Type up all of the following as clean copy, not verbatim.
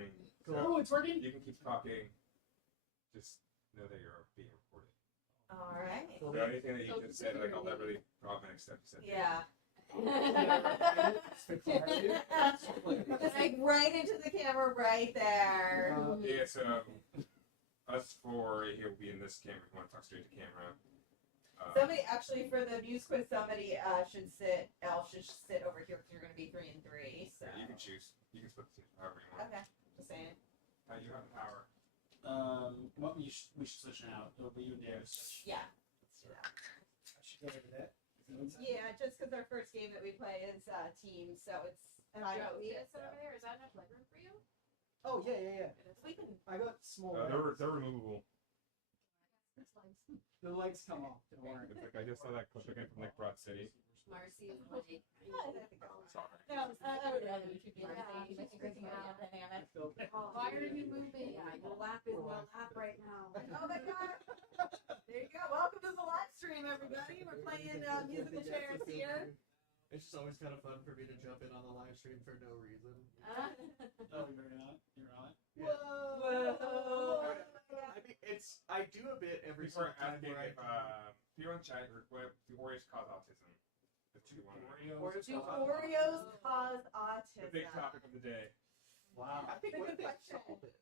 streaming. Cool. So Oh, it's working? You can keep talking. Just know that you're being recorded. All right. So anything that you just said, like all that really problematic stuff you said. Yeah. Like right into the camera, right there. Yeah, so us four here will be in this camera. If you want to talk straight to camera. Somebody actually for the news quiz, somebody should sit. Al should sit over here because you're going to be 3 and 3. So you can choose. You can split the team however you want. okay, just saying. You have the power. Well, we should switch it out. It'll be you and Dave. Yeah. Let's do that. I should go over that. Yeah, just because our first game that we play is team, so it's. And I know Joey is over there. Is that enough legroom for you? Oh yeah. we can. I got small. They're removable. The legs come off. Don't worry. It's like I just saw that clip again from like Broad City. Marcy is ready. No, I would rather you be dynamic. Why are you moving? The lap is my lap right now. Oh my god! There you go. Welcome to the live stream, everybody. We're playing musical chairs here. It's just always kind of fun for me to jump in on the live stream for no reason. Oh, you're on? You're on? Yeah. Whoa! I mean, I do a bit every People single are time asking where if people in chat what the Oreos cause autism. The two Oreos Do cause Oreos cause autism? The big topic of the day. Wow. I think That's a what good they question. solved it.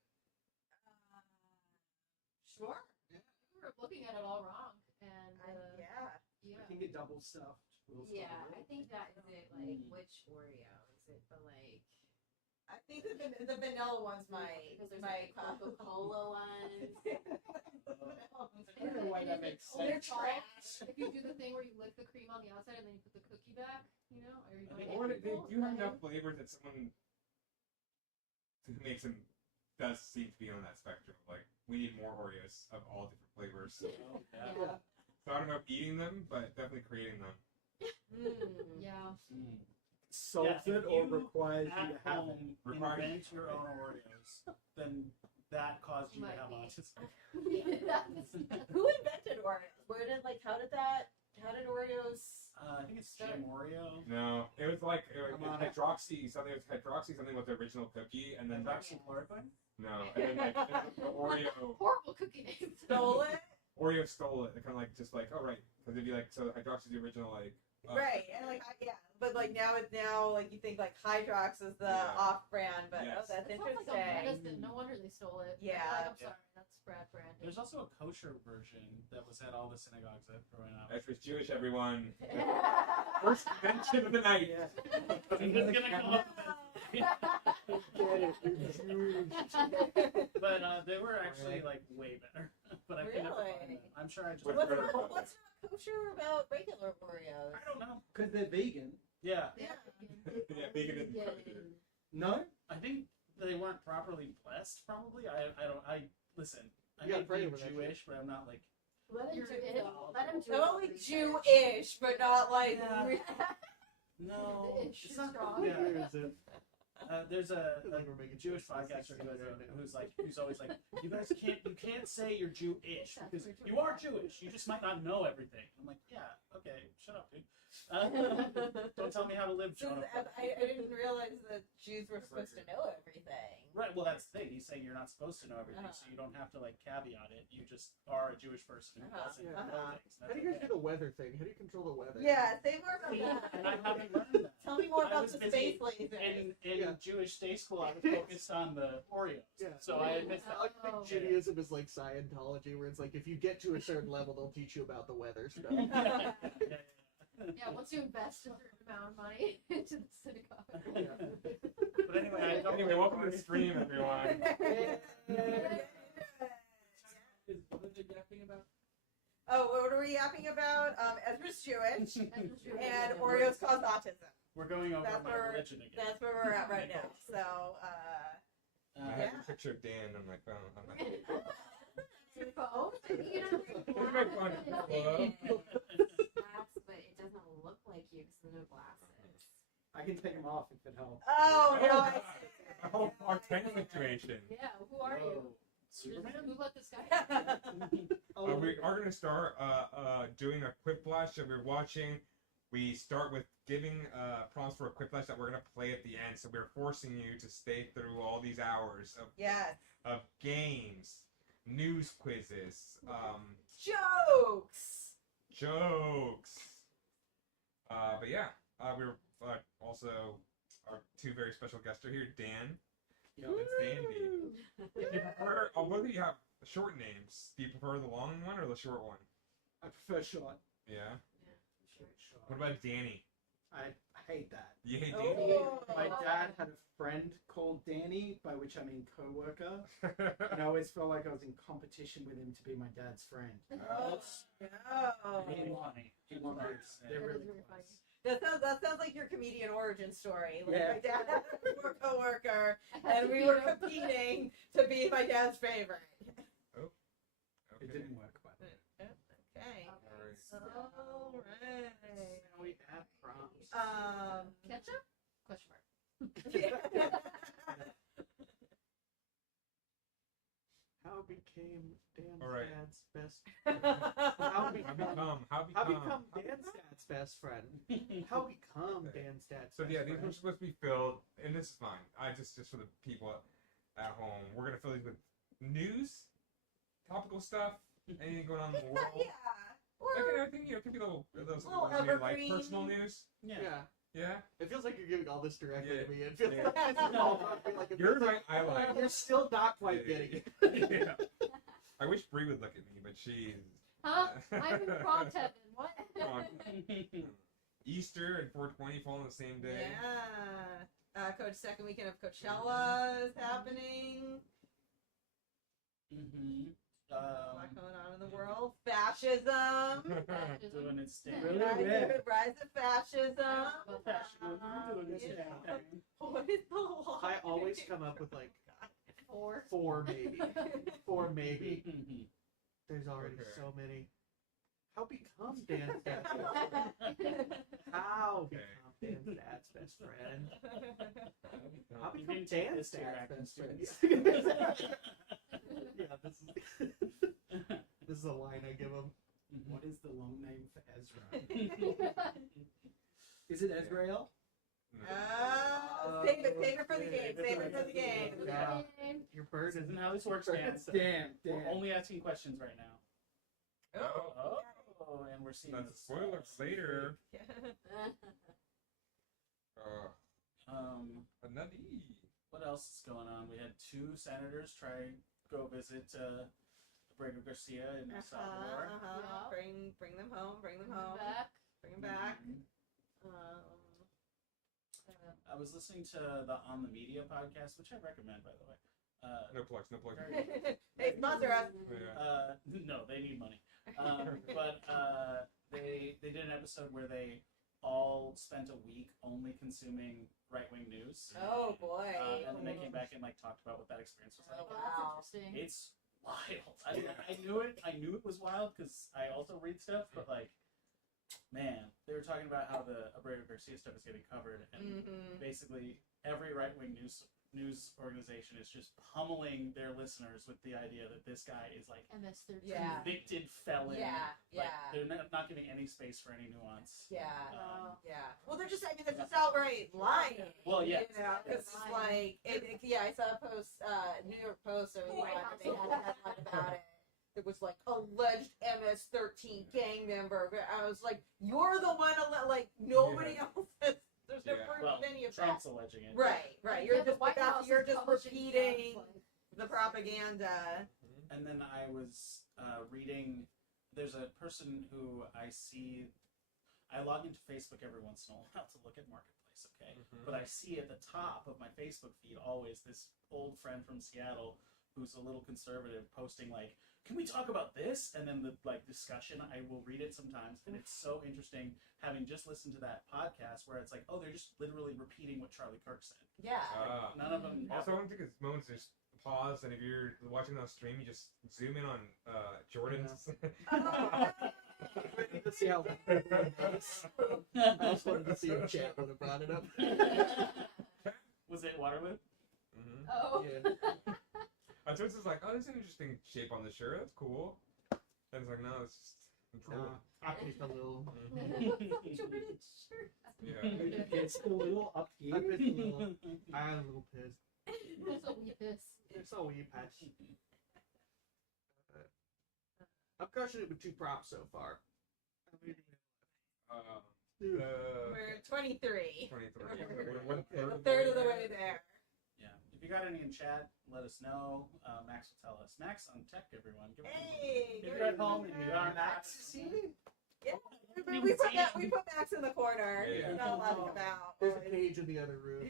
Sure. We were looking at it all wrong, and Yeah. I think it double stuffed. yeah, I think that is it. Like which Oreo is it? The like I think the vanilla one's because there's my like Coca-Cola ones. I don't know why that makes They're sense. trash. If you do the thing where you lick the cream on the outside and then you put the cookie back, you know, are you doing Or they do have enough flavors that someone who makes them does seem to be on that spectrum. Like we need more Oreos of all different flavors. Yeah. So I don't know if eating them, but definitely creating them. Yeah. Solves Yeah, it if or you requires you At to have it. home, Required. invent your own Oreos, then that caused you to Might have be. autism. Who invented Oreos? How did Oreos? I think it's Jam Oreo. No, it was like Come on. hydroxy. Something was hydroxy. Something was the original cookie, and then like Hydroxychloroquine? no, and then like the Oreo. Horrible cookie name. Stole it? Oreo stole it. They kind of like just like, oh right, because it'd be like so hydroxy's the original like. Right, and like but like now like you think like Hydrox is the Yeah. off-brand, but Yes. that's That sounds interesting. like a medicine. No wonder they stole it. Yeah. Like, I'm sorry, that's Brad brand. There's also a kosher version that was at all the synagogues that growing up. That was Jewish, everyone. First invention of the night. I'm just gonna come up but they were actually like way better. But I couldn't never find Really? them. I'm sure I just. What's not kosher about regular Oreos? I don't know. Because they're vegan. Yeah, Yeah. Yeah, vegan isn't kosher. No? I think they weren't properly blessed. Probably. I listen. I You gotta may pray be over that Jewish, but I'm not like. Let him You're do it. Let him do I'm it. only Jewish, but not like. Yeah. No, The ish it's is not. strong. Yeah, Where is it? there's a Like we're making Jewish choices. podcaster who's always like, you guys can't say you're Jewish because you are Jewish. You just might not know everything. I'm like, yeah, okay, shut up, dude. Don't tell me how to live. So Shut up. I didn't realize that Jews were supposed to know everything. Right. Well, that's the thing. He's saying you're not supposed to know everything, Uh-huh. so you don't have to like caveat it. You just are a Jewish person who doesn't know things. How do you guys do the weather thing? How do you control the weather? Yeah, say more about And I that. haven't learned that. Tell me more I about was the busy space lasers. In Yeah. Jewish day school, I was focused on the Oreos. Yeah. So I missed I that. like to think Judaism is like Scientology, where it's like if you get to a certain level, they'll teach you about the weather stuff. Yeah, once you invest a certain amount of money into the synagogue. But anyway, Anyway, welcome to the stream, everyone. Is Linda yapping about? Oh, what are we yapping about? Ezra's Jewish, and Oreos cause autism. We're going over That's my where- religion again. That's where we're at right now. So, I had a picture of Dan on my phone. I'm like, Your phone? You know, Where's my phone? Hello? But it doesn't look like you because of no glasses. I can take them off if it helps. oh no, I A whole Arcane situation. Yeah, who are you? Superman? Who let this guy? We are going to start doing a Quiplash that we're watching we start with giving prompts for a Quiplash that we're gonna play at the end. So we're forcing you to stay through all these hours Yes. of games, news quizzes, Jokes. jokes. But yeah, we're also our two very special guests are here, Dan Yo, and Sandy. Do you prefer, both of you have short names. Do you prefer the long one or the short one? I prefer short. Yeah. sure. What about Danny? I hate that. You hate Oh. My dad had a friend called Danny, by which I mean co-worker, and I always felt like I was in competition with him to be my dad's friend. Oh, no. Hey, Lonnie. He wanted- They're That really is really close. That sounds like your comedian origin story. Like Yeah. my dad had a coworker, I had and to we beat were him. competing to be my dad's favorite. It didn't work, but Okay. Alright. Alright. now we add prompts. Ketchup? Question mark. How became Dan's All right. dad's best? How How become become Dan's dad's best friend? How become Okay. Dan's dad's So best yeah, these friend? were supposed to be filled, and this is fine. I just for the people at home, we're gonna fill these with news, topical stuff, anything going on in the world. Yeah. Like, I think it could be those Little maybe like evergreen. personal news. Yeah. Yeah. Yeah, It feels like you're giving all this directly Yeah. to me. It feels Yeah. like this is all about me. Like, it you're feels my like ally. you're still not quite Yeah. getting it. Yeah. I wish Bree would look at me, but she's Huh? I'm in prompt heaven. What? Easter and 420 fall on the same day. Yeah. Coach, second weekend of Coachella is happening. A lot going on in the world. Fascism. Doing its thing. Really? Rise of fascism. Doing its Yeah. thing. What is the law? I always come up with like 4. 4 maybe. 4 maybe. There's already Okay. so many. How become Dan's dad's best friend? How Okay. become Dan's dad's best friend? How You become can take Dan's this to your dad's acting best friend? students. Yeah, this is a line I give him. What is the long name for Ezra? Is it Ezrael? Save it for the game. Save it for the game. Yeah. Your bird This is isn't how this works, Dan. Damn, We're damn. only asking questions right now. Oh, Oh, and we're seeing that's a the spoiler sauce. later. Another. What else is going on? We had 2 senators try go visit Abrego Garcia in El Salvador. Yeah. Bring them home. Bring them home. Back. Bring them back. I was listening to the On the Media podcast, which I recommend, by the way. No plugs. No plugs. Hey, sponsor us. Yeah. No, they need money. But they did an episode where they all spent a week only consuming right-wing news. Oh boy. And then they came back and like talked about what that experience was like. Oh, Well, wow. that's interesting. It's wild. I knew it was wild because I also read stuff, but like, man, they were talking about how the Abrego Garcia stuff is getting covered, and basically every right-wing news organization is just pummeling their listeners with the idea that this guy is like MS-13. Yeah. convicted felon. Yeah. Like, Yeah. they're not giving any space for any nuance. Yeah. Um, Yeah. Well, they're just, I mean, they're just outright lying. Well, yeah. Yeah, it's like, yeah, I saw a post, New York Post, or White House. they had a headline about it. It was like, alleged MS-13 gang member. But I was like, you're the one, like, nobody else has, there's no Yeah. proof Well, of any of Trump's that. alleging it. Right. Yeah, You're the just, White House you're is just publishing repeating stuff, the propaganda. And then I was reading. There's a person who I see. I log into Facebook every once in a while to look at Marketplace, okay? But I see at the top of my Facebook feed always this old friend from Seattle who's a little conservative posting like, "Can we talk about this?" And then the like discussion, I will read it sometimes, and it's so interesting having just listened to that podcast where it's like, oh, they're just literally repeating what Charlie Kirk said. Yeah. Ah. None of them. Also, I want to take a moment to just pause, and if you're watching on stream, you just zoom in on Jordan's. I need to see how I just wanted to see if chat would have brought it up. Was it Waterloo? Oh. Yeah. I was just like, oh, that's an interesting shape on the shirt. That's cool. And it's like, no, it's just Up just a little. Jordan's shirt. Yeah. It's a little up here. I'm just a little. I'm a little pissed. So we piss. It's so wee patch. I'm crushing it with 2 props so far. We're 23. 23. A third of the way there. Yeah. If you got any in chat, let us know. Max will tell us. Max on tech, everyone. Give it Hey, if you're at home and you are Max, Yeah, we put Max in the corner. Yeah. He's not allowed to come out. There's a cage in the other room.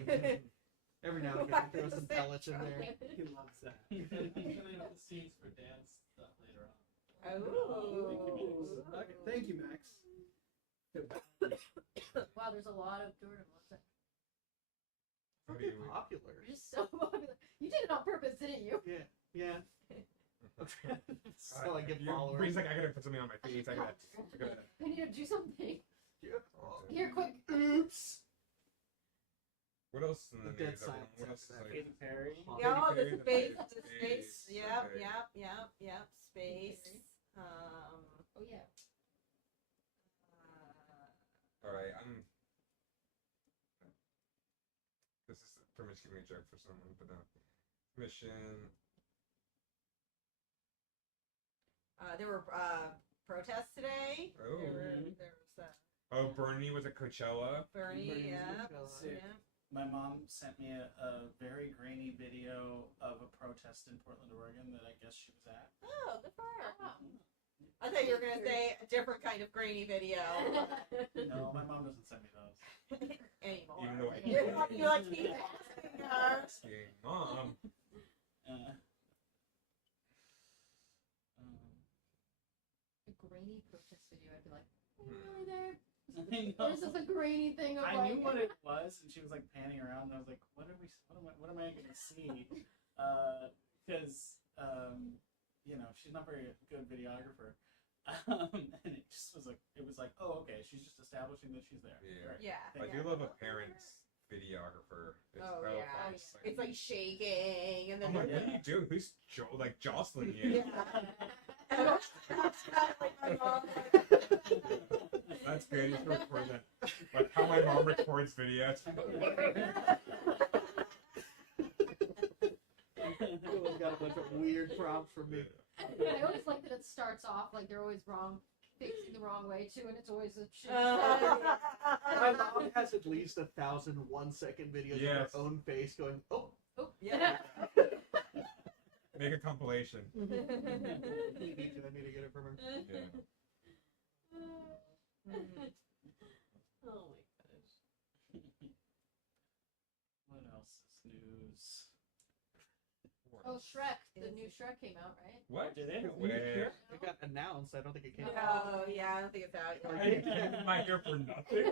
Every now and again, throw some pellets in there. He loves that. the scenes for dance stuff later on. Oh. Okay, thank you, Max. Wow, there's a lot of Jordan ones. Pretty popular. You're just so popular. You did it on purpose, didn't you? Yeah. So I get followers. He's like, I gotta put something on my face. I gotta. I need to do something. Yeah. Here, quick. Oops. What else in the The dead news? Everyone? silence What else is after like? Katy Perry. Yeah, Katy the Perry, space. okay. Yep. Space. Oh yeah. All right, This is pretty much giving a joke for someone, but no. Mission. There were protests today. Oh. There was Oh, Bernie was at Coachella. Bernie. Yeah. Sick. Yeah. My mom sent me a very grainy video of a protest in Portland, Oregon that I guess she was at. Oh, good for her. Wow. I thought you were gonna say a different kind of grainy video No, my mom doesn't send me those. anymore. Even though I You like keep asking her. asking Mom. A grainy protest video. I'd be like, are you really there? I Or is this a grainy thing of I like? knew what it was, and she was like panning around, and I was like, "What am I going to see?" Because she's not very good videographer, and it just was like, "Oh, okay, she's just establishing that she's there." Yeah. Great. Yeah. I do love a parent's videographer. It's Oh so yeah. fun. It's like shaking and then I'm like, what are you doing? Who's jostling you? yeah. Like my mom. That's good. You can record that. Like how my mom records videos. Everyone's got a bunch of weird prompts from me. I always like that it starts off like they're always wrong, facing the wrong way too, and it's always a shit. My mom has at least 1,000 1-second videos Yes. of her own face going, oh, Yeah. Make a compilation. I need to get it from her. Yeah. Mm. Oh my gosh. What else is news? Oh, Shrek. The new Shrek came out, right? What? Did it? No way. It got announced. I don't think it came No, out. yeah, I don't think it's out yet. I'm not here for nothing.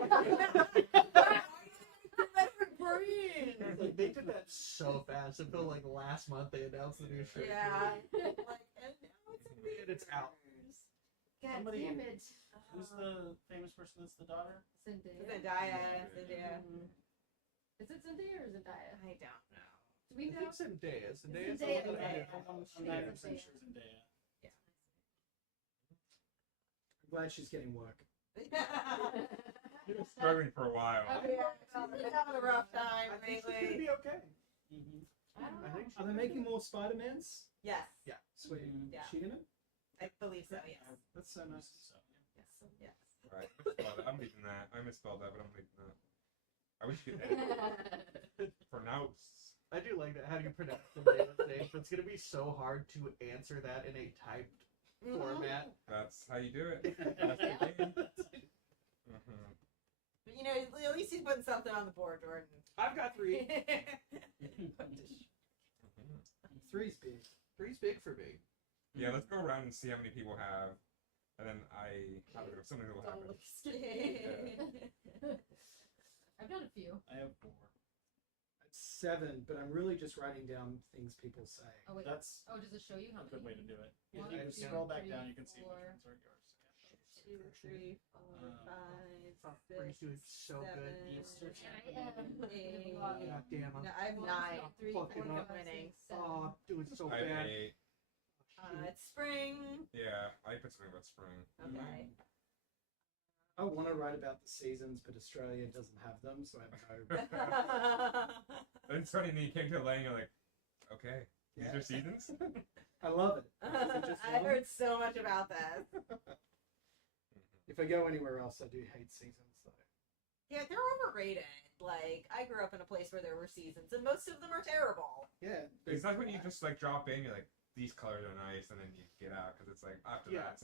Like, they did that so fast. It felt like last month they announced the new show. Yeah. Like, and now it's in And it's out. theaters. God Somebody- damn it. Who's the famous person that's the daughter? Zendaya. Zendaya. Is it Zendaya or Zendaya? I don't know. Do we I know? think Zendaya. Zendaya's Zendaya, the one that- okay. I'm Yeah, 90% Zendaya. sure Zendaya. I'm glad she's getting work. He was struggling for a while. Okay. She's having a rough time I think she's gonna lately. be okay. I don't I know. think Are they making more Spider-Mans? Yes. Sweet. Yeah. She in it? I believe so, yes. That's so nice. Yes. Alright, misspelled it. I'm leaving that. I misspelled that, but I'm leaving that. I wish you could edit pronounce. I do like that. How do you pronounce Zendaya's name? It's gonna be so hard to answer that in a typed format. That's how you do it. That's the game. Mhm. But you know, at least he's putting something on the board, Jordan. I've got 3. Mhm. Three's big. 3's big for me. Yeah, let's go around and see how many people have, and then I don't know, something will happen. I've done a few. I have 4. It's 7, but I'm really just writing down things people say. Oh wait. That's Oh, does it show you how a many? good way to do it. If One, you two, scroll back three, down, you can see which four. ones are yours. 2, 3, 4, Um, 5, Brady's 6, doing so good. Easter I am. 8. God damn, I'm No, I have One, 9. two, three, fucking four, up. five, six, oh, seven. doing so I have bad. 8. It's spring. Yeah, I put something about spring. Okay. I want to write about the seasons, but Australia doesn't have them, so I have no. It's funny, and then you came to Atlanta, you're like, okay, these Yeah. are seasons? I love it. I just I love heard it. so much about this. If I go anywhere else, I do hate seasons, though. Yeah, they're overrated. Like, I grew up in a place where there were seasons, and most of them are terrible. Yeah. It's like when you just like drop in, you're like, these colors are nice, and then you get out, because it's like, after Yeah. that, it's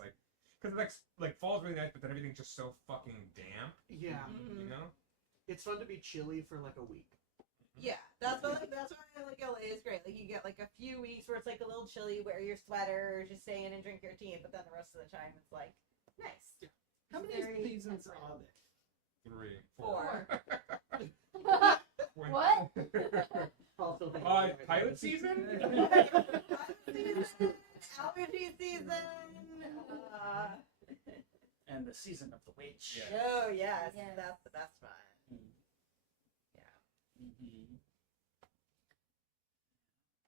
because like fall's really nice, but then everything's just so fucking damp, Yeah, you know? it's fun to be chilly for like a week. Yeah, that's why like LA is great. Like, you get like a few weeks where it's like a little chilly, wear your sweater, just stay in and drink your tea, but then the rest of the time it's like nice. How many Very seasons different. are there? 3, 4. When- What? Also, pilot season? Allergy season. And the season of the witch. Yeah. Oh yes, Yes. that's the best one. Mm-hmm.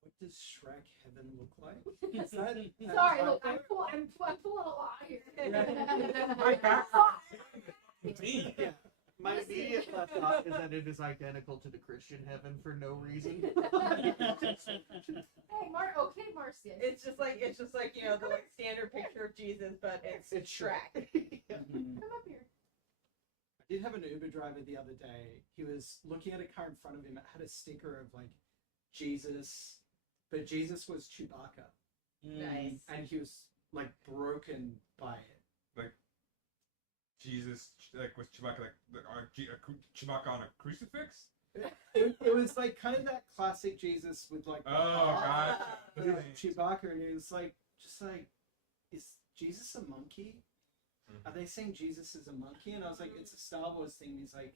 What does Shrek Heaven look like? Is that, Sorry, look, I'm pulling a lot here. Me. Yeah. My immediate thought is that it is identical to the Christian heaven for no reason. Hey, okay, Marcius. It's just like you know the like standard picture of Jesus, but it's Shrek. Yeah. Mm-hmm. Come up here. I did have an Uber driver the other day. He was looking at a car in front of him. It had a sticker of like Jesus, but Jesus was Chewbacca, Nice. and he was like broken by it. Jesus, like, was Chewbacca, Chewbacca on a crucifix? It was like kind of that classic Jesus with like the Oh, heart, gotcha. but it was Chewbacca, and it was like just like, is Jesus a monkey? Are they saying Jesus is a monkey? And I was like, it's a Star Wars thing. He's like,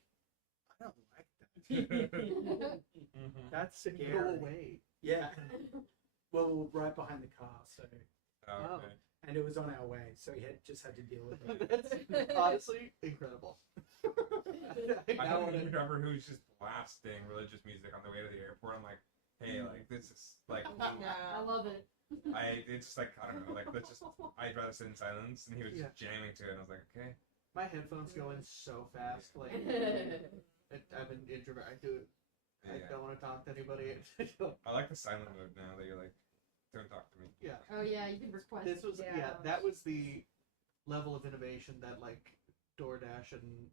I don't like that. Mhm. That's Go scary. away. Yeah. Well, right behind the car, so Oh, okay. and it was on our way, so he just had to deal with it. That's honestly incredible. I Now have an wanna- Uber driver who's just blasting religious music on the way to the airport. I'm like, hey, like, this is like, I No. love it. it's just like, I don't know, like, let's just, I'd rather sit in silence. And he was Yeah. just jamming to it, and I was like, okay. My headphones go in so fast. Like, I'm an introvert. I do it. I Yeah. don't want to talk to anybody. I like the silent mode now that you're like, don't talk to me. Yeah. Oh yeah, you can request. This was that was the level of innovation that like DoorDash and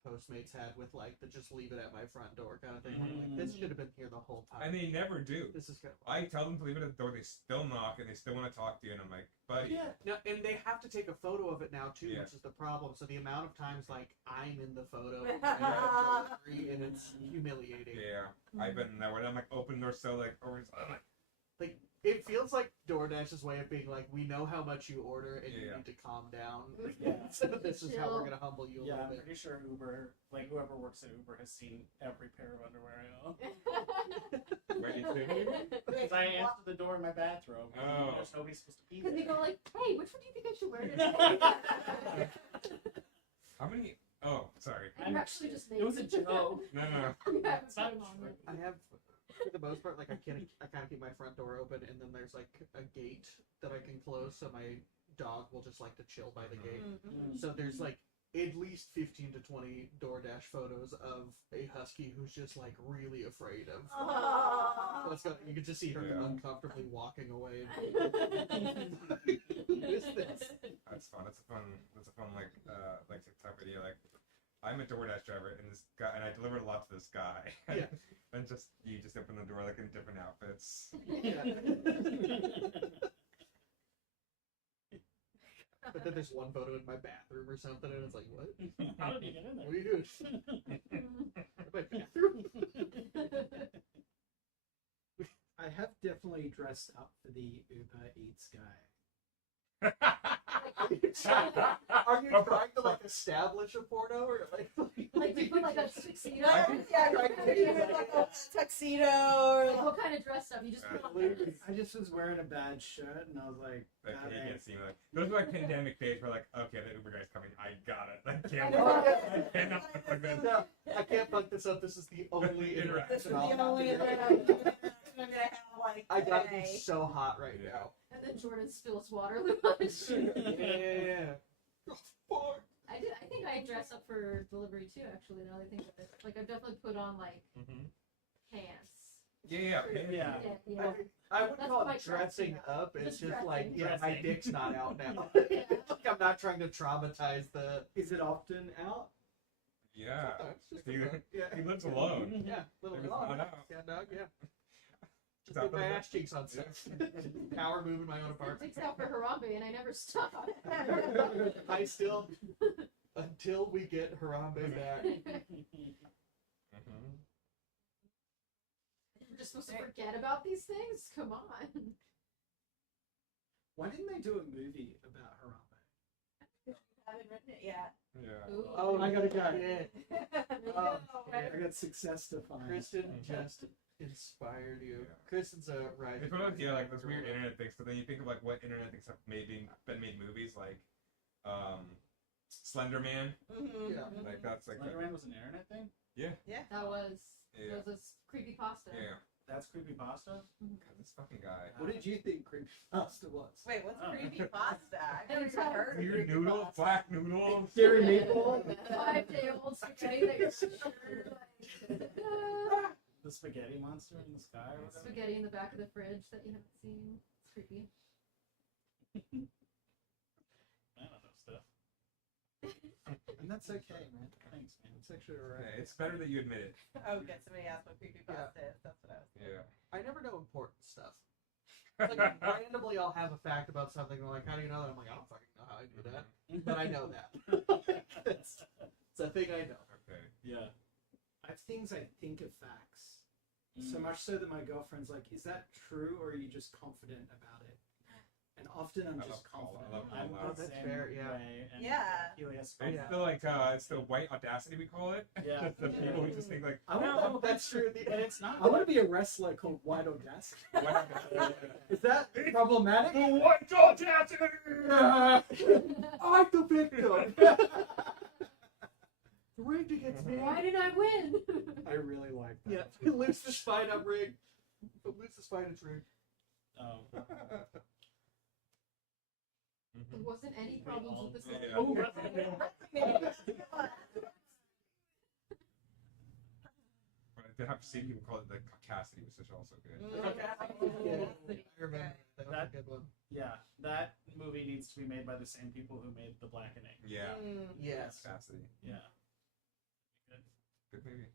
Postmates had with like the just leave it at my front door kind of thing. Like, this should have been here the whole time. And they never do. This is kind of I tell them to leave it at the door, they still knock, and they still want to talk to you, and I'm like, buddy. yeah. No, and they have to take a photo of it now too, Yeah. which is the problem. So the amount of times like I'm in the photo and it's humiliating. Yeah, I've been that way. I'm like, open door still, like, or it's, I'm like, Like it feels like DoorDash's way of being like, we know how much you order and you Yeah. need to calm down. Yeah. So this is how we're Chill. gonna humble you a Yeah, little I'm bit. pretty sure Uber, like whoever works at Uber, has seen every pair of underwear I own. ready to. Because I answered the door in my bathroom. And Oh. there's nobody supposed to be Because they there. go like, hey, which one do you think I should wear today? How many? Oh, sorry. I'm actually just It was a joke. No, no. Yeah, It's not long true. I have, for the most part, like I kind of keep my front door open, and then there's like a gate that I can close, so my dog will just like to chill by the gate. Mm. So there's like at least 15 to 20 DoorDash photos of a husky who's just like really afraid of. Aww. Let's go. You can just see her Yeah. uncomfortably walking away. Who is this? That's fun. That's a fun like TikTok video. Like, I'm a DoorDash driver, and this guy, and I delivered a lot to this guy. Yeah. And you just open the door like in different outfits. Yeah. But then there's one photo in my bathroom or something, and it's like, what? How did you get in What there? are you doing? My bathroom? I have definitely dressed up for the Uber Eats guy. Are you trying to like establish a porno or like? Like you put like a tuxedo. Yeah, you wear, like a tuxedo or Like what kind of dress up? You just put on. I just was wearing a bad shirt, and I was like, Like, "Ah, you man." can't see me. Like, those are like pandemic days where like, okay, the Uber guy's coming. I got it. I can't. I cannot look like this. No, I can't fuck this up. This is the only This is interaction. the I'll have only to do. interaction I'm gonna have. Like, I gotta be today. so hot right now. And then Jordan spills Waterloo on his shirt. Yeah. Fuck. I think I dress up for delivery too. Actually, now that I think of it, like I've definitely put on like pants. Yeah. Yeah. Yeah. I would That's call my it dressing up. It's Just just like, dressing. yeah, my Dressing. dick's not out now. Yeah. Like, I'm not trying to traumatize the. Is it often out? Yeah. Just He, yeah. he lives alone. Yeah, little It's dog. not out. Yeah, dog. Yeah. Just It's get my out ass cheeks on stuff. Power move in my own apartment. Takes out for Harambe, and I never stop. I still, until we get Harambe back. Mhm. We're just supposed to forget about these things? Come on. Why didn't they do a movie about Harambe? Haven't written it yet. Yeah. Ooh. Oh, I gotta go. shit. Oh, I got success to find. Kristen just inspired you. Yeah. Kristen's a rising. It's one of those, yeah, like those weird internet things. But then you think of like what internet things have been made movies, like Slender Man. Mhm. Yeah. Like that's like Slenderman was an internet thing? That was Yeah. a creepy pasta. yeah. That's creepypasta? God, this fucking guy. What did you think Creepypasta was? Wait, what's Oh. creepy pasta? I've never even heard of Weird creepypasta. noodles, black noodles. Gary Maple? 5-day-old spaghetti that you're sure, like, The spaghetti monster in the sky or whatever? spaghetti in the back of the fridge that you haven't seen. It's creepy. I don't know stuff. And that's okay, man. Thanks, man. It's actually Yeah, alright. it's better that you admit it. Oh, good. Somebody asked what creepypasta is. That's what I was. Yeah. I never know important stuff. Like, randomly, I'll have a fact about something. And I'm like, how do you know that? I'm like, I don't fucking know how I do that, but I know that. it's a thing I know. Okay. Yeah. I have things I think of facts. So much so that my girlfriend's like, is that true or are you just confident about it? And often I'm I just love call. confident. I love I'm call Oh, out. the that's same fair, yeah. way. And Yeah. Helios. Oh, It's yeah. the like it's the white audacity we call it. Yeah. The people who just think like I No, want That's true. But it's not. I want to be a wrestler called White Audacity. what happened? Is that problematic? The white audacity. I'm the victim. The rigged against me. Why did I win? I really like that. Yeah, if we lose this fight, I'm rigged. If we lose this fight, it's rigged. Oh. There wasn't any problems with this. Yeah. Oh, But to have seen people call it the caucasity was such also good. Yeah, I remember. That was a good one. Yeah, that movie needs to be made by the same people who made The Blackening. Yeah. Yes. Caucasity. Yeah. Good movie.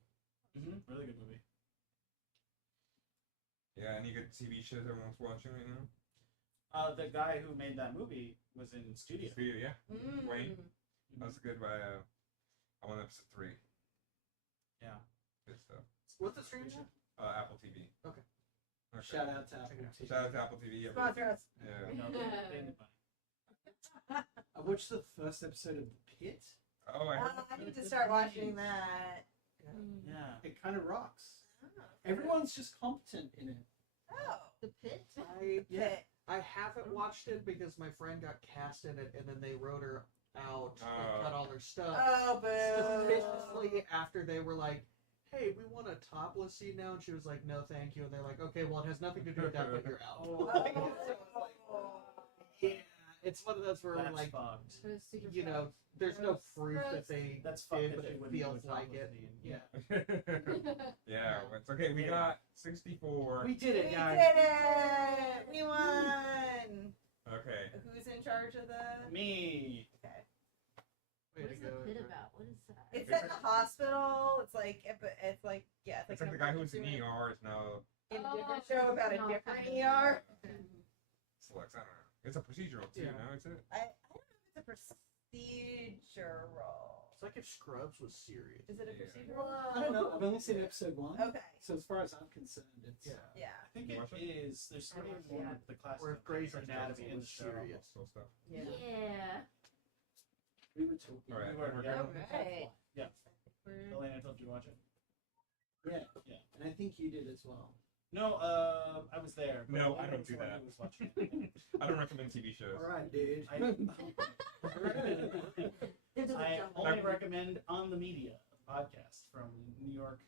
Really good movie. Yeah, any good TV shows everyone's watching right now? The guy who made that movie was in studio. Studio, yeah. Mm. Wayne? That was good by I'm on episode 3. Yeah. Good stuff. What's the stream channel? Apple TV. Okay. Shout out to Apple TV. Shout out to Apple TV. Sponsor us. Yeah. No, they didn't buy. I watched the first episode of The Pit. Oh, I heard. I need to start watching that. Yeah. It kind of rocks. Everyone's just competent in it. Oh. The pit? Yeah. I haven't watched it because my friend got cast in it, and then they wrote her out Oh. and cut all her stuff. Oh, boo. Suspiciously, after they were like, "Hey, we want a topless scene now," and she was like, "No, thank you." And they're like, "Okay, well, it has nothing to do with that, but you're out." Yeah, it's one of those where That's like, fucked. It was super you know, there's no proof that they That's fucked did, that but you it wouldn't feels do a like topless it. scene. Yeah. Yeah, it's okay. We got 64. We did We it, guys. did it! We won! Okay. Who's in charge of the... Me. Okay. Way What to is go. the pit about? What is that? It's at the hospital. It's like, yeah, It's like the guy who was in ER is now in a Oh, different show about a no, different kind of. ER. Okay. selects. I don't know. It's a procedural too. Yeah. No, it's it. I don't know if it's a procedural. It's like if Scrubs was serious. Is it a Yeah. procedural? I don't know. I've only seen episode 1. Okay. So as far as I'm concerned, it's Yeah. Yeah. I think You it watch it? is. There's something in one of the classes. Or if Grey's Anatomy in was the show. serious. Still stuff. Yeah. Yeah. we were talking. All right. We were, Yeah. yeah. Okay. Yeah. We're- Elena told you to watch it. Yeah. Yeah. And I think you did as well. No, I was there. but No, I Elena don't was do the one that. who was watching it. I don't recommend TV shows. All right, dude. Into the I jungle. only recommend On the Media, a podcast from New York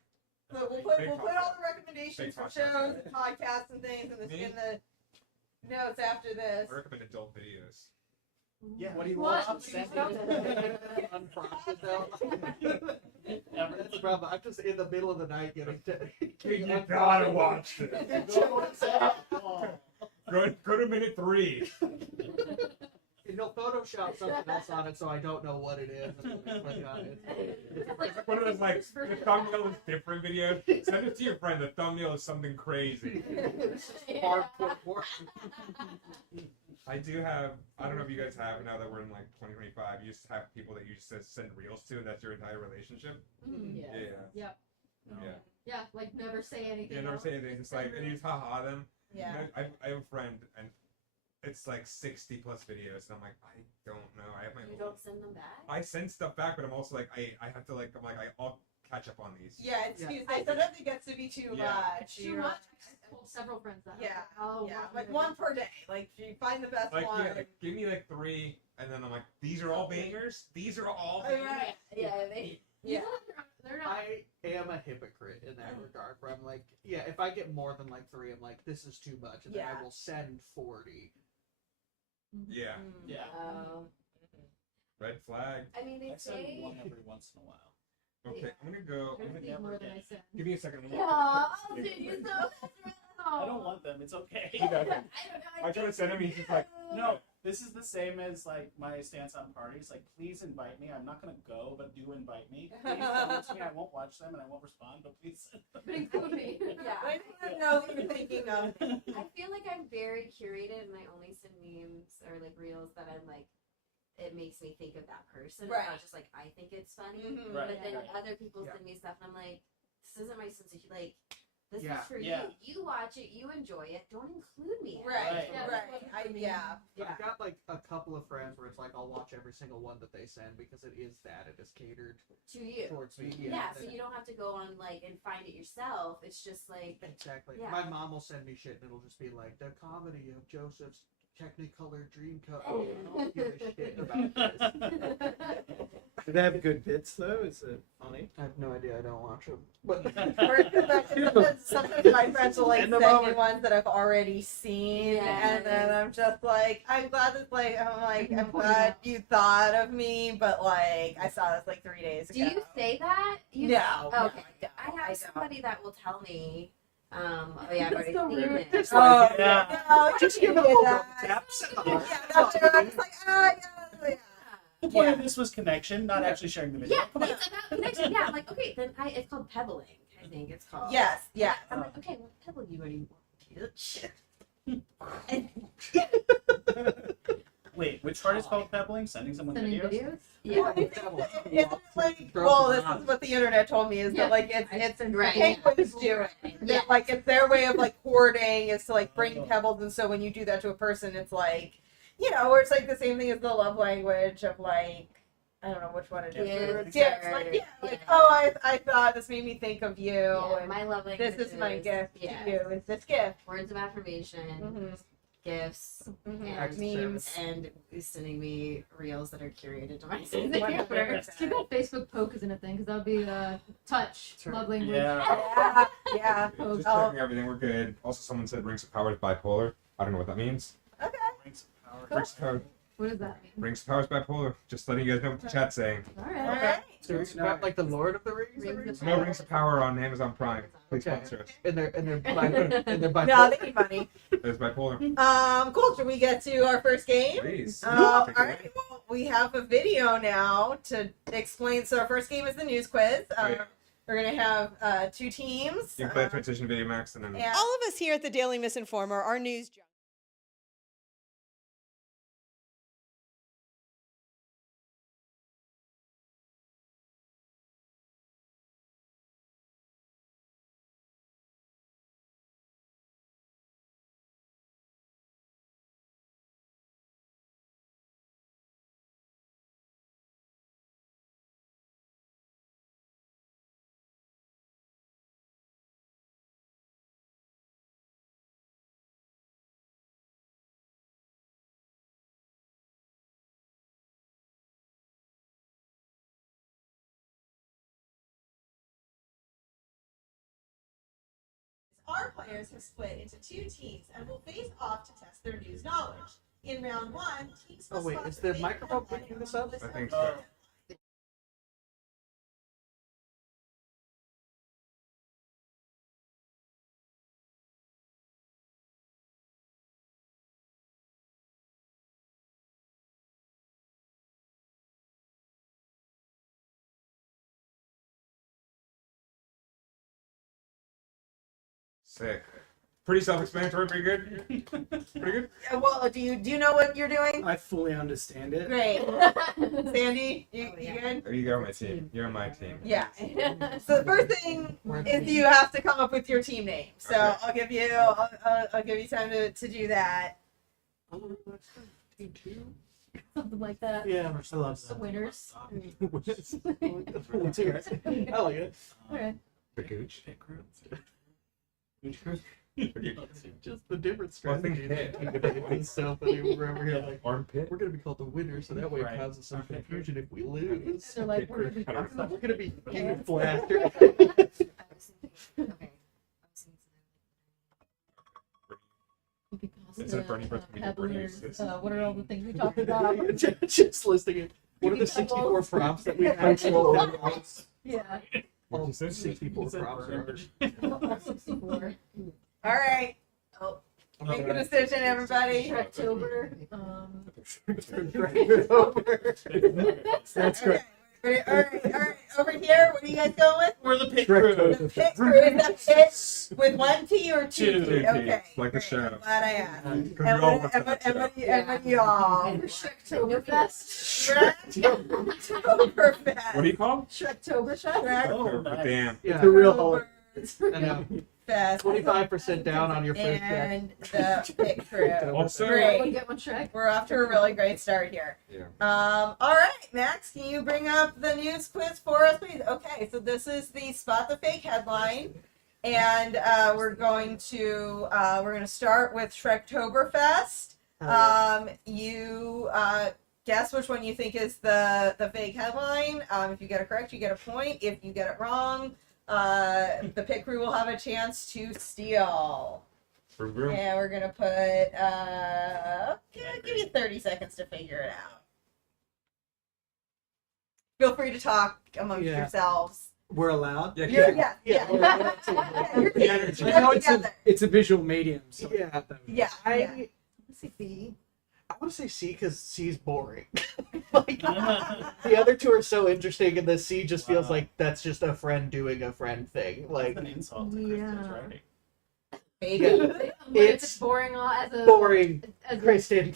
So we'll put Big all podcast. the recommendations Big for podcast. shows and podcasts and things in Me? the notes after this. I recommend adult videos. Yeah. What do you What? watch? Send Unprompted though. That's the problem. I'm just in the middle of the night getting. You gotta watch this. Go to minute 3. And he'll Photoshop something else on it, so I don't know what it is. And then click on it. It's like one of those like the thumbnail is different videos. Send it to your friend. The thumbnail is something crazy. Hardcore porn. I do have. I don't know if you guys have now that we're in like 2025. You just have people that you just send reels to, and that's your entire relationship. Mhm. Yeah, yeah, Yep. yeah. Yeah, like never say anything. Yeah, never else. say anything. Just like and you just haha them. Yeah. I have a friend and it's like 60 plus videos, and I'm like, I don't know. I have my. You don't send them back? I send stuff back, but I'm also like, I have to like, I'm like, I'll catch up on these. Yeah, it's Yeah. too. Sometimes it gets to be too Yeah. much. Too You're much. like, I told several friends that. Yeah, Oh, yeah, wow. like one per day. Like you find the best Like, one. yeah, like, give me like 3, and then I'm like, these are all bangers. These are all Oh, bangers. right. Yeah, they. Yeah. They're not. I am a hypocrite in that regard. Where I'm like, yeah, if I get more than like 3, I'm like, this is too much, and then Yeah. I will send 40. Yeah, Mm. Yeah. red flag. I mean, they I send say. one every once in a while. Okay, I'm gonna go. There's I'm be gonna, more than I said. give me a second. Yeah, oh, dude, you're so. I don't want them. It's okay. He doesn't. I try to send him. He's just like, No, this is the same as like my stance on parties. Like, please invite me. I'm not gonna go, but do invite me. Please send them to me. I won't watch them and I won't respond, but please. But include me. Yeah. I didn't know what you're thinking of. I feel like I'm very curated and I only send memes or like reels that I'm like, it makes me think of that person. Right. It's not just like I think it's funny. Mhm. Right. But then right. other people Yeah. send me stuff and I'm like, this isn't my sense of like, this Yeah. is for Yeah. you. You watch it, you enjoy it. Don't include me. in it. Right, Yeah, right. that's what I, I mean. yeah. Yeah. I've got like a couple of friends where it's like I'll watch every single one that they send because it is that it is catered To you. towards me. Yeah, so you don't have to go on like and find it yourself. It's just like Exactly. Yeah. My mom will send me shit and it'll just be like the comedy of Joseph's Technicolor Dreamcoat. I don't give a shit about this. Do they have good bits though? Is it funny? I have no idea. I don't watch them. But Sometimes my friends will like Send send them me over. ones that I've already seen, Yeah. and then I'm just like, I'm glad you thought of me, but like I saw this like 3 days do ago. you say that? You No. Okay. no, I don't. have somebody that will tell me, oh yeah, I've already so seen rude. it. Just Oh, like, yeah. No, just you give it a did little that. tap. Send the Yeah, heart. that's what I was like, yeah. The point Yeah. of this was connection, not actually sharing the video. Yeah, Come on. it's about connection. Yeah, I'm like, okay, then it's called pebbling. I think it's called. Yes, yeah. I'm like, okay, what pebble you anymore, bitch? Wait, which part is called pebbling? Sending someone Sending videos? videos? Well, Yeah. it's like, well, this is what the internet told me is Yeah. that like it's Right. penguins do it. Yeah. That, like it's their way of like hoarding is to like bring pebbles, and so when you do that to a person, it's like, you know, or it's like the same thing as the love language of like, I don't know which one it is. Gifts Gifts, or- like, yeah, like yeah. oh, I thought this made me think of you, Yeah, and my love language this is my gift yeah. to you. Is this gift? Words of affirmation, Mhm. gifts, Mhm. Acts of Memes. service. and sending me reels that are curated to my Too 100%. bad Facebook poke isn't a thing, because that would be touch, Sure. love language. Yeah. Yeah, yeah. Just Oh. checking everything. We're good. Also, someone said rings of power is bipolar. I don't know what that means. Rings of power. Rings of power. What does that mean? Rings of power is bipolar. Just letting you guys know what the chat's saying. All All right. right. So it's about like the Lord of the Rings. Rings of No Rings of Power on Amazon Prime. Please Okay. sponsor us. And they're bipolar. No, they need money. It's bipolar. Cool. Should we get to our first game? Please. All Take it away. right. Well, we have a video now to explain. So our first game is the news quiz. Right. We're gonna have 2 teams. You can play a transition video, Max, and then. And all of us here at the Daily Misinformer are news junkies. players have split into 2 teams and will face off to test their news knowledge. In round 1, teams Oh must wait, spot is the the fake microphone headline picking on this the up? list I of think the so. headline. Sick. Pretty self-explanatory. Pretty good. Pretty good. Well, do you know what you're doing? I fully understand it. Great. Sandy, you Oh, yeah. good? There you go, my team. You're on my team. Yeah. So the first thing is you have to come up with your team name. So Okay. I'll give you time to do that. Team 2? Something like that. Yeah, I love The that. winners. Let's hear it. I like it. Alright. The gooch. Just the different One thing strategy. It's so funny. We're over here like, Armpit. we're gonna be called the winner, so that way Right. it causes some confusion if we lose. They're like, we're gonna be We're gonna be huge blaster. I was thinking, okay. I was thinking Is it Bernie Brooks media have winners, producers? what are all the things we talked about? Just listing it. What are the 64 prompts that we have? Yeah. All 64 prompts. All 64. All right. Make a decision, everybody. Shrektober. That's great. Okay. All right. Over here, what are you guys going with? We're the pit Shrek crew. The pit crew. Is that pit with 1 T or 2 T? Two T, Okay. like the great. show. I'm glad I asked. Because And we all what work for that show. what do y'all? Shrektoberfest. Shrektoberfest. What do you call? Shrektoberfest. Oh, But nice. damn. Yeah, It's a real holiday. I know. Fest. 25% down on your first check. And the pit crew. Also, Great. One get one Shrek. We're off to a really great start here. Yeah. All right, Max, can you bring up the news quiz for us, please? Okay, so this is the Spot the Fake headline, and we're going to start with Shrektoberfest. You guess which one you think is the fake headline. If you get it correct, you get a point. If you get it wrong, the pit crew will have a chance to steal. Vroom, vroom. And we're gonna put I'll give you 30 seconds to figure it out. Feel free to talk amongst Yeah. yourselves. We're allowed. Yeah, You're, yeah. yeah. You're The energy. I know it's a, together. it's a visual medium. So Yeah. Yeah. I want to say C because C's boring. Like, the other two are so interesting, and the C just feels Wow. like that's just a friend doing a friend thing. Like, That's an insult to Yeah. Kristen's writing. Maybe. Yeah. But if It's it's boring as a boring, as a Kristen.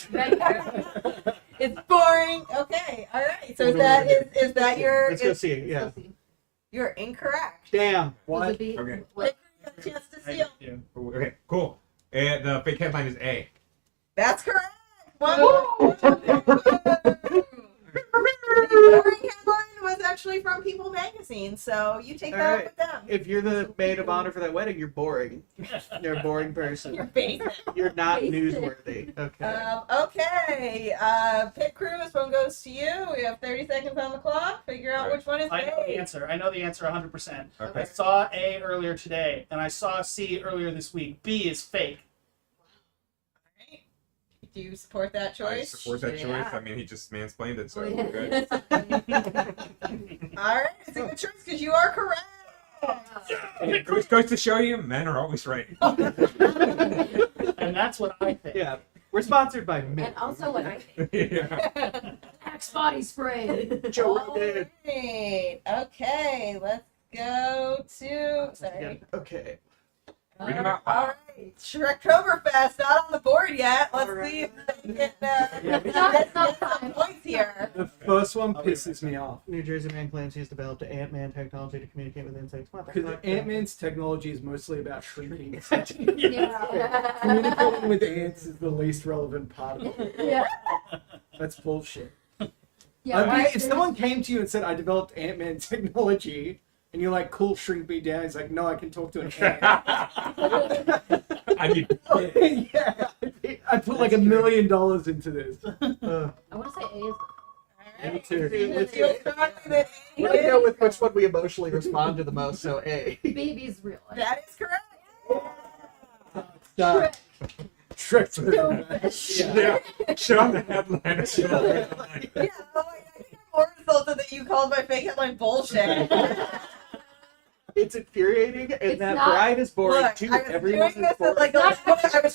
It's boring. Okay. All right. So is that your Let's go see. Yeah. you're incorrect. Damn. What? Okay. What? You got a chance to I steal. do. Okay, cool. The fake headline is A. That's correct. One The boring headline was actually from People magazine, so you take that up Alright. with them. If you're the maid of honor for that wedding, you're boring. You're a boring person. You're basic. You're not Basic. newsworthy. Okay. Okay. Pit crew, this one goes to you. We have 30 seconds on the clock. Figure out Alright. which one is I know the fake. answer. I know the answer 100%. I Okay. saw A earlier today, and I saw C earlier this week. B is fake. Alright. Do you support that I choice? support that choice. Yeah. I mean, he just mansplained it, so Oh, we're good. Alright, it's a good choice because you are correct. It goes to show you, men are always right. And that's what I think. Yeah. We're sponsored by And Mint. also what I think. Yeah. Axe body spray. Joe Alright. Rogan. Okay, let's go to. Sorry. Okay. Read them out loud. Alright, Shrektoberfest, not on the board yet. Let's see if they can It's not get some time. points here. The first one pisses me off New Jersey man claims he's developed Ant-Man technology to communicate with insects. What the because fuck? Ant-Man's technology is mostly about shrinking. Yeah. Communicating with ants is the least relevant part of it. Yeah. That's bullshit. Yeah. I mean, right? if someone came to you and said, "I developed Ant-Man technology," and you're like, "Cool, shrink me down," he's like, "No, I can talk to an ant." I need. Yeah, I put like $1 million into this. I want to say A is. Alright. too. You feel strongly that A Let's is- go with which one we emotionally respond to the most. So A. Baby's real. That is correct. Done. Tricked. Yeah. Shit on the headline. Shit on the headline. Yeah, oh, I think I'm more insulted that you called my fake headline bullshit. It's infuriating, and It's that not- bride is boring Look, too. I was Everyone's doing this boring. at like I was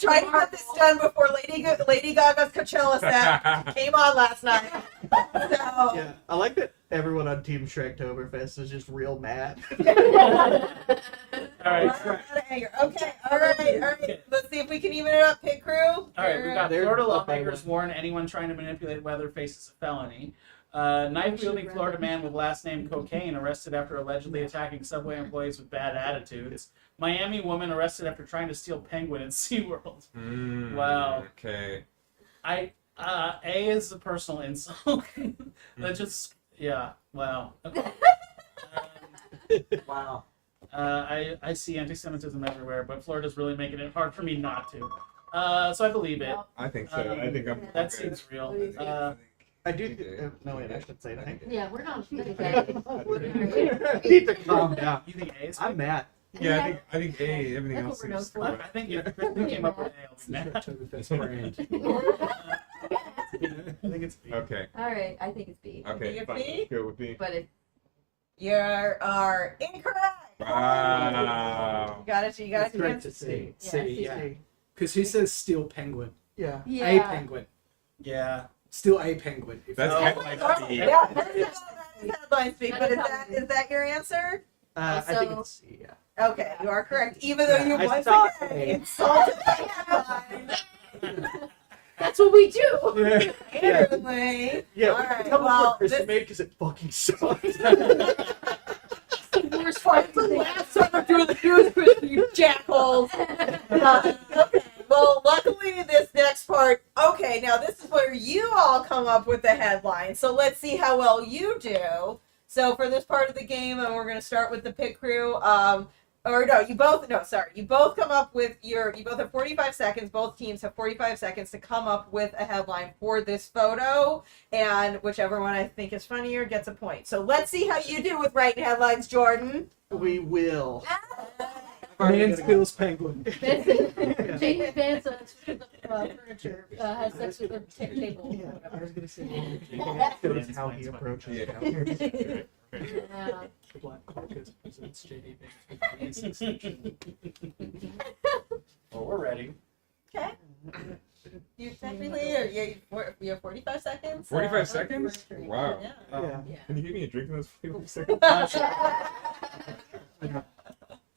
trying to get this done before Lady Gaga's Coachella set came on last night. So Yeah, I like that everyone on Team Shrektoberfest is just real mad. All right. we're out of anger. Okay, all right. Let's see if we can even it up, pit crew. All right, we've got They're Florida up by lawmakers one. warn anyone trying to manipulate weather faces a felony. Knife-wielding Florida man with last name Cocaine arrested after allegedly attacking subway employees with bad attitudes. Miami woman arrested after trying to steal penguin at SeaWorld. Wow. Okay. A is a personal insult. That just, yeah, wow. Okay. Wow. I see anti-Semitism everywhere, but Florida's really making it hard for me not to. So I believe it. I think so. I think I'm. That okay. seems real. I do. No, wait, I shouldn't say that. Yeah, we're not. I need to calm down. You think A is I'm mad. Yeah, I think A. Everything That's else what we're known is. for. I think if Kristen came up with A, I'll be mad. Shrektoberfest brand. I think it's B. Okay. All right, I think it's B. Okay. Think it's Fine. B? Let's go with B. But it's You are incorrect. Wow. You got it. You got It's it. great to see. C, yeah. See. Because he says steal penguin. Yeah. A penguin. Yeah. Steal a penguin. If That's Oh, headline my B. Yeah, that is headline speak. But is that your answer? I think Also- it's C. Yeah. Okay, you are correct. Even though you I once thought again A. insulted the headline. That's what we do. Apparently. Yeah. All right, Tell me well, what Kristen this- made because it fucking sucks. The worst part of the Last summer through the news, Kristen, you jackholes. Okay. Well, luckily, this next part. Okay, now this is where you all come up with the headline. So let's see how well you do. So for this part of the game, and we're going to start with the pit crew. You both come up with you both have 45 seconds. Both teams have 45 seconds to come up with a headline for this photo, and whichever one I think is funnier gets a point. So let's see how you do with writing headlines, Jordan. We will. Man steals penguin. Jamie Vance switches the furniture, has sex with the table. Yeah, I was gonna say. That's how he approaches. Yeah. it. Yeah. The Black Caucus presents JD Vance. Well, we're ready. Okay. You technically, you have 45 seconds. 45 seconds? Wow. Yeah. Yeah. Can you give me a drink in those 45 seconds?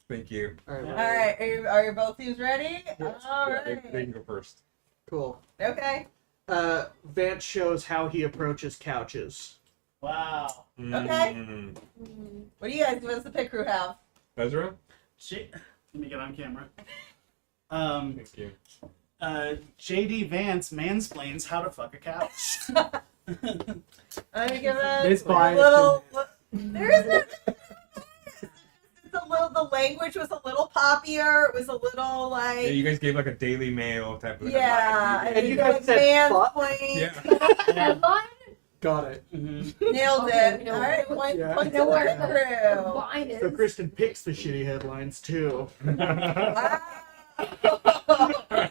Thank you. All right. All right, are you both teams ready? All Yeah, right. they can go first. Cool. Okay. Vance shows how he approaches couches. Wow. Okay. Mm. What do you guys? What does the pit crew have? Ezra? Let me get on camera. Thank you. JD Vance mansplains how to fuck a couch. Let me give it This a bias little. There is no. It's a little. The language was a little poppier. It was a little Yeah, like. you guys gave like a Daily Mail type of Yeah, headline. And you guys said fuck? mansplain. Yeah. Headline? Got it. Nailed Okay, it. we know All where- right, point Yeah. to know where the the crew. Wine So is. Kristen picks the shitty headlines too. Wow.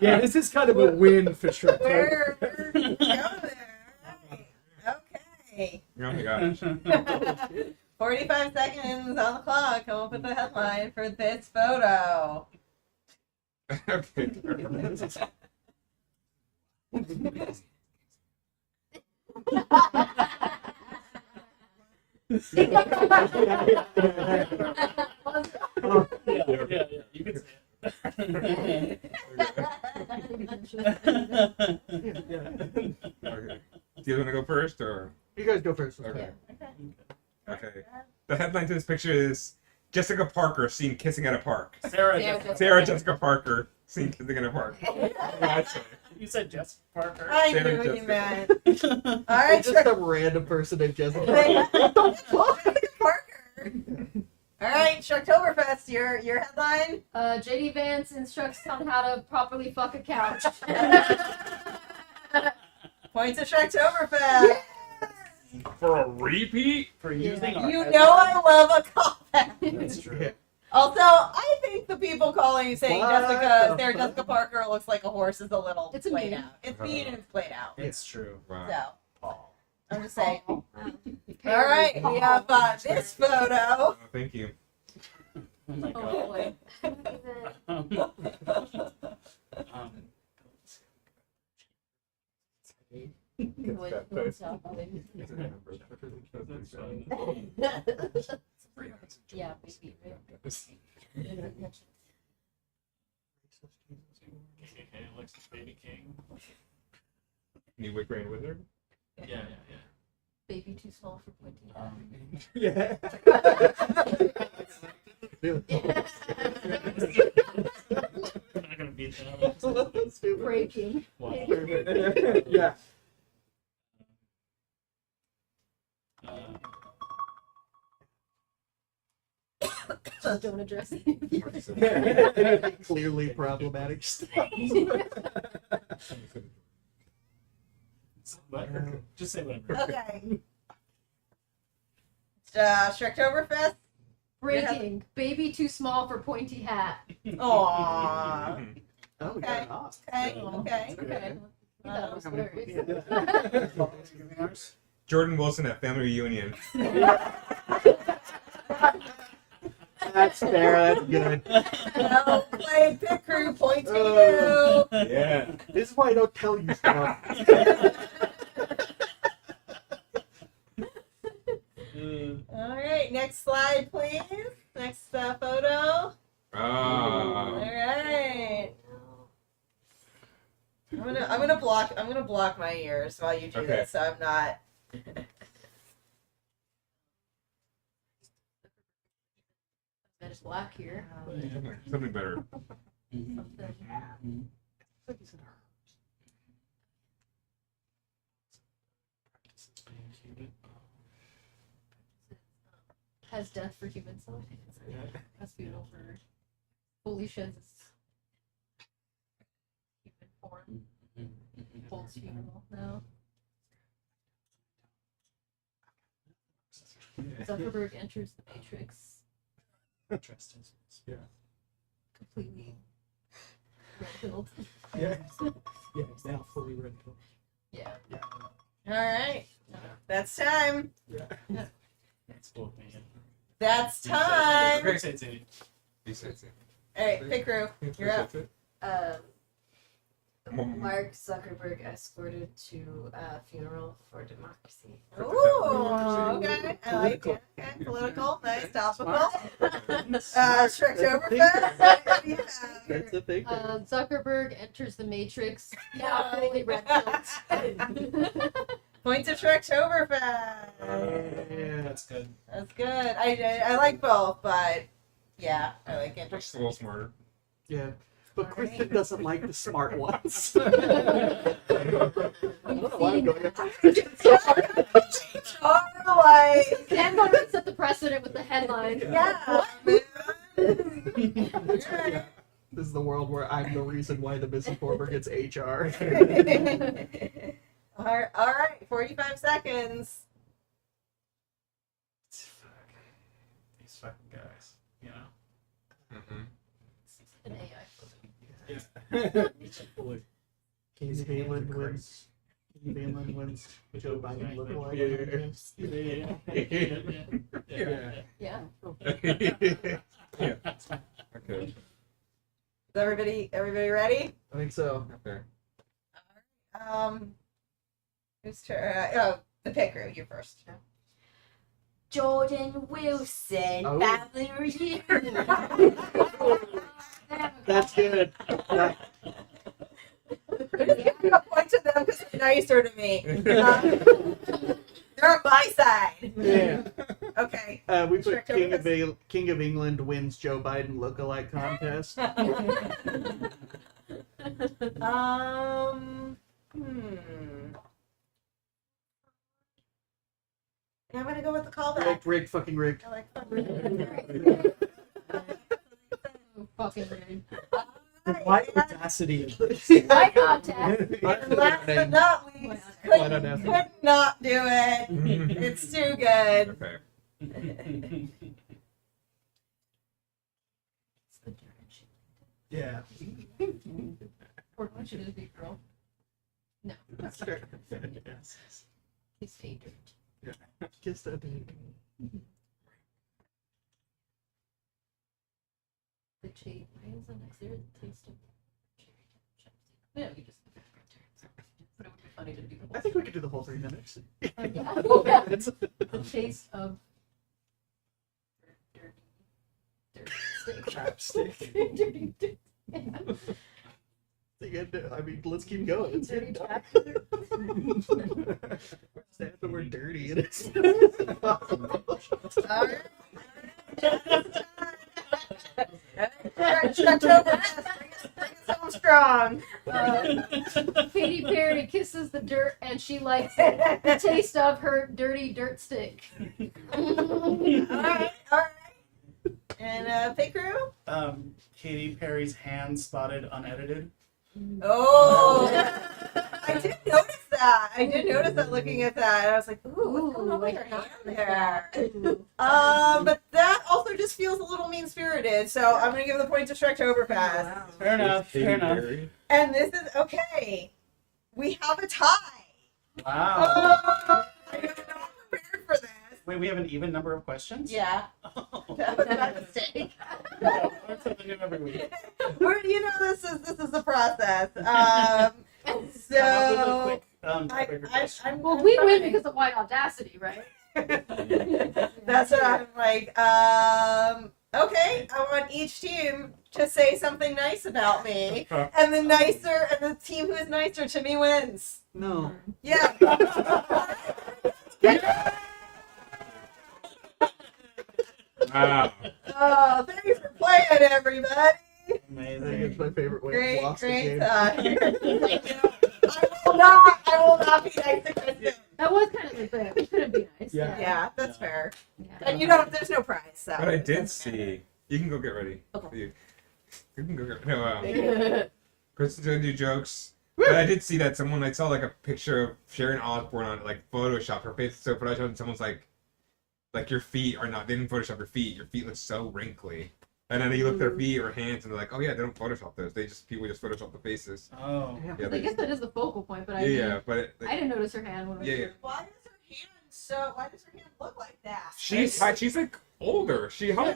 Yeah, this is kind of a win for Shrek. We're going there. Okay. Oh my gosh. 45 seconds on the clock. Come up with the headline for this photo. Okay. Yeah. You can say it. Okay. Do you want to go first or? You guys go first. Okay. Okay. The headline to this picture is Jessica Parker seen kissing at a park. Sarah Yeah, Jessica. Sarah Jessica Parker seen kissing at a park. That's it. You said Jessica Parker. I Sarah knew what you Jessica. meant. All right, Just some random person named Jessica. Jessica Parker. All right, Shrektoberfest, your headline. JD Vance instructs on how to properly fuck a couch. Points to Shrektoberfest. For a repeat? For using our You know I love a callback. That's true. Yeah. Also, I think the people calling saying What Jessica, the Sarah fuck? Jessica Parker looks like a horse is a little It's a played meme. out. It's mean and it's played out. It's true. Wow. So, Paul. I'm just saying. Wow. All right, we have this photo. Oh, thank you. Oh my Oh god. boy. Um, Yeah, maybe, right? Alexis Baby King. New Wick Rain Wizard? Yeah. Baby too small for pointy. Yeah. I'm not gonna beat that. Breaking. Wow. Yeah. Just don't address it. Clearly problematic stuff. Whatever. Just say whatever. Okay. Shrektoberfest. Breaking. Baby too small for pointy hat. Aww. Oh, we got it off. Okay. Okay. Okay. I thought it was hilarious. Jordan Wilson at Family Reunion. That's fair. That's good. Well played, Pit Crew. Point to you. Yeah. This is why I don't tell you stuff. All right, next slide, please. Next photo. All Ah. right. I'm gonna block my ears while you do Okay. this, so I'm not. Man, it's black here. Something better. Something. Has death for humans. That's beautiful. Fully sheds its human form. Holds funeral now. Zuckerberg enters the Matrix Interesting. Yeah. completely red-pilled. Yeah. Yeah, it's now fully red pill. Yeah. All right, that's time. That's cool, man. That's time. Okay. Say it, say it. You said it. All right, Pit Crew, you're up. Mark Zuckerberg escorted to a funeral for democracy. Ooh, okay. I like it. Okay, political, nice, topical. Shrektoberfest. What do you have? That's the thing. Zuckerberg enters the Matrix. Yeah, fully red-pilled. Point to Shrektoberfest. Yeah. That's good. That's good. I like both, but yeah, I like it. Just a little smarter. Yeah. But Alright. Kristen doesn't like the smart ones. We've seen Like, Sam going to set the precedent with the headline. yeah, man. This is the world where I'm the reason why the Misinformer gets HR. All right, 45 seconds. These fucking guys, you know? Mm-hmm. An AI. King Valen wins. King Valen wins. Joe Biden lookalike. Yeah. Yeah. Okay. Is everybody ready? I think so. Okay. Who's turn? The Pit Crew, you first. Jordan Wilson, Oh. family reunion. That's good. I'm gonna point to them because they're nicer to me. They're on my side. Yeah. Okay. We put Shrektoberfest. King of England wins Joe Biden lookalike contest. I'm gonna go with the callback. Rigged, fucking rigged. I like Fucking weird. Why audacity of this? Eye contact. And last but not least, Why not have could not do it. It's too good. Okay. Yeah. Or I should it be girl? No. Sure. Kiss a dirt. Kiss that baby. The shade. Why is that next there? The taste of cherry. Yeah, we just. But it would be funny to do the whole I think we could do the whole 3 minutes. Yeah. The taste of Chapstick. dirty dirt. Yeah. I mean, let's keep going. It's Dirty getting tap. dark. Say the word dirty and it's All right. Stretch over. Bring us home strong. Katy Perry kisses the dirt and she likes the taste of her dirty dirt stick. All right. And Fake Crew? Katy Perry's hand spotted unedited. Oh, I did notice that. I did notice that looking at that. And I was like, ooh, what's going on with her hand there? But that also just feels a little mean-spirited, so I'm going to give the point to Shrektoberfest. Fair enough. Fair enough. And this is, okay, we have a tie. Wow. Oh, I am not prepared for this. Wait, we have an even number of questions? Yeah, Oh. that was my mistake. Learn something new every week. This is the process. Come up with a So, quick, quick question. I'm Well, we win trying. because of white audacity, right? That's what I'm like. Okay, I want each team to say something nice about me, and the team who is nicer to me wins. no. Yeah. Wow. Oh, thanks for playing, everybody. I think Amazing. it's my favorite way Great, to lost the great game. time. I will not be nice to Kristen. That was kind of like we couldn't be nice. Yeah. Yeah, that's fair. Yeah. And there's no prize, so. But I it did doesn't matter. see. You can go get ready. Okay. You can go get no. Kristen's gonna do jokes. But I did see that I saw like a picture of Sharon Osbourne on it, like Photoshop. Her face is so Photoshopped, and someone's like your feet are not. They didn't Photoshop your feet. Your feet look so wrinkly. And then you look at their feet or hands, and they're like, oh yeah, they don't Photoshop those. People just Photoshop the faces. Oh. Yeah, I guess that is the focal point, but I yeah, but I didn't notice her hand when we Yeah, yeah. were. Why does her hand look like that? she's like older. How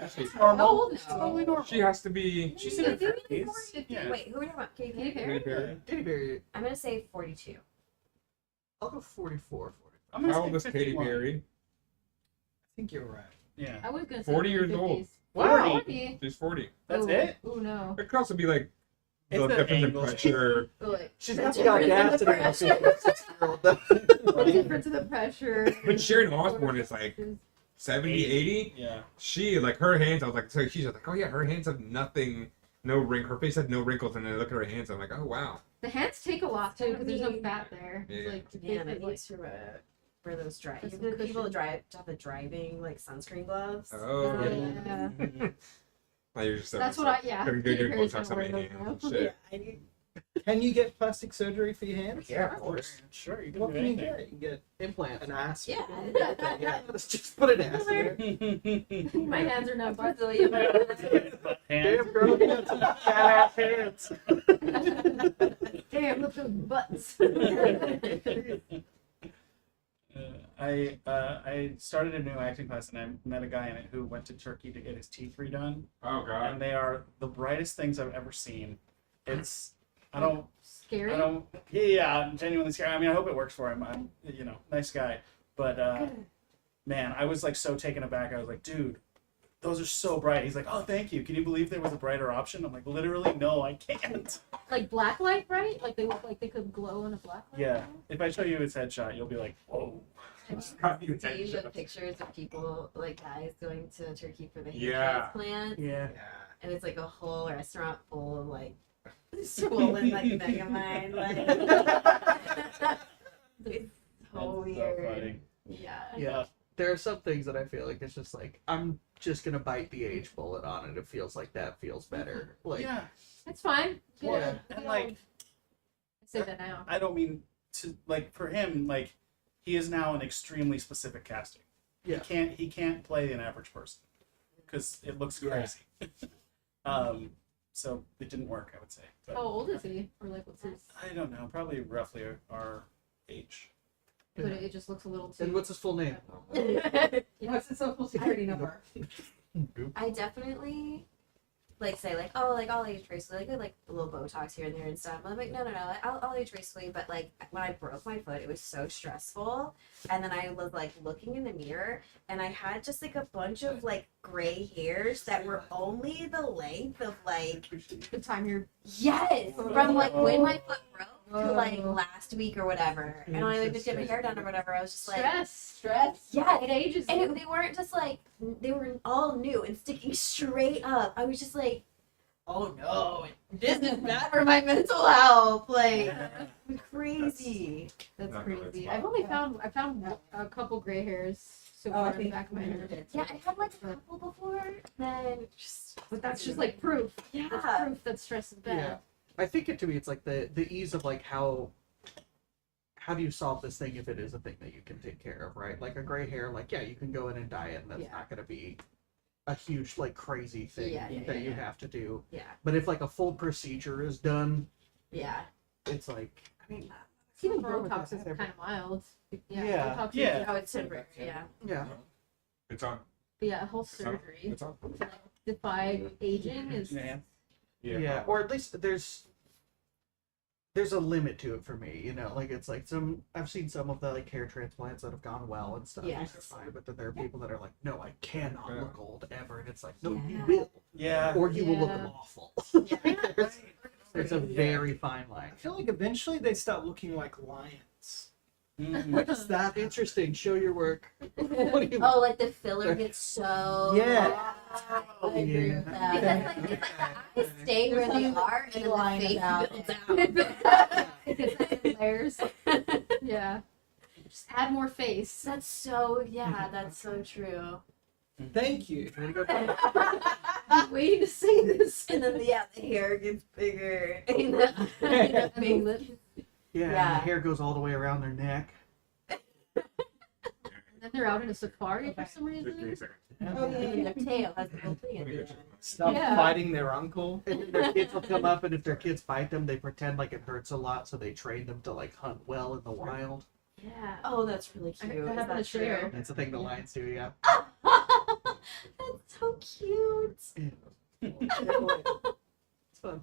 How old now? Totally normal. She has to be. She's in her Maybe 50s. 40, Yeah. Wait, who are we talking about? Katy Katy Perry? Perry? Katy Perry. I'm gonna say 42. I'll go 44. I'm gonna How say old is Katy 51. Perry? I think you're right. Yeah. I was gonna say 40 years 50s. old. Wow. 40. She's 40. That's Ooh. it? Ooh no. It could also be like It's the the difference in angles. pressure. Ooh, like, She's the got the difference in audacity of a pressure. 56-year-old though. The difference in the pressure. But Sharon Osbourne is like 70, 80. Yeah. She, like, her hands, I was like, so she's like, oh yeah, her hands have nothing, no wrinkle. Her face had no wrinkles, and then I look at her hands, I'm like, oh wow. The hands take a lot too because there's no fat there. Yeah. It's like the Man, I face is need like to wear those dry. Put You some know, people cushion. that have the driving like sunscreen gloves. Oh. Yeah. Now you're just That's what I yeah. Couldn't Katy do your Perry's Botox gonna on wear my those hands now. and shit. I need. Can you get plastic surgery for your hands? Yeah, of course. Sure, you can What do can you anything. get? You can get Implant. an ass. Yeah. Yeah, let's just put an ass in there. My hands are numb. Brazilian. Damn, girl, you got some fat ass hands. Damn, look at those butts. I started a new acting class and I met a guy in it who went to Turkey to get his teeth redone, Oh god. and they are the brightest things I've ever seen. It's I don't Scary. yeah, I'm genuinely scared. I mean, I hope it works for him. I'm nice guy, but man, I was like so taken aback. I was like, dude, those are so bright. He's like, oh, thank you. Can you believe there was a brighter option? I'm like, literally, no, I can't. Like black light, right? Like they look like they could glow in a black light. Yeah, if I show you his headshot, you'll be like, whoa. Do you have pictures of people like guys going to Turkey for the hair Yeah. transplant? Yeah. And it's like a whole restaurant full of like swollen like Megamind. Like it's so That's weird. so funny. Yeah. Yeah. There are some things that I feel like it's just like, I'm just gonna bite the age bullet on it. It feels like that feels better. Like, Yeah. It's fine. Well, Yeah. and like, I say that now. I don't mean to like for him like he is now an extremely specific casting. Yeah. He can't play an average person because it looks Yeah. crazy. So it didn't work, I would say. But How old is he? Or like, what's his? I don't know. Probably roughly our age. But it just looks a little too. And what's his full name? What's his social security number? I definitely like say like, oh, like I'll age gracefully, like a little Botox here and there and stuff. I'm like, no, I'll age gracefully. But like when I broke my foot, it was so stressful. And then I was like looking in the mirror, and I had just like a bunch of like gray hairs that were only the length of like The time you're. yes, from like when my foot broke to like last week or whatever. And when I like just get my hair done or whatever, I was just like, Stress. yeah, It ages. and you. they weren't just like, they were all new and sticking straight up. I was just like, oh no, this is bad for my mental health. Like, crazy. That's Not really crazy. smart. I've only found a couple gray hairs so Oh, I far in the think back of my head. Yeah, I had like a couple before, then just, But that's just like proof. yeah. That's proof that stress is bad. Yeah. I think to me it's like the ease of like how do you solve this thing if it is a thing that you can take care of, right? Like a gray hair, like yeah, you can go in and dye it, and that's Yeah. not going to be a huge like crazy thing Yeah, that you have to do. Yeah, But if like a full procedure is done, yeah. it's like I mean, Even what's wrong with Botox that? is kind of mild. Yeah. Yeah. Botox Yeah. Is Oh, it's temporary, yeah. yeah, It's on. but yeah, a whole It's on. surgery It's on. to like defy aging is. Yeah. yeah, or at least there's a limit to it for me, you know. Like it's like I've seen some of the like hair transplants that have gone well and stuff. Yes. It's fine, but then there are people that are like, no, I cannot Yeah. look old ever, and it's like, no, you Yeah. will, Yeah. or you will look Yeah. awful. Yeah. There's a very fine line. I feel like eventually they start looking like lions. Mm. What is that? Interesting. Show your work. What do you? Oh, like the filler gets so. Yeah. I agree with that. Yeah. Because like, the eyes stay where they are, and then Line the face about builds out. It's layers. Yeah. Just add more face. That's so, yeah, that's so true. Thank you. Way to go. I'm waiting to say this. And then, yeah, the hair gets bigger. And And then lips. Yeah, and Yeah. the hair goes all the way around their neck. And then they're out in a safari for some Just give me a reason. second. Oh, yeah. their tail has the whole thing Let at me the get end. you. Stop Yeah. fighting their uncle. And then their kids will come up, and if their kids bite them, they pretend like it hurts a lot, so they train them to like hunt well in the wild. Yeah. Oh, that's really I cute. Is have that to share. true? That's the thing the lions do. Yeah. That's so cute. It's fun.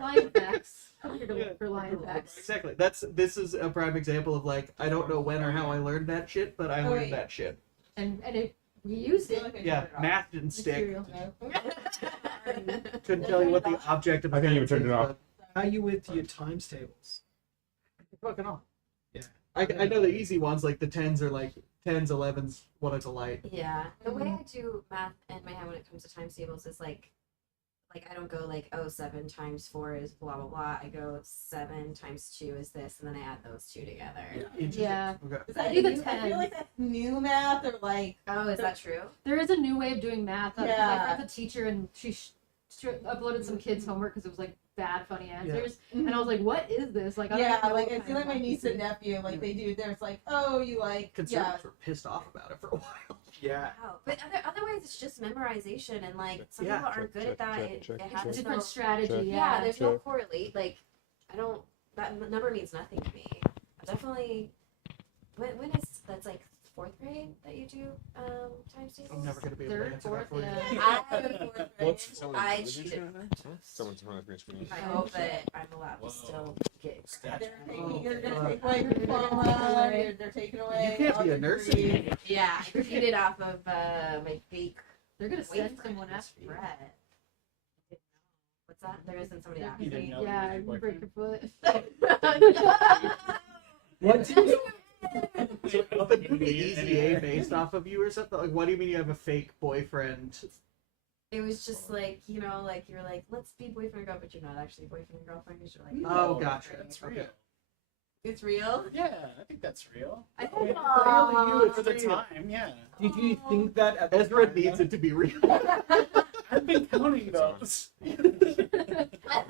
Lion facts. I'm here to look for lion facts. Exactly. This is a prime example of like I don't know when or how I learned that shit, but I Oh, learned wait. that shit. And we used it. Yeah, math didn't stick. Material. Couldn't tell you what the object of I think you math turned is, it off. but How are you with your times tables? fucking off. Yeah. I know the easy ones like the tens are like 10s, 11s, what a delight. Yeah, the way I do math in my head when it comes to times tables is like I don't go like, oh, 7 times 4 is blah blah blah. I go 7 times 2 is this, and then I add those two together. Interesting. Yeah. Okay. Is that I do the new? I 10. feel like that's new math or like Oh, is that true? There is a new way of doing math. I Yeah. had the teacher and she uploaded some kids' homework because it was like bad, funny answers. And I was like, what is this? Like, I don't yeah, even know like what I kind feel of like my math niece this and is. nephew, like they do. There's like, oh, you like Conservatives were pissed off about it for a while. Yeah. Wow. But otherwise, it's just memorization, and like some Yeah. people aren't good at that. It has It's a no, different strategy. yeah, Yeah. there's no correlate. Like, I don't. That number means nothing to me. I definitely. When is that's like 4th grade that you do times tables? I'm never gonna be able to Third, answer fourth, that for you. yeah. I have 4th grade. I cheated. Someone's throwing a green screen. I hope that I'm allowed to still get. They're Oh, taking, you're gonna God. take away your diploma. They're taking away. You can't all be a your nurse degrees. anymore. Yeah, I cheated off of my fake. They're gonna send wafer someone after you. bread. What's that? They're gonna send somebody after You didn't me. know Yeah, that was you your break your foot. What do you So nothing would be easy A based off of you or something? Like, what do you mean you have a fake boyfriend? It was just like, you know, like you're like, let's be boyfriend and girlfriend, but you're not actually boyfriend and girlfriend because you're like, Oh, gotcha. That's Okay. real. it's real. Yeah, I think that's real. I Clearly know. you, it's For the real. time, yeah. did you think that at the Ezra time? needs it to be real. I've been counting those.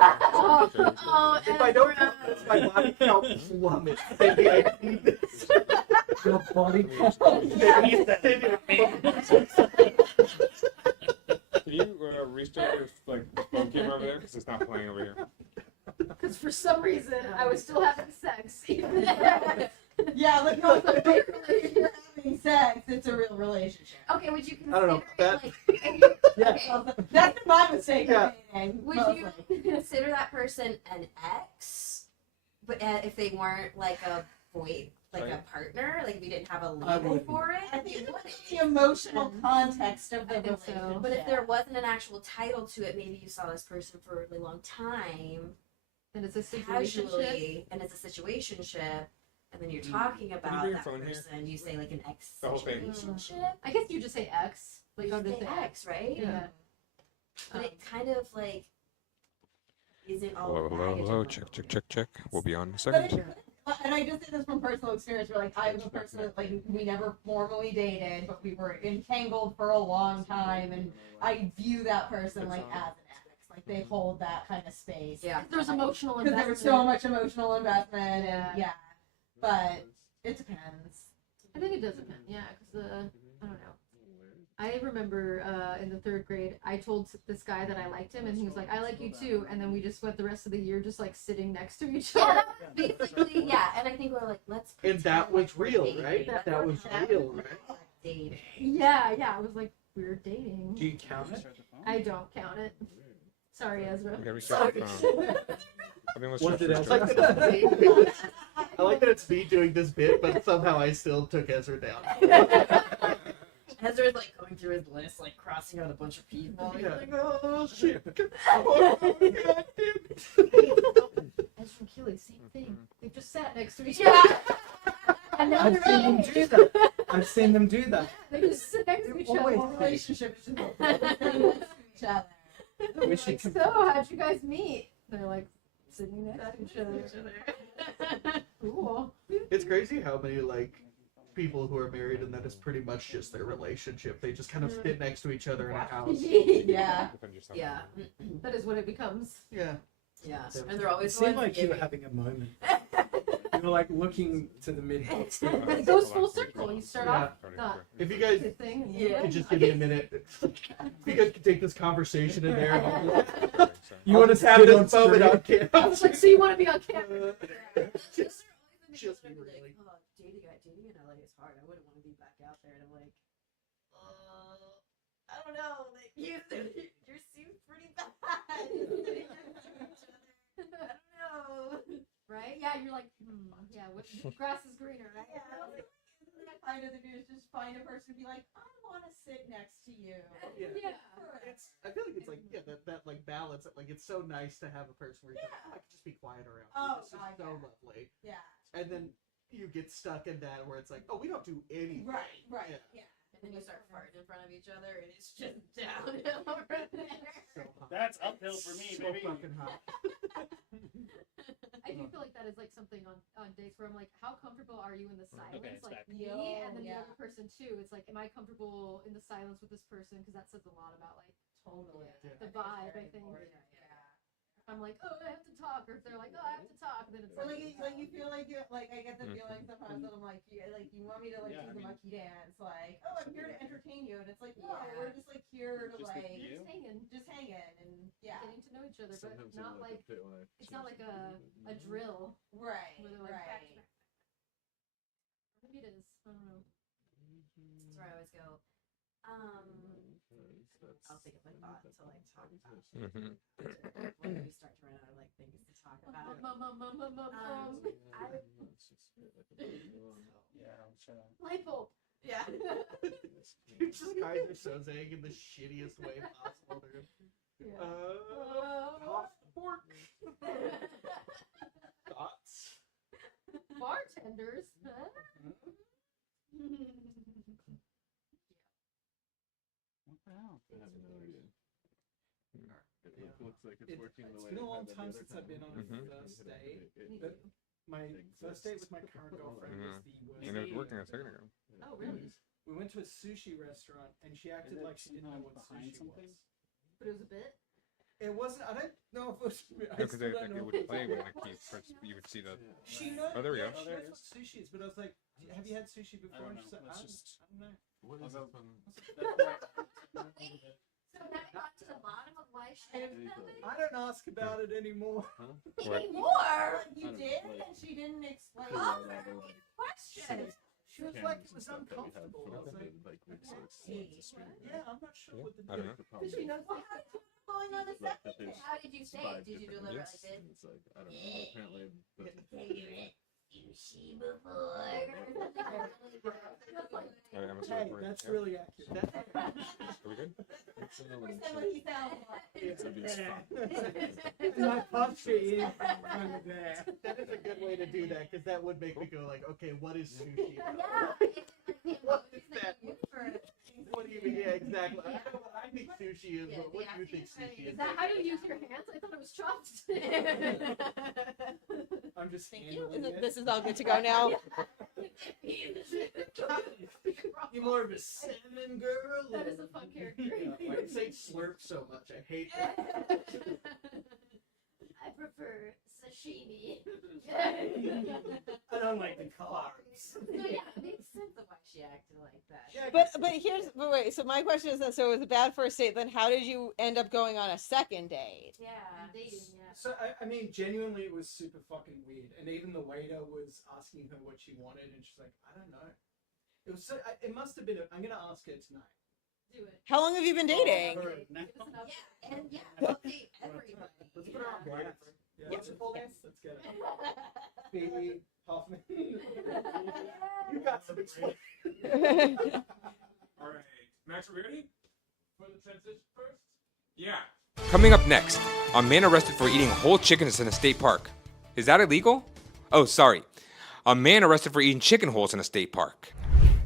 Oh, If I don't Ezra. count this, my body count plummets. Maybe I need this. Your body count. Maybe Can you restart your like Netflix is not playing over here. Because for some reason I was still having sex. Yeah, like no, if you're having sex, it's a real relationship. Okay, would you consider I don't know, it that- like? Yeah. Okay, That's my mistake. Yeah. would you consider that person an ex, but if they weren't like a Right. a partner, like if you didn't have a I label wouldn't. for it? I think you it's wouldn't. the emotional context of the I think so. relationship. But if there wasn't an actual title to it, maybe you saw this person for a really long time, And it's a situationship. casually, and it's a situationship, and then you're talking about bring your that phone here? person, you say like an ex The whole thing. situationship. I guess you just say X. Like You I'll just say say X. ex, right? Yeah. But it kind of like isn't all Hello, hello, baggage hello. and Check, all check, check, check. We'll be on in a But second. and I just say this from personal experience. Where like I was a person that like we never formally dated, but we were entangled for a long time, and I view that person like as an ex. Like they hold that kind of space. Yeah. There's emotional Because investment. there was so much emotional investment, and Yeah. but it depends. I think it does depend. Yeah, because I don't know. I remember in the 3rd grade, I told this guy that I liked him, and he was like, "I like you too." And then we just went the rest of the year just like sitting next to each Yeah, other. that was basically and I think we're like, let's And that pretend was like we're real, dating. right? That was That real, was right? dating. Yeah. I was like, we're dating. Do you count it? I don't count it. Sorry, Ezra. We gotta restart the phone. I think let's Was just it restart I the like phone. that it's me. I like that it's me doing this bit, but somehow I still took Ezra down. Ezra's like going through his list, like crossing out a bunch of people. He's Yeah. like, oh shit. Ezra and Keely, same thing. They just sat next to each other. Yeah. And now I've they're seen them dating. do that. I've seen them do that. They just sit next to each Always other. relationship is just each other. I'm We should like, so how'd you guys meet? They're like sitting next to each other. Cool. It's crazy how many like people who are married and that is pretty much just their relationship. They just kind of sit next to each other in a house. Yeah. Defend yourself. Yeah. That is what it becomes. Yeah. Yeah. And they're It always seemed going like you were having a moment. to You were like looking to the mid. It goes full circle. You start off not If you guys kissing. And Yeah. could just give me a minute, if you guys could take this conversation in there. You want to have sit on this moment on screen? I was like, so you want to be on camera? Just just be be really- like, oh, dating in LA is hard. I wouldn't want to be back out there. And I'm like, I don't know. Like, you seem pretty bad. Sitting next to each other. I don't know. Right? Yeah, you're like, yeah, grass is greener, right? Yeah, I was like, isn't that kind of the news? Just find a person and be like, I want to sit next to you. Yeah. I feel like it's like that like balance. Like it's so nice to have a person where you're like, oh, I can just be quiet around. Oh, This is God, so yeah. lovely. Yeah. And then you get stuck in that where it's like, oh, we don't do anything. Right. Yeah. Yeah. And then you start farting in front of each other, and it's just downhill from there. So hot. That's uphill for me, so baby. fucking hot. I do feel like that is like something on dates where I'm like, how comfortable are you in the silence? it's Like back. me Yo, and then yeah. the other person too. It's like, am I comfortable in the silence with this person? Because that says a lot about like Totally. the vibe. I think. If I'm like, oh, I have to talk, or if they're like, oh, I have to talk, then it's Or like, like you feel like you like I get the feeling sometimes that I'm like you want me to like Yeah, do the I mean- monkey dance like I'm here to entertain you and it's like no Yeah. we're just like here to Just with like you. just hanging, and yeah getting to know each other, but not like it's not like a drill right where they're like, right maybe it is. I don't know. That's where I always go. I'll think of a thought to like talk about. Mhm. When we start to run out of like things to talk about. Yeah, I'm sure. Light bulb. Yeah. It's just guys are so saying in the shittiest way possible. They're, pork. Thoughts? Bartenders. Huh? What the hell? It's been a long time since I've been on a first date. But my first date with my current girlfriend was the worst. And it was working a second ago. Oh, really? We went to a sushi restaurant and she acted like she didn't know what sushi was. But it was a bit. It wasn't. I don't know if it was. I Because still don't it know would what play it when was. like you would see the. She knows. Oh, there we go. She knows what sushi is, but I was like, "Have you had sushi before?" I And don't she's like, know. I Let's don't know. What is I'll open? That's right. So have you got to the bottom of why she did that? I don't ask about it anymore. What? Anymore? You did, and she didn't explain. Oh, question. She was like, it was uncomfortable. I was like, yeah, I'm not sure what the I don't know. Did she know? Well, how did you end up going on the second date? How did you say it? Did you deliver it like this? It's like, I don't know, apparently. Sushi before. Alright, I'm Hey, that's really accurate. Are we good? That's what he sounds like. My posture is kind of there. That is a good way to do that because that would make me go like, okay, what is sushi? Yeah. What is that? What do you mean? Yeah, exactly. I know what I think sushi is, but what do you think sushi is? Is that how you use your hands? I thought it was chopped. I'm just Thank you. handling it. This is all good to go now. You're more of a salmon girl. That is a fun character. Why do you say slurp so much? I hate that. I prefer sashimi. I don't like the carbs. So yeah, it makes sense of why she acted like that. Yeah, But wait. So my question is that so it was a bad first date. Then how did you end up going on a second date? Yeah. Dating, yeah. So I mean, genuinely, it was super fucking weird. And even the waiter was asking her what she wanted, and she's like, I don't know. It was so. It must have been. I'm gonna ask her tonight. Do it. How long have you been dating? For Give us an update. Yeah, and yeah, update everybody. Let's put her on blast. Yeah, Yeah. what's her full name? Let's get it. Baby Hoffman. You got some explaining. Alright. Max, are we ready? For the transition first? Yeah. Coming up next, a man arrested for eating whole chickens in a state park. Is that illegal? Oh, sorry. A man arrested for eating chicken holes in a state park.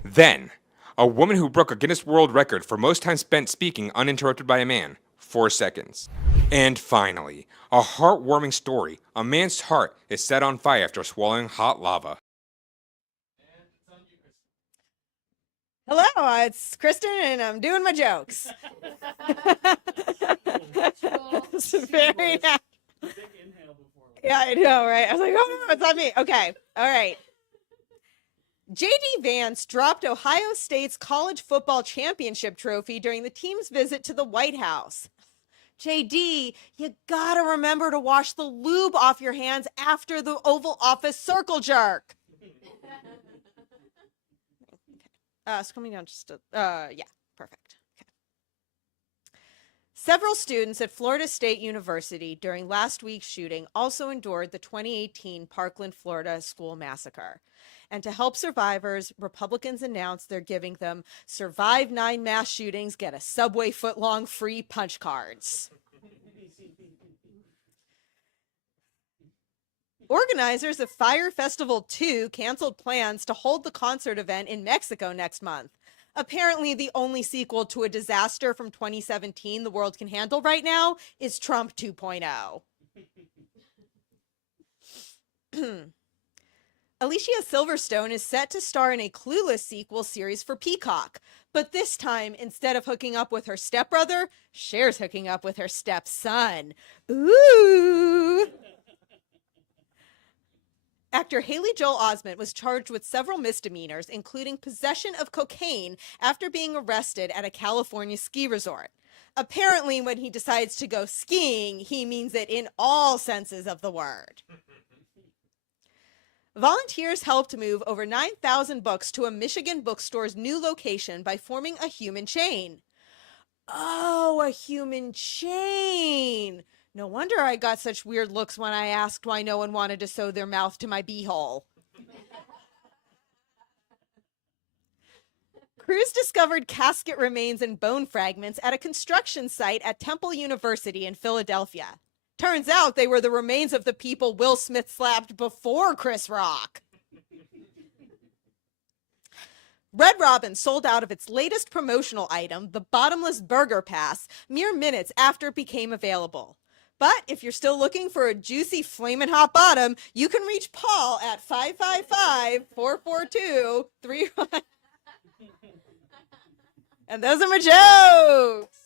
Then, a woman who broke a Guinness World Record for most time spent speaking uninterrupted by a man, 4 seconds. And finally, a heartwarming story. A man's heart is set on fire after swallowing hot lava. And it's on you, Chris. Hello, it's Kristen, and I'm doing my jokes. It's very nice. Big inhale before. Yeah, I know, right? I was like, oh no, it's on me. Okay, all right. J.D. Vance dropped Ohio State's college football championship trophy during the team's visit to the White House. JD, you gotta remember to wash the lube off your hands after the Oval Office circle jerk. Scroll me down just yeah, perfect. Okay. Several students at Florida State University during last week's shooting also endured the 2018 Parkland, Florida school massacre. And to help survivors, Republicans announced they're giving them survive 9 mass shootings, get a Subway footlong free punch cards. Organizers of Fire Festival 2 canceled plans to hold the concert event in Mexico next month. Apparently, the only sequel to a disaster from 2017 the world can handle right now is Trump 2.0. Alicia Silverstone is set to star in a Clueless sequel series for Peacock. But this time, instead of hooking up with her stepbrother, Cher's hooking up with her stepson. Ooh! Actor Haley Joel Osment was charged with several misdemeanors, including possession of cocaine after being arrested at a California ski resort. Apparently, when he decides to go skiing, he means it in all senses of the word. Volunteers helped move over 9,000 books to a Michigan bookstore's new location by forming a human chain. Oh, a human chain. No wonder I got such weird looks when I asked why no one wanted to sew their mouth to my beehole. Crews discovered casket remains and bone fragments at a construction site at Temple University in Philadelphia. Turns out they were the remains of the people Will Smith slapped before Chris Rock. Red Robin sold out of its latest promotional item, the Bottomless Burger Pass, mere minutes after it became available. But if you're still looking for a juicy flamin' hot bottom, you can reach Paul at 555-442-31. And those are my jokes.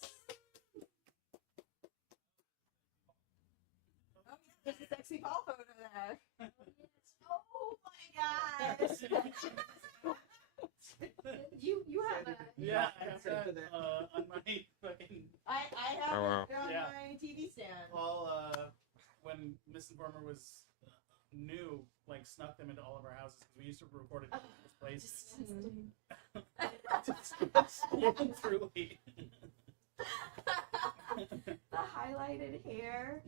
There's a sexy Paul photo there. Oh my gosh. You have a. Yeah, I have that on my fucking. I knew, like, snuck them into all of our houses because we used to record it in these places. Truly. The highlighted hair.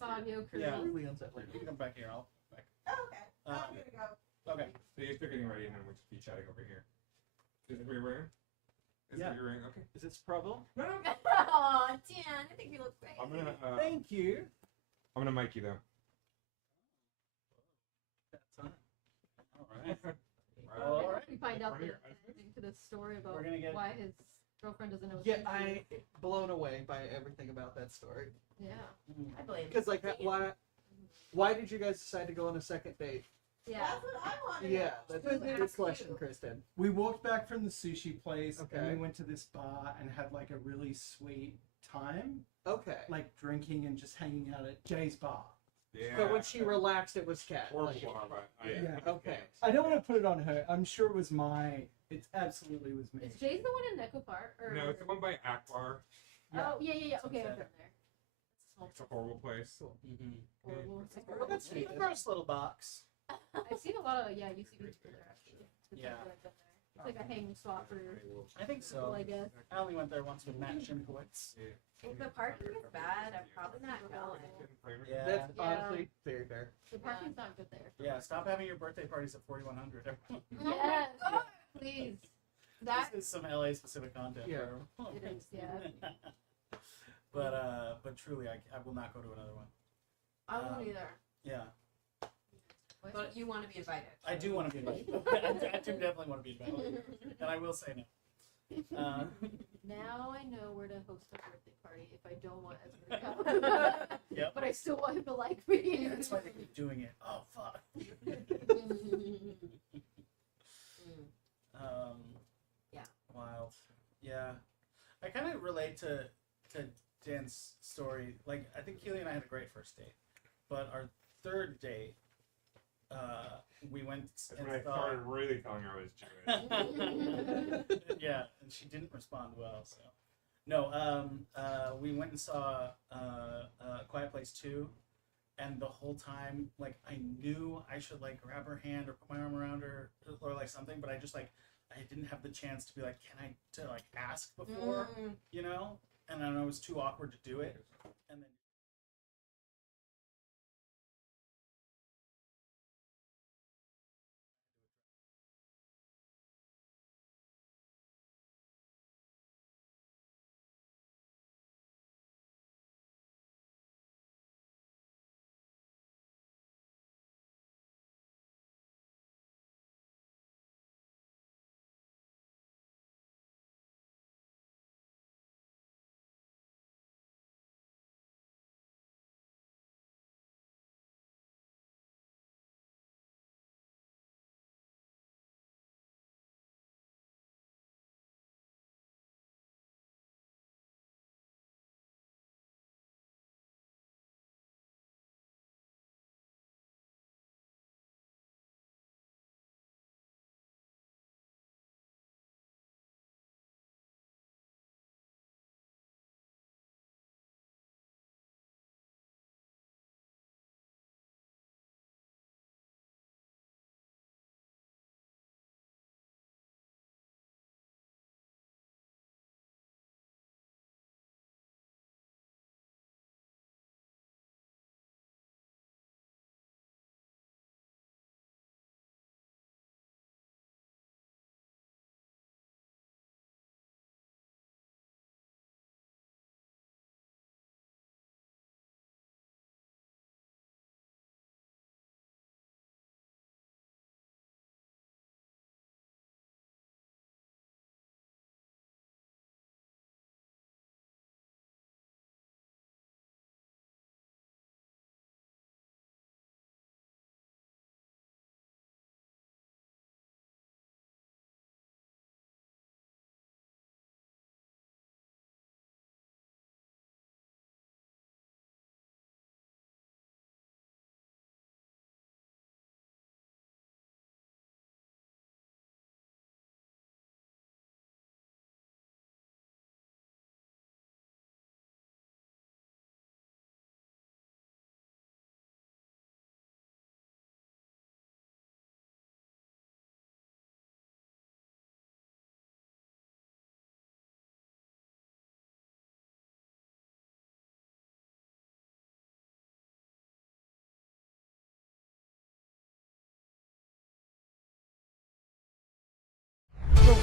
Fabio crew. Yeah. Really unsettling. You can come back here. I'll back. Okay. I'm gonna go. Okay. So you're still getting ready, and then we'll just be chatting over here. Is it what you're wearing? Is it Yeah. what you're wearing? Okay. Is this a problem? No, no. Oh, Dan, I think you look great. I'm gonna. Thank you. I'm gonna mic you though. That's on. All right. I All hope right. we find out Front of your the ending to this story about We're gonna get- why his girlfriend doesn't know. Yeah, she's I blown away by everything about that story. Yeah. I blame. Because like, why did you guys decide to go on a second date? Yeah. That's what I wanted. Yeah, that's a Who good asked question, you? Kristen. We walked back from the sushi place Okay. and we went to this bar and had like a really sweet time, Okay. like drinking and just hanging out at Jay's bar. Yeah. But when she relaxed, it was cat. Or Like, but Yeah. Okay. I don't want to put it on her. I'm sure it was my. It absolutely was me. Is Jay's the one in Neko Park? Or... No, it's the one by Akbar. Oh, yeah. Okay, That's I've what been I'm there. It's a horrible place. Mm-hmm. Horrible. Well, that's It's a gross little box. I've seen a lot of UC people there actually. The Yeah. times that I've been there. It's like a hang spot for I think people, so. I guess. I only went there once with Matt Shimkowitz. If the parking is bad, I'm probably not going. Yeah. That's Yeah. honestly very fair. The parking's not good there. Yeah. Stop having your birthday parties at 4100. Yes, please. That This is some LA specific content. Yeah. it is, yeah. But truly, I will not go to another one. I won't either. Yeah. But you want to be invited. I do want to be invited. I do definitely want to be invited, and I will say no. Now I know where to host a birthday party if I don't want Ezra to come. Yep. But I still want him to like me. That's why they keep doing it. Oh fuck. Yeah. Wild. Yeah. I kind of relate to Dan's story. Like, I think Keely and I had a great first date, but our third date, we went That's and when I saw. started really telling her I was Jewish. Yeah, and she didn't respond well. So, no, we went and saw Quiet Place 2, and the whole time, like, I knew I should like grab her hand or put my arm around her or like something, but I just like I didn't have the chance to be like, can I to like ask before, you know? And I know it was too awkward to do it, and then.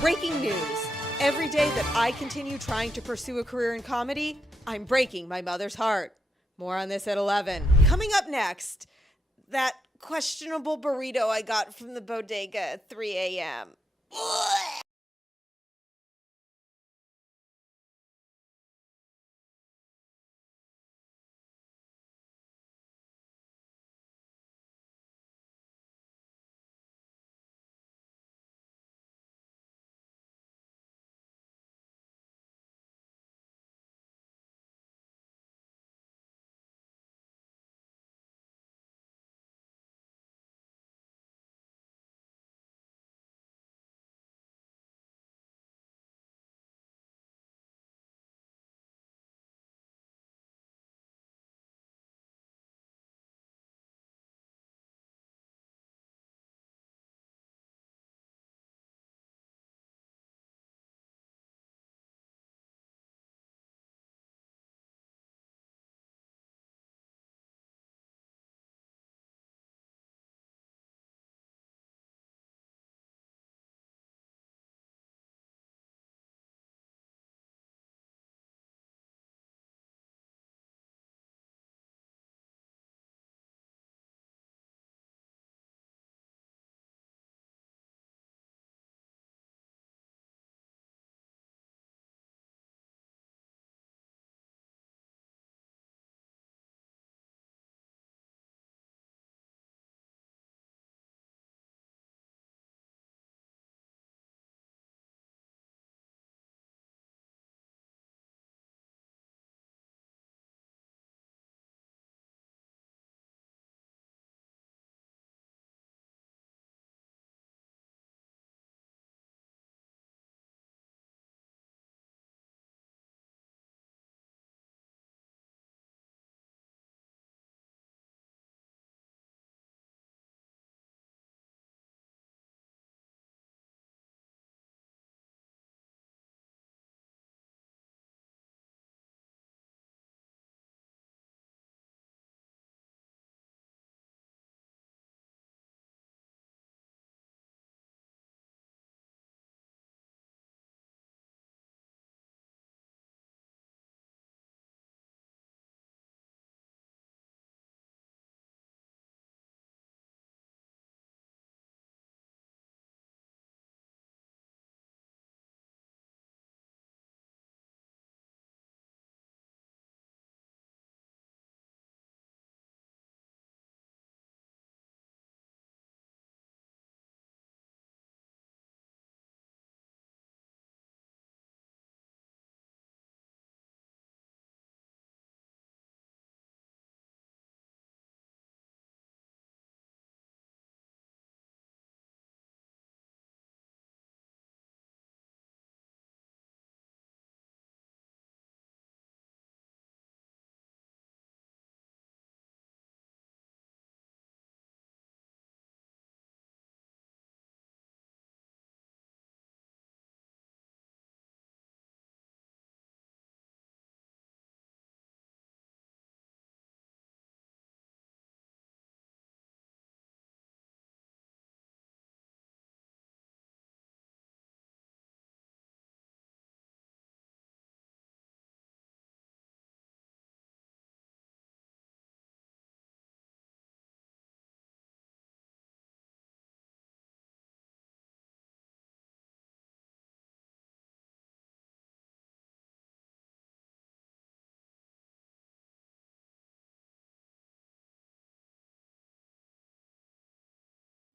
Breaking news. Every day that I continue trying to pursue a career in comedy, I'm breaking my mother's heart. More on this at 11. Coming up next, that questionable burrito I got from the bodega at 3 a.m.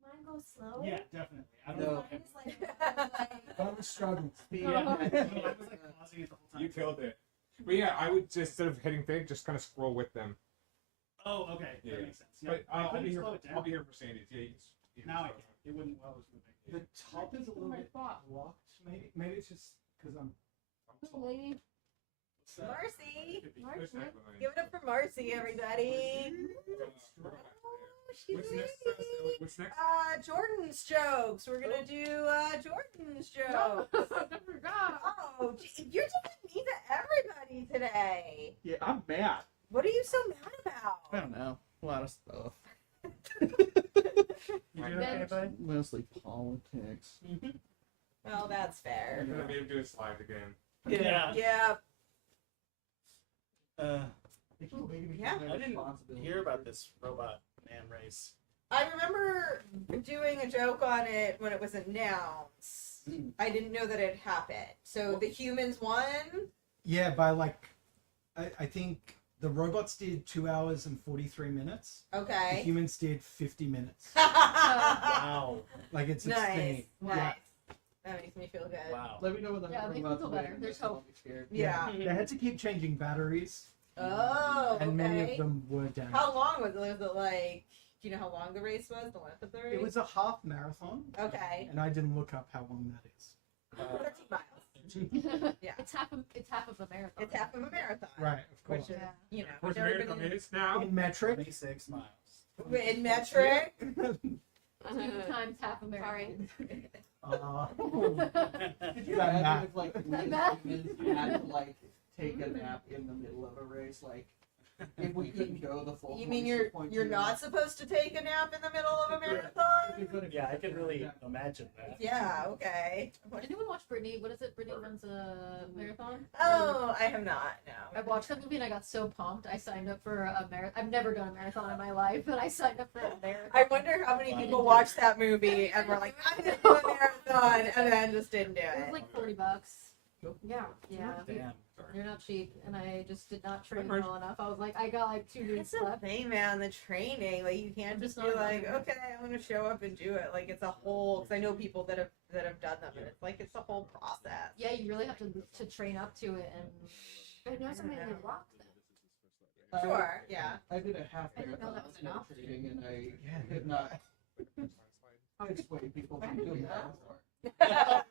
Mine goes slow. Yeah, definitely. I don't No. know. Mine is like. I was struggling. Yeah. I was like pausing it the whole time. You killed it. But yeah, I would just, instead of hitting big, just kind of scroll with them. Oh, okay. Yeah. That makes sense. Yeah. But I I'll couldn't be here. slow it down. I'll be here for Sandy's. Yeah, you can Now I can. It wouldn't while I was moving. The top is a little bit blocked. Maybe it's just because I'm. Lady. Marcy. Marcy. Give it up for Marcy, everybody. She's What's next? amazing. What's next? Jordan's jokes. We're gonna do Jordan's jokes. I forgot. Oh, you're doing me to everybody today. Yeah, I'm mad. What are you so mad about? I don't know. A lot of stuff. You doing okay, bud? Mostly politics. Well, that's fair. And then I made him do his slides again. Yeah. Yeah. Yeah. I didn't hear about this robot man race. I remember doing a joke on it when it was announced. I didn't know that it happened. So the humans won? Yeah, by like, I think the robots did 2 hours and 43 minutes. The Okay. humans did 50 minutes. Wow. Like it's Nice. insane. Nice. Yeah. That makes me feel good. Wow. Let me know when the Yeah, it makes me robots feel win, better. There's so I hope. won't be scared. Yeah. They had to keep changing batteries, Oh, and many of okay. them were damaged. How long was it? Was it like, do you know how long the race was? The length of the race? It was a half marathon, Okay. and I didn't look up how long that is. 13 miles. Yeah. It's half of a marathon. It's half of a marathon. Right, of course. Which is, you know, Of course, we've never marathon been is now. In metric, 26 miles. in metric. 2 times half a marathon. Could you That imagine math. if like we That math. humans had to like take a nap in the middle of a race? Like if we couldn't go the full. You mean 26.2 you're not supposed to take a nap in the middle of a marathon? Yeah, I can really imagine that. Yeah, okay. Did anyone watch Brittany? What is it? Brittany runs a marathon? Oh, I have not, no. I watched that movie and I got so pumped. I signed up for a marathon. I've never done a marathon in my life, but I signed up for a marathon. I wonder how many people watched that movie and were like, I'm gonna do a marathon, and then just didn't do It was it. like $40. Yeah. Damn. They're not cheap, and I just did not train well enough. I was like, I got like 2 weeks That's the left. thing, man. The training, like you can't I'm just just be not like, done. okay, I'm gonna show up and do it. Like it's a whole. Because I know people that have done them, and it's like it's a whole process. Yeah, you really have to train up to it, and I know somebody that walked them. Sure, yeah. I did a half I didn't know marathon that was an option. training, and I did not. I sway people from doing that.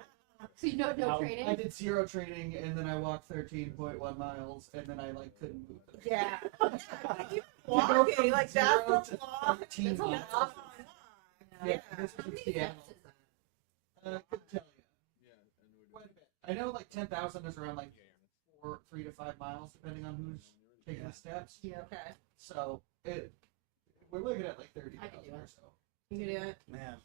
so you know no How- training. I did 0 training, and then I walked 13.1 miles, and then I like couldn't move. Yeah. To go Walking, from like that's 0 a to long. 13 That's a miles. lot. Yeah, this was in Seattle. I couldn't tell you. Quite a bit. I know like 10,000 is around like 3 to 5 miles, depending on who's taking the steps. Yeah. Okay. So we're looking at like 30,000 I can do or it. so. You can do it. Man.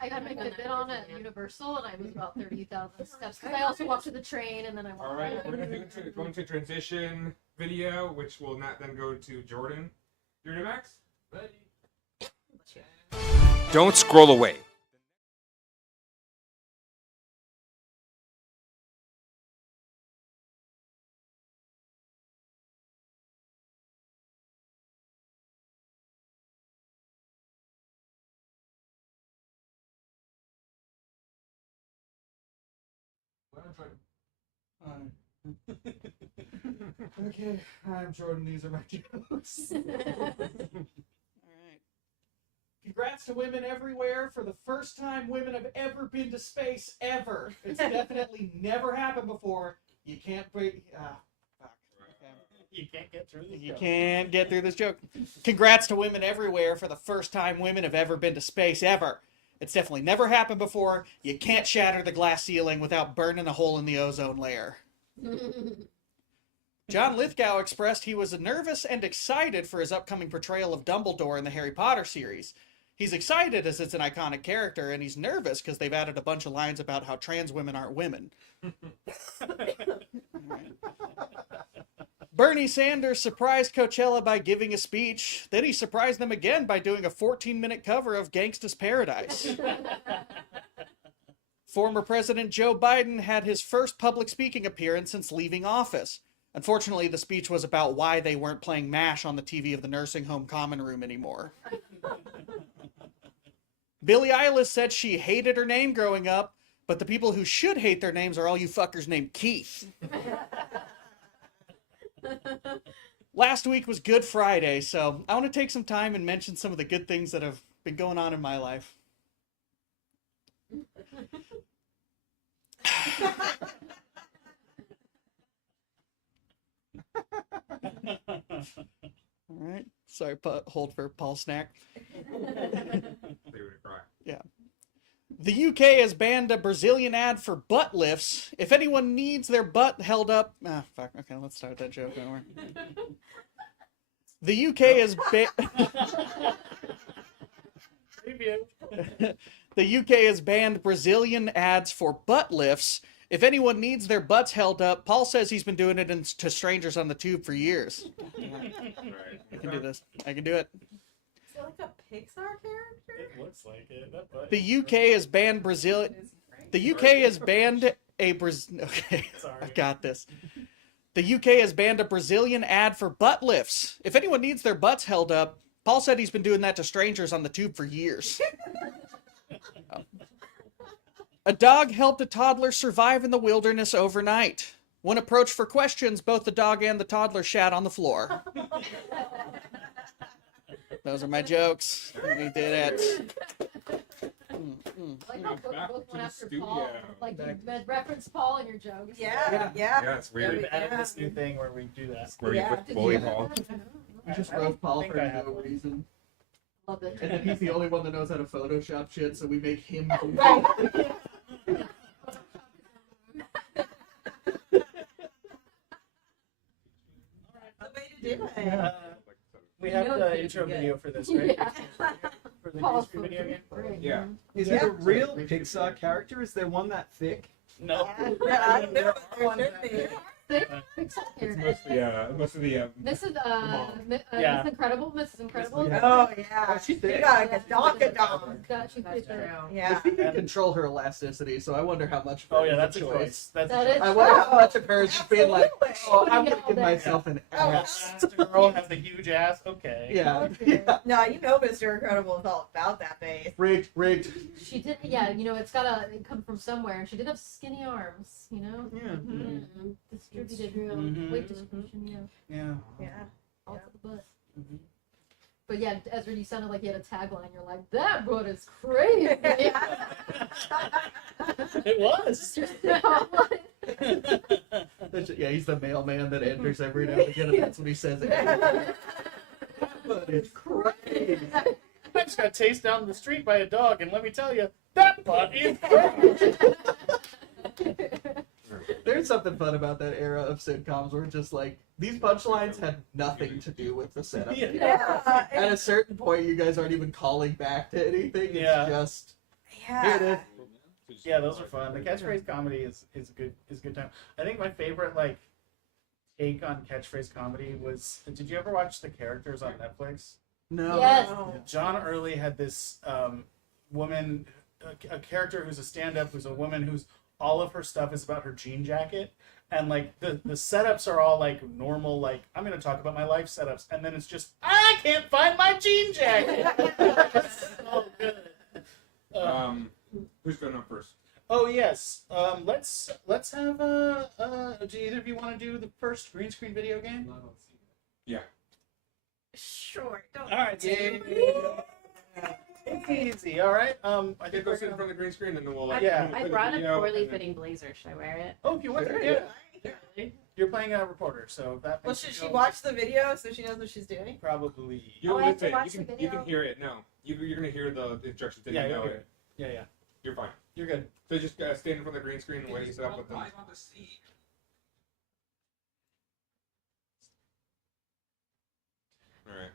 I got my Fitbit on at Universal, and I was about 30,000 steps. Because I also walked to the train, and then I walked. All right, back. we're going to transition video, which will not then go to Jordan. You ready, Max? Don't scroll away. Okay, I'm Jordan. These are my jokes. Congrats to women everywhere. For the first time women have ever been to space, ever. It's definitely never happened before. You can't break. Fuck. Okay. You can't get through this. You joke. can't get through this joke. Congrats to women everywhere for the first time women have ever been to space, ever. It's definitely never happened before. You can't shatter the glass ceiling without burning a hole in the ozone layer. John Lithgow expressed he was nervous and excited for his upcoming portrayal of Dumbledore in the Harry Potter series. He's excited as it's an iconic character, and he's nervous because they've added a bunch of lines about how trans women aren't women. Bernie Sanders surprised Coachella by giving a speech. Then he surprised them again by doing a 14-minute cover of Gangsta's Paradise. Former President Joe Biden had his first public speaking appearance since leaving office. Unfortunately, the speech was about why they weren't playing MASH on the TV of the nursing home common room anymore. Billie Eilish said she hated her name growing up, but the people who should hate their names are all you fuckers named Keith. Last week was Good Friday, so I want to take some time and mention some of the good things that have been going on in my life. All right. Sorry, hold for Paul Snack. Yeah. The UK has banned a Brazilian ad for butt lifts. If anyone needs their butt held up... fuck. Okay, let's start that joke over. The UK has The UK has banned Brazilian ads for butt lifts. If anyone needs their butts held up, Paul says he's been doing it to strangers on the tube for years. I can do this. I can do it. Is it like a Pixar character? It looks like it. That butt The is UK has banned Brazil. The UK has banned a Okay, Sorry. I got this. The UK has banned a Brazilian ad for butt lifts. If anyone needs their butts held up, Paul said he's been doing that to strangers on the tube for years. A dog helped a toddler survive in the wilderness overnight. When approached for questions, both the dog and the toddler shat on the floor. Those are my jokes. We did it. I like how both Back went to the after studio. Paul. Like you reference Paul in your jokes. Yeah. Yeah, it's We've weird. added this new thing where we do that. Where Yeah. you put bully Paul. We just I roast don't Paul think for I have no one. reason. Love it. And then he's the only one that knows how to Photoshop shit, so we make him do Right. The way to do it. We have know the it's intro good. video for this, right? Yeah. For the Paul's green screen video game? great. Yeah. Is Yeah. it a real Pixar character? Is there one that thick? No. I don't know, but there should be. Pixar It's character. mostly the Mrs. Yeah. Mrs. Incredible. Mrs. Incredible. Yeah. Oh yeah. Oh, she She thick. got like a donka She's That's pretty true. thick. Yeah. She can control her elasticity, so I wonder how much. of Oh her yeah, is that's a choice. That's That a is- choice. I wonder how Oh, much of her is just being like, absolutely. oh, I'm gonna Yeah, give that- myself an Oh, ass. The girl has the huge ass. Okay. Yeah. Yeah. No, you know Mr. Incredible is all about that face. Rigged, rigged. She did, yeah. You know, it's gotta come from somewhere, and she did have skinny arms. You know, Yeah. Mhm. Distributed Mhm. weight distribution. Yeah, Yeah. Yeah. all to the butt. Mhm. But yeah, Ezra, you sounded like you had a tagline. You're like, that butt is crazy. It was. Yeah, he's the mailman that enters every now and again, and that's what he says. But it's crazy. I just got chased down the street by a dog, and let me tell you, that butt is crazy. There's something fun about that era of sitcoms where just like these punchlines had nothing to do with the setup. Yeah. Yeah. At a certain point, you guys aren't even calling back to anything. It's Yeah. just Yeah. here it is. Yeah, those are fun. The catchphrase comedy is a good time. I think my favorite like take on catchphrase comedy was. Did you ever watch The Characters on Netflix? No. Yes. John Early had this woman, a character who's a stand-up, who's a woman who's all of her stuff is about her jean jacket, and like the setups are all like normal, like I'm gonna talk about my life setups, and then it's just I can't find my jean jacket. So good. Who's going up first? Oh yes, let's have do either of you want to do the first green screen video game? Yeah. Sure. Don't. All right, it's easy. All right. I I think go we're sit in gonna. front of the green screen and then we'll Yeah. we'll I play the brought a video, poorly and then- fitting blazer. Should I wear it? Oh, if you want to, yeah. You're playing a reporter, so that. Well, makes should it she go- watch the video so she knows what she's doing? Probably. You'll I have to listen. watch the You video? can hear it. No, you're gonna hear the instructions. Then Yeah, you you'll know hear it. it. Yeah. You're fine. You're good. So just stand in front of the green screen and wait set up with them. All right.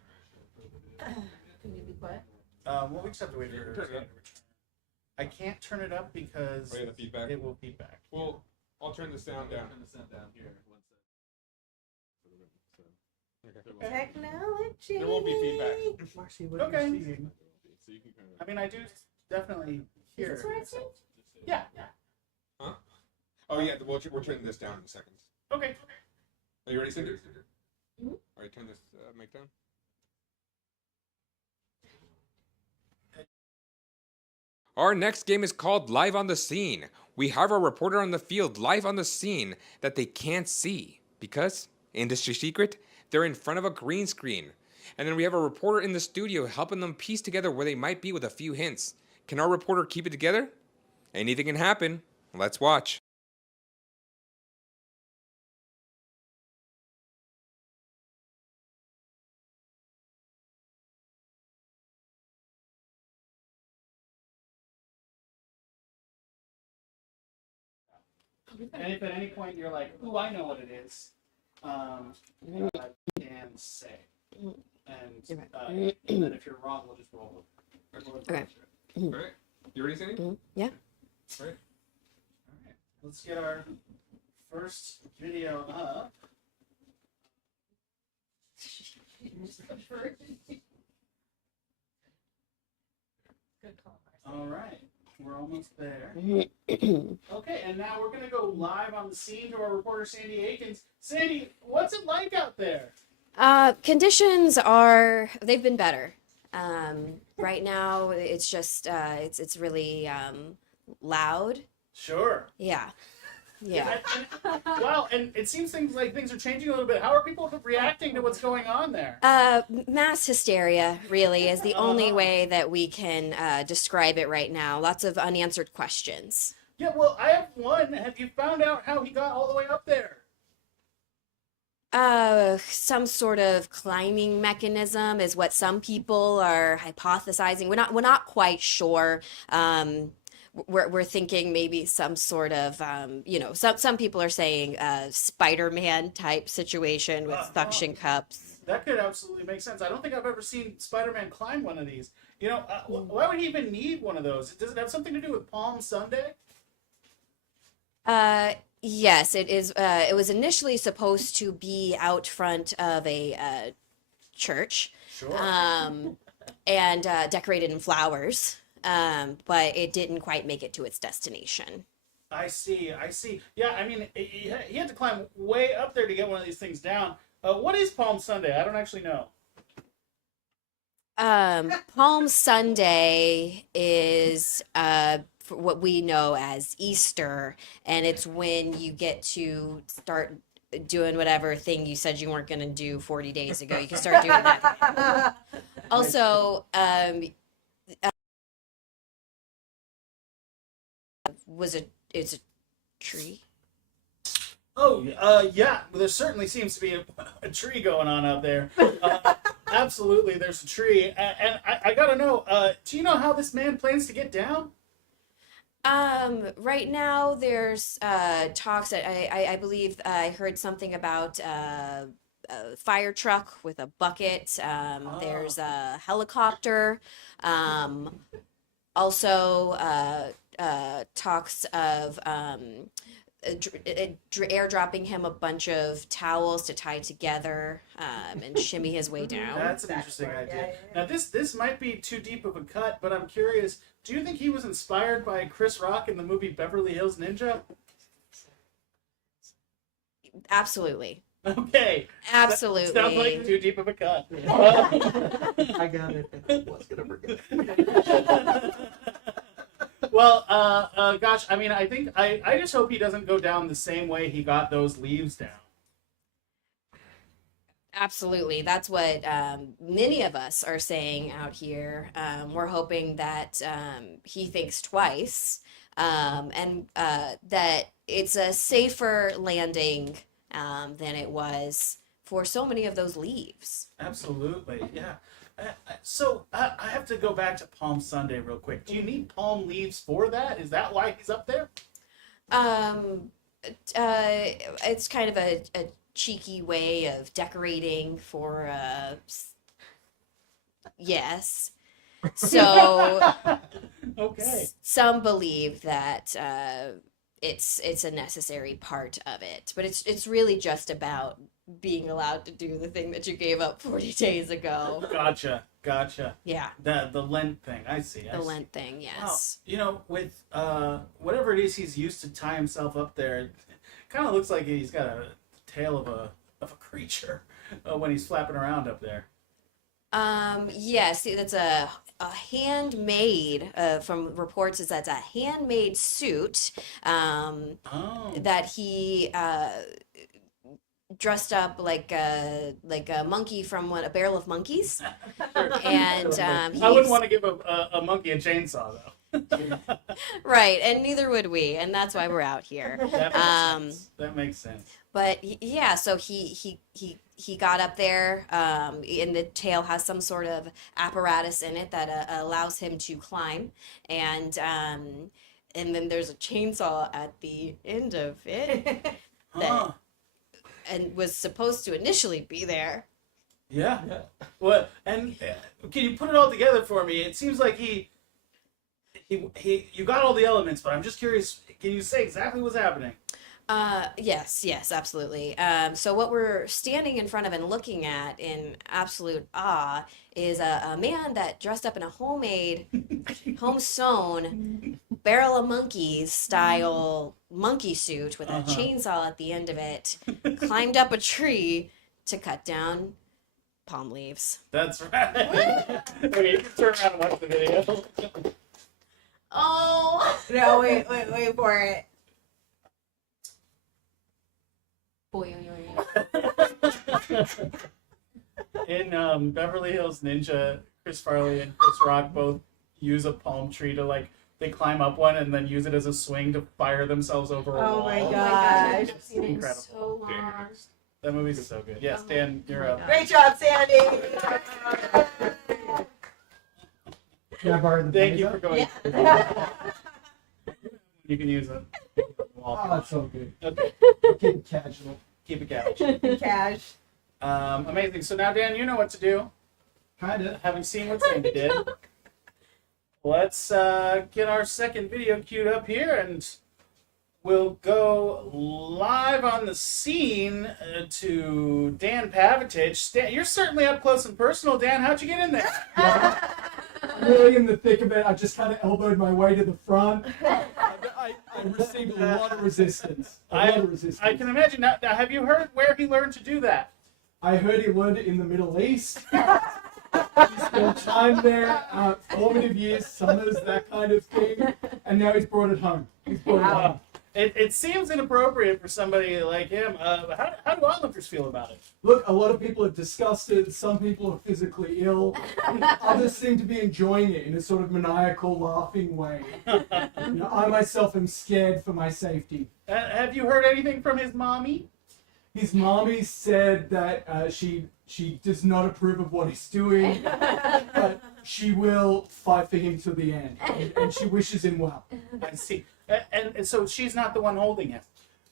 Can you be quiet? Well, we just have to wait for her. Turn it to up. return. I can't turn it up because Oh, yeah, the feedback. it will feedback. Well, I'll turn the sound down. Turn the sound down here. Technology. There won't be feedback. Marcy, what Okay. do you see? So you can kind of. I mean, I do definitely hear. Is this what I see? Yeah. Oh yeah, we're turning this down in a second. Okay. Are you ready, Cindy? Mhm. All right, turn this mic down. Our next game is called Live on the Scene. We have our reporter on the field live on the scene that they can't see because, industry secret, they're in front of a green screen. And then we have a reporter in the studio helping them piece together where they might be with a few hints. Can our reporter keep it together? Anything can happen. Let's watch. And if at any point you're like, "Ooh, I know what it is," you can say. And then if you're wrong, we'll just roll. Okay. All right. You ready, Sandy? Yeah. All right. All right. Let's get our first video up. All right. We're almost there. Okay, and now we're going to go live on the scene to our reporter, Sandy Akins. Sandy, what's it like out there? Conditions they've been better. Right now, it's just, it's really loud. Sure. Yeah. Yeah. Wow, and it seems things are changing a little bit. How are people reacting to what's going on there? Mass hysteria really is the only way that we can describe it right now. Lots of unanswered questions. Yeah, well, I have one. Have you found out how he got all the way up there? Some sort of climbing mechanism is what some people are hypothesizing. We're not quite sure. We're thinking maybe some sort of some people are saying Spider-Man type situation with suction cups. That could absolutely make sense. I don't think I've ever seen Spider-Man climb one of these. You know, why would he even need one of those? Does it have something to do with Palm Sunday? Yes, it is. It was initially supposed to be out front of a church, Sure. and decorated in flowers. But it didn't quite make it to its destination. I see. Yeah, I mean, he had to climb way up there to get one of these things down. What is Palm Sunday? I don't actually know. Palm Sunday is what we know as Easter, and it's when you get to start doing whatever thing you said you weren't going to do 40 days ago. You can start doing that. Also, it's a tree. Oh, yeah. There certainly seems to be a tree going on out there. Absolutely, there's a tree. And I gotta know, do you know how this man plans to get down? Right now there's talks that I believe I heard something about a fire truck with a bucket. There's a helicopter. Also, talks of airdropping him a bunch of towels to tie together and shimmy his way down. That's an interesting idea. Now, this might be too deep of a cut, but I'm curious. Do you think he was inspired by Chris Rock in the movie Beverly Hills Ninja? Absolutely. Okay. Absolutely. Sounds like too deep of a cut. I got it. I was gonna forget. Well, gosh, I mean, I just hope he doesn't go down the same way he got those leaves down. Absolutely. That's what many of us are saying out here. We're hoping that he thinks twice and that it's a safer landing than it was for so many of those leaves. Absolutely, yeah. So I have to go back to Palm Sunday real quick. Do you need palm leaves for that? Is that why he's up there? It's kind of a cheeky way of decorating for yes. So Okay. some believe that it's a necessary part of it, but it's really just about being allowed to do the thing that you gave up 40 days ago. Gotcha. Yeah, The Lent thing. I see. the Lent thing, yes. Wow. You know, with whatever it is he's used to tie himself up there, it kind of looks like he's got a tail of a creature when he's flapping around up there. Yes, that's a handmade, from reports is that's a handmade suit that he dressed up like a monkey from a barrel of monkeys. And I wouldn't want to give a monkey a chainsaw though. Right, and neither would we, and that's why we're out here. That makes sense. But yeah, so he got up there, and the tail has some sort of apparatus in it that allows him to climb, and then there's a chainsaw at the end of it that and was supposed to initially be there. Yeah. Well, and can you put it all together for me? It seems like he you got all the elements, but I'm just curious. Can you say exactly what's happening? Yes, absolutely. So what we're standing in front of and looking at in absolute awe is a man that dressed up in a homemade, home sewn barrel of monkeys style monkey suit with a chainsaw at the end of it, climbed up a tree to cut down palm leaves. That's right. Okay, you can turn around and watch the video. Oh No, wait for it. Boy, In Beverly Hills Ninja, Chris Farley and Chris Rock both use a palm tree to they climb up one and then use it as a swing to fire themselves over a wall. Oh my I've gosh. seen it Incredible. so long. That movie's so good. Yes, Dan, you're up. Great job, Sandy. Can I borrow the Thank you laser? for going. Yeah. You can use it. Oh, that's so good. Okay, Keep it casual. keep it couch. Cash. Amazing. So now, Dan, you know what to do. Kinda. Having seen what Sandy did, let's get our second video queued up here, and we'll go live on the scene to Dan Pavitich. Dan, you're certainly up close and personal. Dan, how'd you get in there? I'm really in the thick of it. I just kind of elbowed my way to the front. I received a lot of resistance. A lot of resistance. I can imagine. Now, have you heard where he learned to do that? I heard he learned it in the Middle East. He spent time there, formative years, summers, that kind of thing, and now he's brought it home. He's brought it home. It seems inappropriate for somebody like him. How do onlookers feel about it? Look, a lot of people are disgusted. Some people are physically ill. Others seem to be enjoying it in a sort of maniacal, laughing way. I myself am scared for my safety. Have you heard anything from his mommy? His mommy said that she does not approve of what he's doing, but she will fight for him to the end, and she wishes him well. I see. And so she's not the one holding him.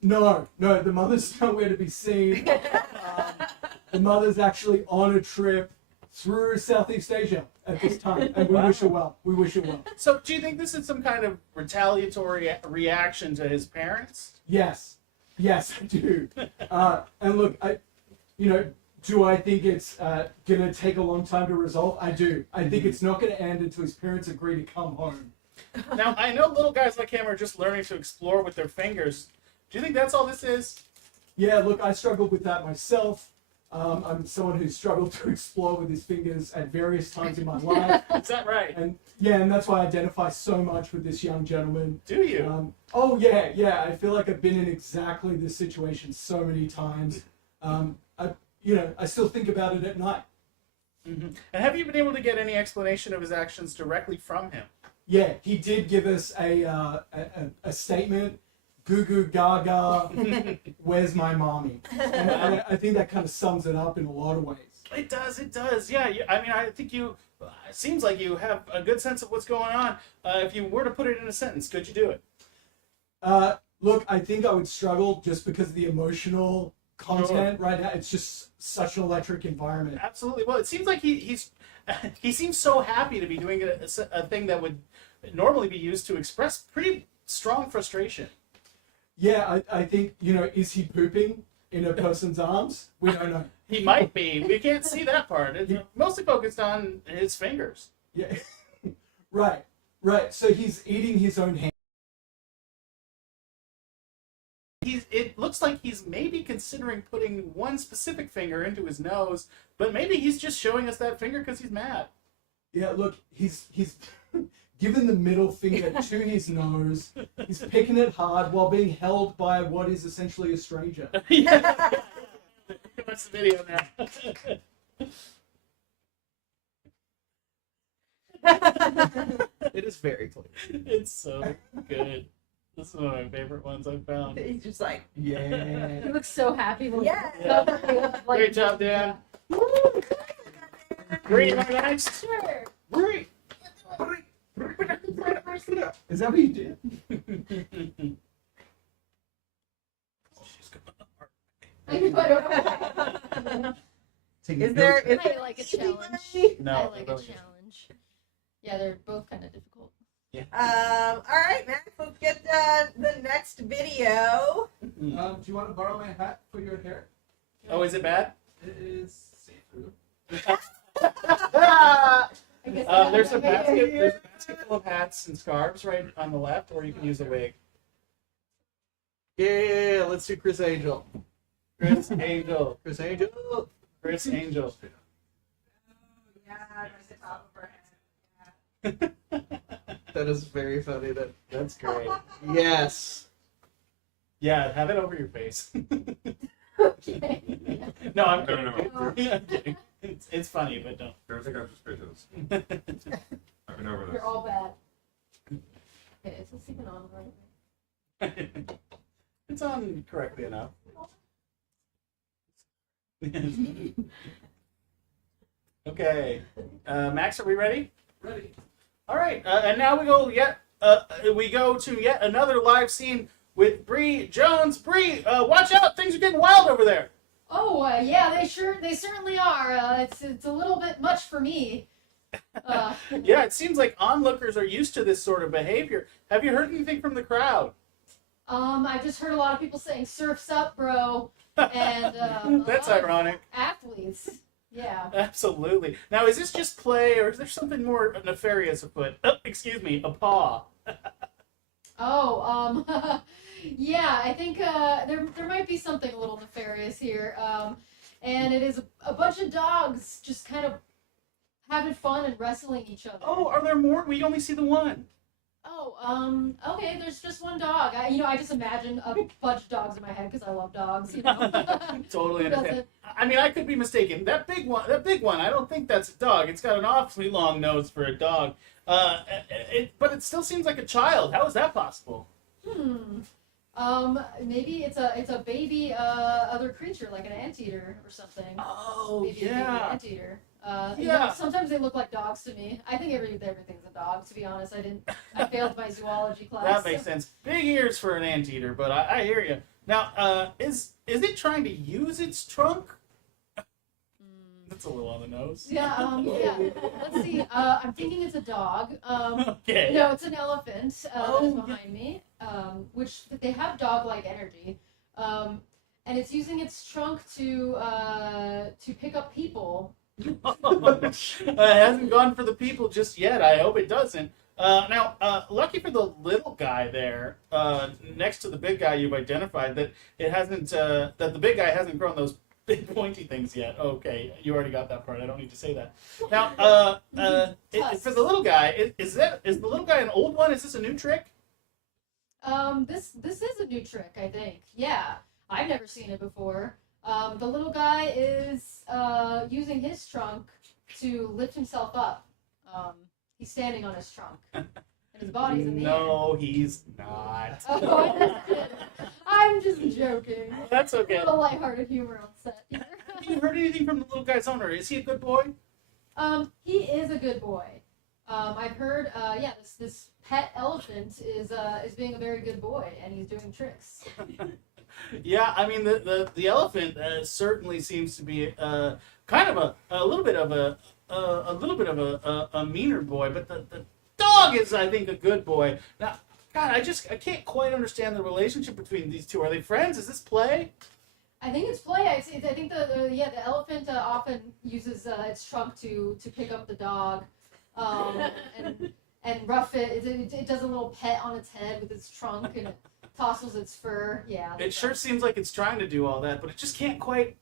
No, the mother's nowhere to be seen. The mother's actually on a trip through Southeast Asia at this time, and we wish her well. We wish her well. So do you think this is some kind of retaliatory reaction to his parents? Yes, I do. And look, do I think it's gonna take a long time to resolve? I do. I think it's not gonna end until his parents agree to come home. Now, I know little guys like him are just learning to explore with their fingers. Do you think that's all this is? Yeah, look, I struggled with that myself. I'm someone who's struggled to explore with his fingers at various times in my life. Is that right? And that's why I identify so much with this young gentleman. Do you? Oh yeah. I feel like I've been in exactly this situation so many times. I still think about it at night. Mm-hmm. And have you been able to get any explanation of his actions directly from him? Yeah, he did give us a statement. Goo goo gaga, where's my mommy? And I think that kind of sums it up in a lot of ways. It does. Yeah, I think you. It seems like you have a good sense of what's going on. If you were to put it in a sentence, could you do it? Look, I think I would struggle just because of the emotional content right now. It's just such an electric environment. Absolutely. Well, it seems like he seems so happy to be doing a thing that would normally be used to express pretty strong frustration. Yeah, I think, is he pooping in a person's arms? We don't know. He might be. We can't see that part. It's mostly focused on his fingers. Yeah. Right. So he's eating his own hand. It looks like he's maybe considering putting one specific finger into his nose, but maybe he's just showing us that finger because he's mad. Yeah, look, he's given the middle finger to his nose. He's picking it hard while being held by what is essentially a stranger. Yeah. Watch the video now. It is very clear. It's so good. This is one of my favorite ones I've found. He's just like, Yeah. He looks so happy. When Yeah. Like, Great job, Dan. Great, you want to go next? Sure. Great. Is that what you did? is there? I like a challenge. No, I like a really. challenge. Yeah, they're both kind of difficult. All right, Max, let's get the next video. Do you want to borrow my hat for your hair? Oh, is it bad? It is see-through. There's a basket full of hats and scarves right on the left, or you can use a wig. Yeah, let's do Chris Angel. Chris Angel. Chris Angel. Chris Angel. Yeah, like the top of her head. That is very funny. That's great. Yes. Yeah, have it over your face. Okay. No, I'm No, kidding. no. I'm kidding. It's funny, but don't. Don't think I'm suspicious. I've been over this. You're all bad. Okay, is this even on right? It's on correctly enough. Okay, Max, are we ready? Ready. All right, and now we go to yet another live scene with Bree Jones. Bree, watch out! Things are getting wild over there. Oh, yeah, they certainly are. It's a little bit much for me. Yeah, it seems like onlookers are used to this sort of behavior. Have you heard anything from the crowd? I just heard a lot of people saying "surfs up, bro," and That's a lot of ironic. athletes. Yeah. Absolutely. Now, is this just play, or is there something more nefarious afoot? Excuse me, a paw. Oh, yeah, I think there might be something a little nefarious here. And it is a bunch of dogs just kind of having fun and wrestling each other. Oh, are there more? We only see the one. Oh, okay, there's just one dog. I just imagine a bunch of dogs in my head because I love dogs, you know. Totally Who understand. doesn't? I mean, I could be mistaken. That big one, I don't think that's a dog. It's got an awfully long nose for a dog. But it still seems like a child. How is that possible? Maybe it's a baby other creature like an anteater or something. Oh, Maybe a baby anteater. You Yeah. know, sometimes they look like dogs to me. I think everything's a dog. To be honest, I failed my zoology class. That makes sense. Big ears for an anteater, but I hear you. Now, is it trying to use its trunk? That's a little on the nose. Yeah. Yeah. Let's see. I'm thinking it's a dog. Okay. No, it's an elephant that is Oh, behind me. Which they have dog-like energy. And it's using its trunk to pick up people. It hasn't gone for the people just yet. I hope it doesn't. Now, lucky for the little guy there, next to the big guy you've identified, that the big guy hasn't grown those big pointy things yet. Okay, you already got that part. I don't need to say that. Now, for the little guy, is the little guy an old one? Is this a new trick? This is a new trick, I think. Yeah, I've never seen it before. The little guy is using his trunk to lift himself up. He's standing on his trunk, and his body's in the air. No, he's not. Oh, I'm just joking. That's okay. A little lighthearted humor on set here. Have you heard anything from the little guy's owner? Is he a good boy? He is a good boy. I've heard, this pet elephant is being a very good boy, and he's doing tricks. Yeah, I mean the elephant certainly seems to be kind of a little bit of a meaner boy, but the dog is, I think, a good boy. Now, God, I can't quite understand the relationship between these two. Are they friends? Is this play? I think it's play. I think the elephant often uses its trunk to pick up the dog, and rough it. It does a little pet on its head with its trunk, and it tousles its fur. Yeah. It sure seems like it's trying to do all that, but it just can't quite.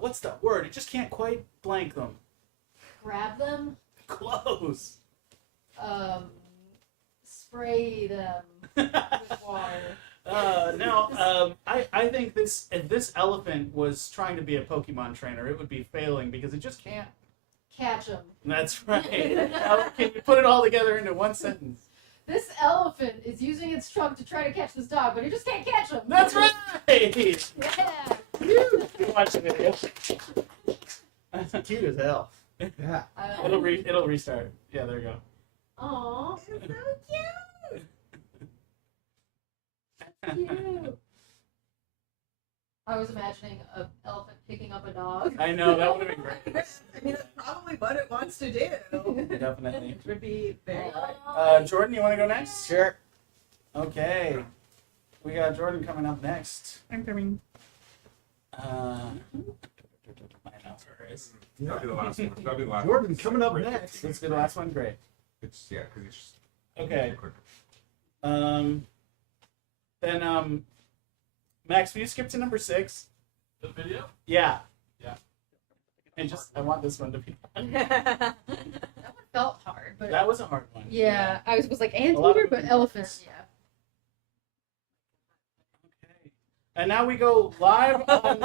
What's that word? It just can't quite blank them. Grab them. Close. Spray them with water. I think if this elephant was trying to be a Pokemon trainer, it would be failing because it just can't. Catch them. That's right. Now, can you put it all together into one sentence? This elephant is using its trunk to try to catch this dog, but it just can't catch him. That's right. Yeah. You watch the video. That's cute as hell. Yeah. It'll restart. Yeah, there you go. Aww. It's so cute. Cute. I was imagining an elephant picking up a dog. I know that would have been great. I mean, that's probably what it wants to do. definitely. It would be very Jordan, you want to go next? Sure. Okay. We got Jordan coming up next. I'm coming. My announcer is. That'll be the last one. That'll be the last Jordan one. coming up Great. next. Let's do the last one. Great. It's yeah, because it's just Okay. quick. Then Max, will you skip to number 6? The video? Yeah. Yeah. And just I want this one to be. That one felt hard, but That was a hard one. yeah, I was like A lot of anteater, but moving elephant. parts. Yeah. Okay. And now we go live on,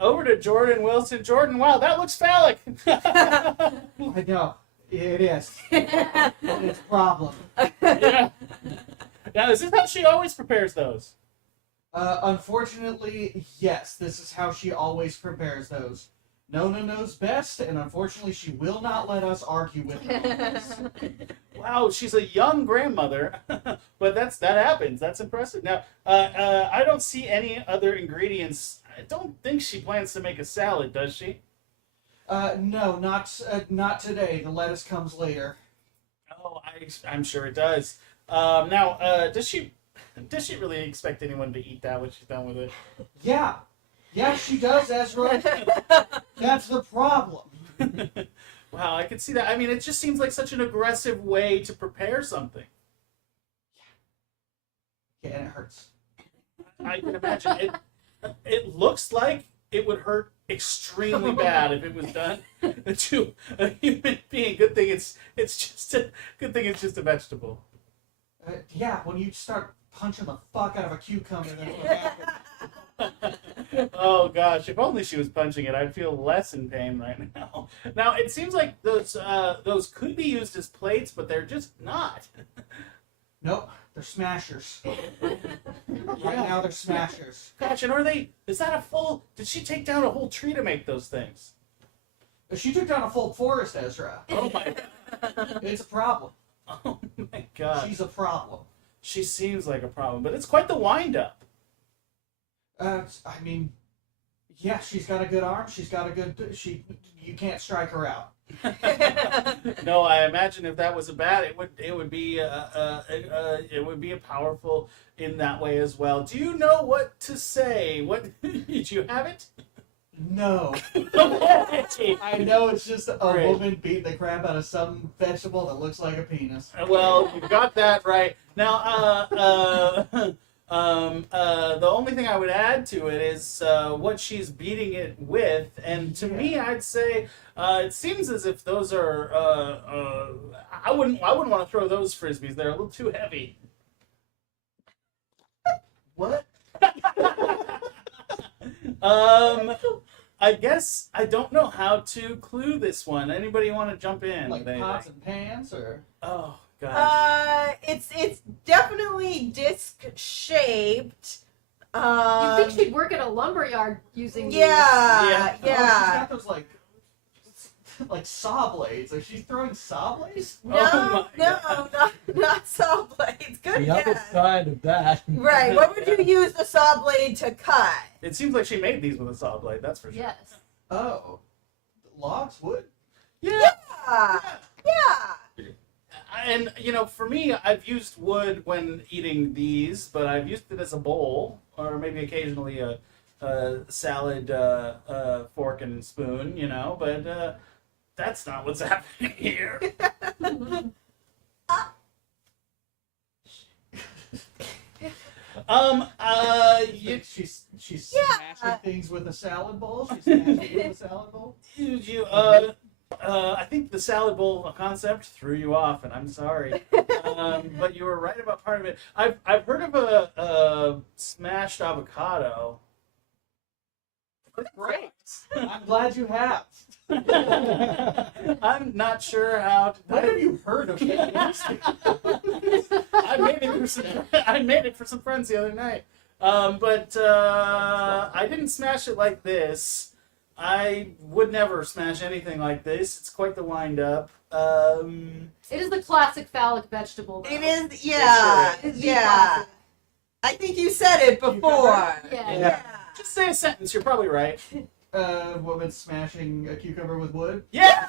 over to Jordan Wilson. Jordan, wow, that looks phallic. I know. It is. It's a problem. Yeah. Now, is this how she always prepares those? Unfortunately, yes. This is how she always prepares those. Nona knows best, and unfortunately, she will not let us argue with her on this. Wow, she's a young grandmother, but that happens. That's impressive. Now, I don't see any other ingredients. I don't think she plans to make a salad, does she? No, not today. The lettuce comes later. Oh, I'm sure it does. Now, does she really expect anyone to eat that when she's done with it? Yeah. Yeah, she does, Ezra. That's the problem. Wow, I could see that. I mean, it just seems like such an aggressive way to prepare something. Yeah, and it hurts. I can imagine it. It looks like it would hurt extremely bad if it was done to a human being. Good thing it's just a vegetable. Yeah, when you start punching the fuck out of a cucumber, that's what happens. Oh gosh, if only she was punching it, I'd feel less in pain right now. Now it seems like those could be used as plates, but they're just not. Nope, they're smashers. Right now, they're smashers. Gosh, and are they? Is that a full? Did she take down a whole tree to make those things? She took down a full forest, Ezra. Oh my! It's a problem. Oh my God! She's a problem. She seems like a problem, but it's quite the wind-up. I mean, yeah, she's got a good arm. She's got a good. You can't strike her out. No, I imagine if that was a bat, it would be a powerful in that way as well. Do you know what to say? What did you have it? No. Okay. I know it's just a Great. woman beating the crap out of some vegetable that looks like a penis. Well, you got that right. Now, the only thing I would add to it is what she's beating it with, and to me, I'd say it seems as if those are. I wouldn't want to throw those frisbees. They're a little too heavy. What? I guess I don't know how to clue this one. Anybody want to jump in? Like They- pots and pans, or? Oh gosh. It's definitely disc shaped. You think she'd work at a lumberyard using these? Yeah, Oh, she's got those like saw blades. Like she's throwing saw blades. No, Oh my no, not saw blades. Good The other guess. side of that. Right. What would you use the saw blade to cut? It seems like she made these with a saw blade. That's for sure. Yes. Oh, logs, wood. Yeah. Yeah. And for me, I've used wood when eating these, but I've used it as a bowl, or maybe occasionally a salad fork and spoon. But that's not what's happening here. She's Yeah. smashing things with a salad bowl. She's smashing with a salad bowl. I think the salad bowl concept threw you off, and I'm sorry. But you were right about part of it. I've heard of a smashed avocado. Great. I'm glad you have. I'm not sure how. What have you heard of it? I made it for some friends the other night. But I didn't smash it like this. I would never smash anything like this. It's quite the wind up. It is the classic phallic vegetable. Though. It is. Yeah. It is the Yeah. classic. I think you said it before. Yeah. Just say a sentence. You're probably right. Woman smashing a cucumber with wood. Yeah.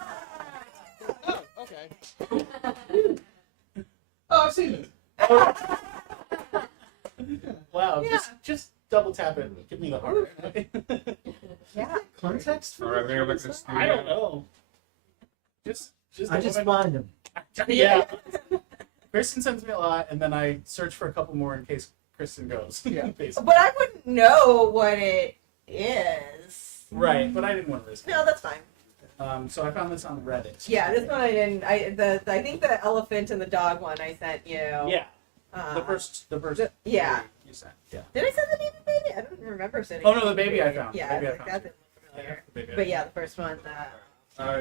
Oh, I've seen it. Wow, Yeah. just double tap it. Give me the heart. Yeah. Context All for right, we're gonna look at this. I don't know. Just I a just woman- find them. Yeah. Kristen sends me a lot, and then I search for a couple more in case Kristen goes. Yeah. Basically. But I wouldn't know what it is. Right, but I didn't want to risk it. No, that's fine. So I found this on Reddit. Yeah, this one I didn't. I think the elephant and the dog one I sent you. Yeah. Uh, The first. Yeah. You sent. Yeah. Did I send the name of the baby? I don't remember sending. Oh no, the baby I found. Yeah, The baby I that found. didn't look familiar. The baby I But yeah, the first one.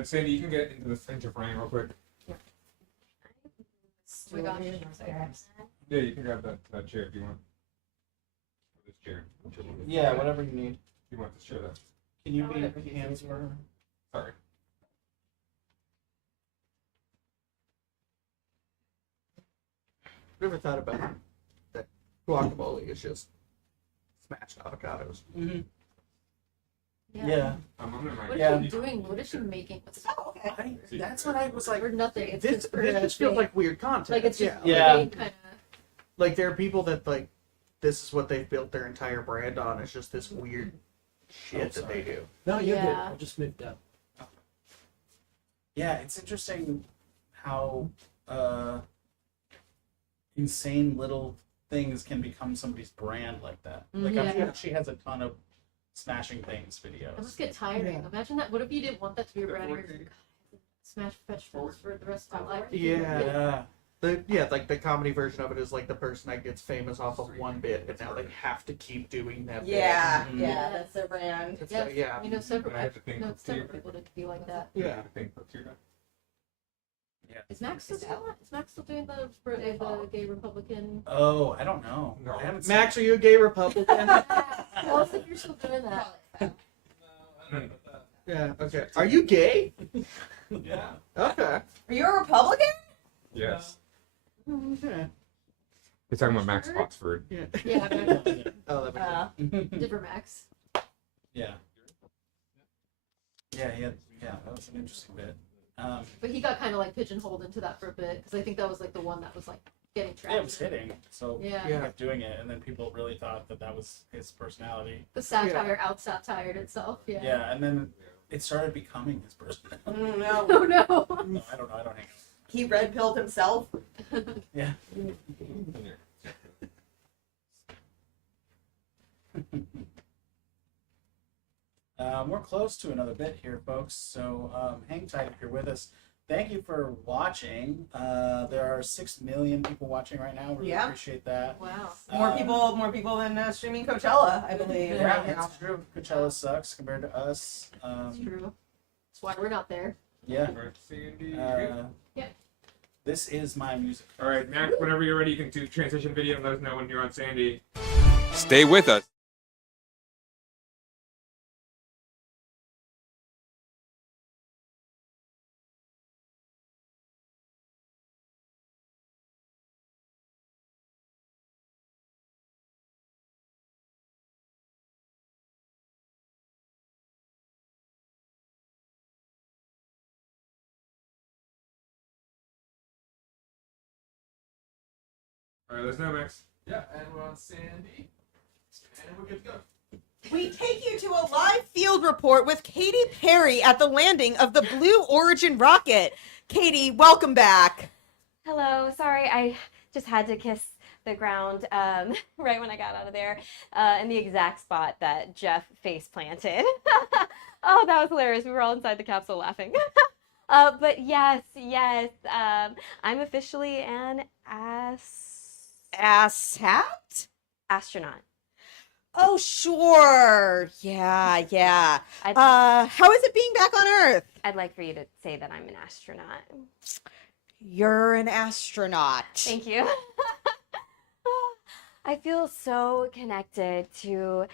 Sandy, you can get into the center frame real quick. Oh my gosh. Yeah, you can grab that chair if you want. This chair. Yeah, whatever you need. You want this chair though. Can you be hands for her? Sorry. Never thought about that guacamole is just smashed avocados. Mm-hmm. Yeah. I'm gonna What Yeah. is she doing? What is she making? What's Oh, okay. That's what I was like. or nothing. It's This just for just feels like weird content. like it's just Yeah. kind of. like there are people that like this is what they've built their entire brand on. It's just this weird shit that they do. No, you're good. Yeah. I just moved up. Yeah, it's interesting how insane little things can become somebody's brand like that. Like I'm Yeah. sure she has a ton of smashing things videos. That must get tiring. Imagine that. What if you didn't want that to be your brand? You're just like, "God, smash vegetables for the rest of my life. Yeah. Like the comedy version of it is like the person that gets famous off of one bit, and now they have to keep doing that. Yeah, Mhm. yeah, that's their brand. Bit. Yeah. Yeah. You know, several. I have to think No, of several two. people that could be like that. Yeah. Is Max still doing that? Is Max still doing the gay Republican? Oh, I don't know. No. I haven't seen Max, are you a gay Republican? Tell us if you're still doing that. Yeah. Okay. Are you gay? Yeah. Okay. Are you a Republican? Yes. Okay. You're talking about Max Oxford. Yeah. Yeah, Max. Oh, that makes sense. Different Max. Yeah. Yeah, that was an interesting bit. But he got kind of like pigeonholed into that for a bit because I think that was like the one that was like getting Yeah, it was traction. hitting, so Yeah. he kept doing it, and then people really thought that was his personality. The satire out satired itself. Yeah. Yeah, and then it started becoming his personality. No. Oh no. No, I don't know. I don't hang He red pilled himself. out. Yeah. We're close to another bit here, folks. So hang tight if you're with us. Thank you for watching. There are 6 million people watching right now. Really Yeah. appreciate that. Wow. More people than streaming Coachella, I believe. Yeah, right now. That's true. Coachella sucks compared to us. That's true. That's why we're not there. Yeah. Alright, Sandy. Yeah. This is my music. All right, Max. Whenever you're ready, you can do transition video and let us know when you're on Sandy. Stay with us. All right, let's know, Max. Yeah, and we're on Sandy. And we're good to go. We take you to a live field report with Katy Perry at the landing of the Blue Origin rocket. Katy, welcome back. Hello. Sorry, I just had to kiss the ground right when I got out of there in the exact spot that Jeff face planted. Oh, that was hilarious. We were all inside the capsule laughing. But yes, I'm officially an Asshat? astronaut. Oh, sure. Yeah. I'd, How is it being back on Earth? I'd like for you to say that I'm an astronaut. You're an astronaut. Thank you. I feel so connected to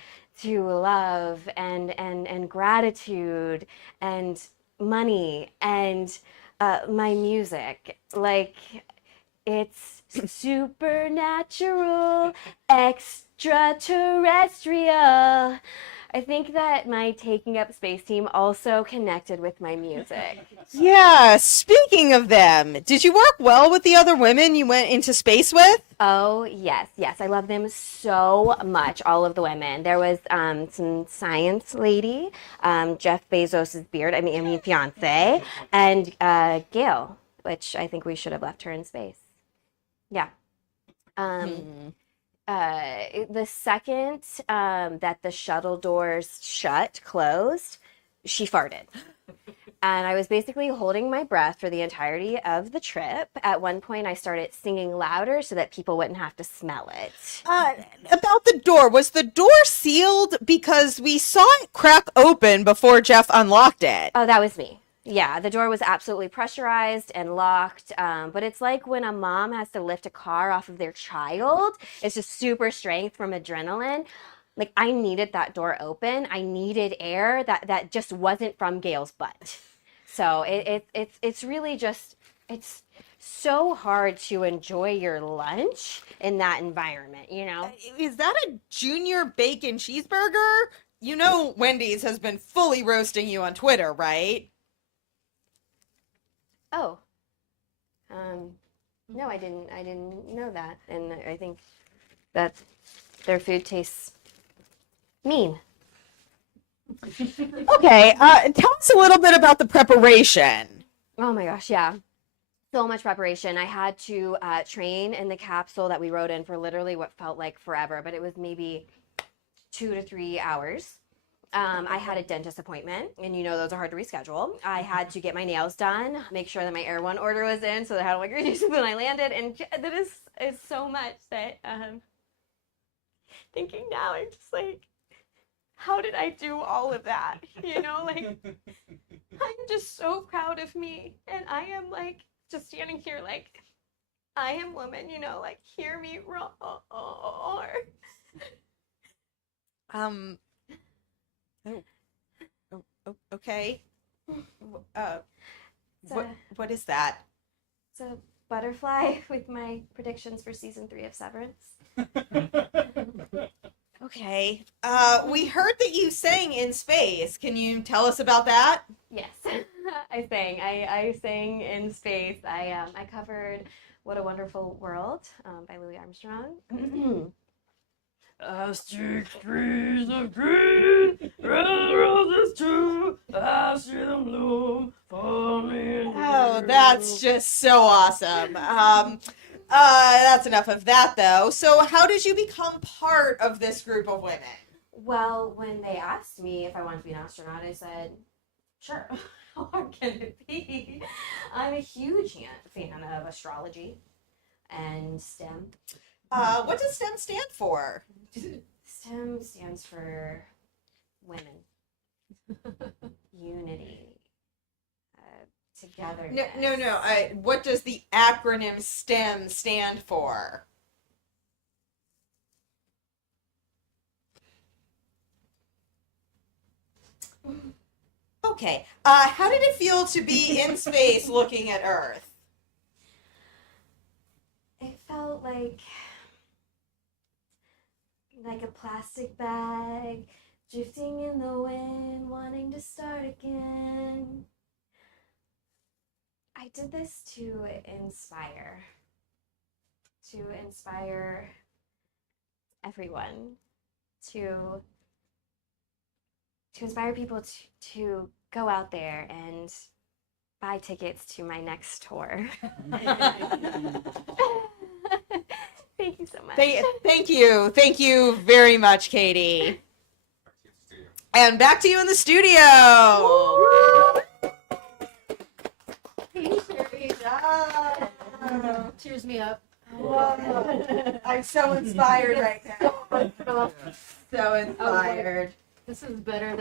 love and gratitude and money and my music. Like it's supernatural, extraterrestrial, I think that my taking up space team also connected with my music. Yeah, speaking of them, did you work well with the other women you went into space with? Oh, yes, yes. I love them so much, all of the women. There was some science lady, Jeff Bezos' fiance, and Gail, which I think we should have left her in space. Yeah. The second that the shuttle doors closed, she farted. And I was basically holding my breath for the entirety of the trip. At one point, I started singing louder so that people wouldn't have to smell it. About the door, was the door sealed? Because we saw it crack open before Jeff unlocked it. Oh, that was me. Yeah, the door was absolutely pressurized and locked. But it's like when a mom has to lift a car off of their child. It's just super strength from adrenaline. Like, I needed that door open. I needed air that just wasn't from Gail's butt. So it's really just, it's so hard to enjoy your lunch in that environment, you know? Is that a junior bacon cheeseburger? You know Wendy's has been fully roasting you on Twitter, right? Oh. No, I didn't know that. And I think that their food tastes mean. Okay, tell us a little bit about the preparation. Oh my gosh, yeah. So much preparation. I had to train in the capsule that we rode in for literally what felt like forever, but it was maybe 2 to 3 hours. I had a dentist appointment, and you know those are hard to reschedule. I had to get my nails done, make sure that my Air One order was in so that I had all my grease when I landed, and that is so much that thinking now, I'm just like, how did I do all of that? You know, like, I'm just so proud of me. And I am like, just standing here like, I am woman, you know, like, hear me roar. Okay. What is that? It's a butterfly with my predictions for season 3 of Severance. Okay. We heard that you sang in space. Can you tell us about that? Yes, I sang. I sang in space. I covered "What a Wonderful World" by Louis Armstrong. Asterisk trees of green, red roses too. I see them bloom for me. Oh, that's just so awesome. That's enough of that, though. So, how did you become part of this group of women? Well, when they asked me if I wanted to be an astronaut, I said, sure. How hard can it be? I'm a huge fan of astrology and STEM. What does STEM stand for? STEM stands for women, unity, togetherness. No. What does the acronym STEM stand for? Okay. How did it feel to be in space looking at Earth? It felt like a plastic bag drifting in the wind, wanting to start again. I did this to inspire everyone, to inspire people to go out there and buy tickets to my next tour. Thank you so much. Thank you very much, Katie. And back to you in the studio. Cheers me up. Whoa. I'm so inspired right now. So inspired. This is better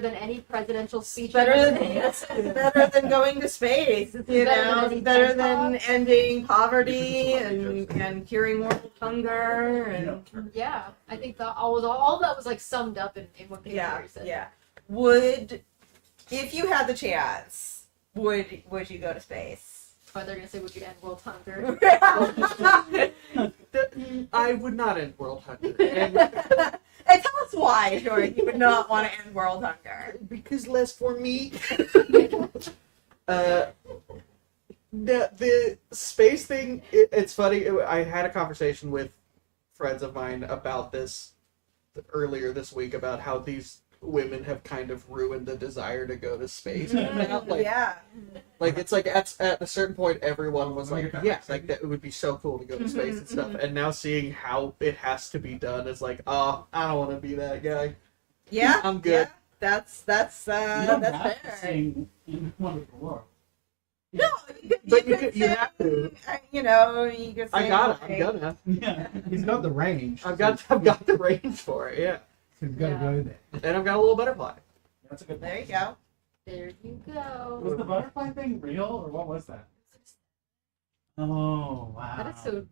than any presidential speech. It's better than going to space. You know, it's better than ending poverty and curing world hunger. And yeah, I think all that was like summed up in what Katie said. Yeah. If you had the chance, would you go to space? Oh, they're gonna say, would you end world hunger? I would not end world hunger. And tell us why, Jordan, you would not want to end world hunger. Because less for me. The space thing, it's funny. I had a conversation with friends of mine about this earlier this week, about how these women have kind of ruined the desire to go to space. Yeah. Like, it's like at a certain point, everyone was like, yeah, like that, it would be so cool to go to space and stuff. And now seeing how it has to be done is like, oh, I don't want to be that guy. Yeah. I'm good. Yeah. That's fair. In Wonderful World. No, You have to. You know, you could say. I got it. I'm like, gonna. Yeah. He's got the range. I've got the range for it. Yeah. He's got to go there. And I've got a little butterfly. That's a good There you go. There you go. Was the butterfly thing real, or what was that? Oh, wow. That is so.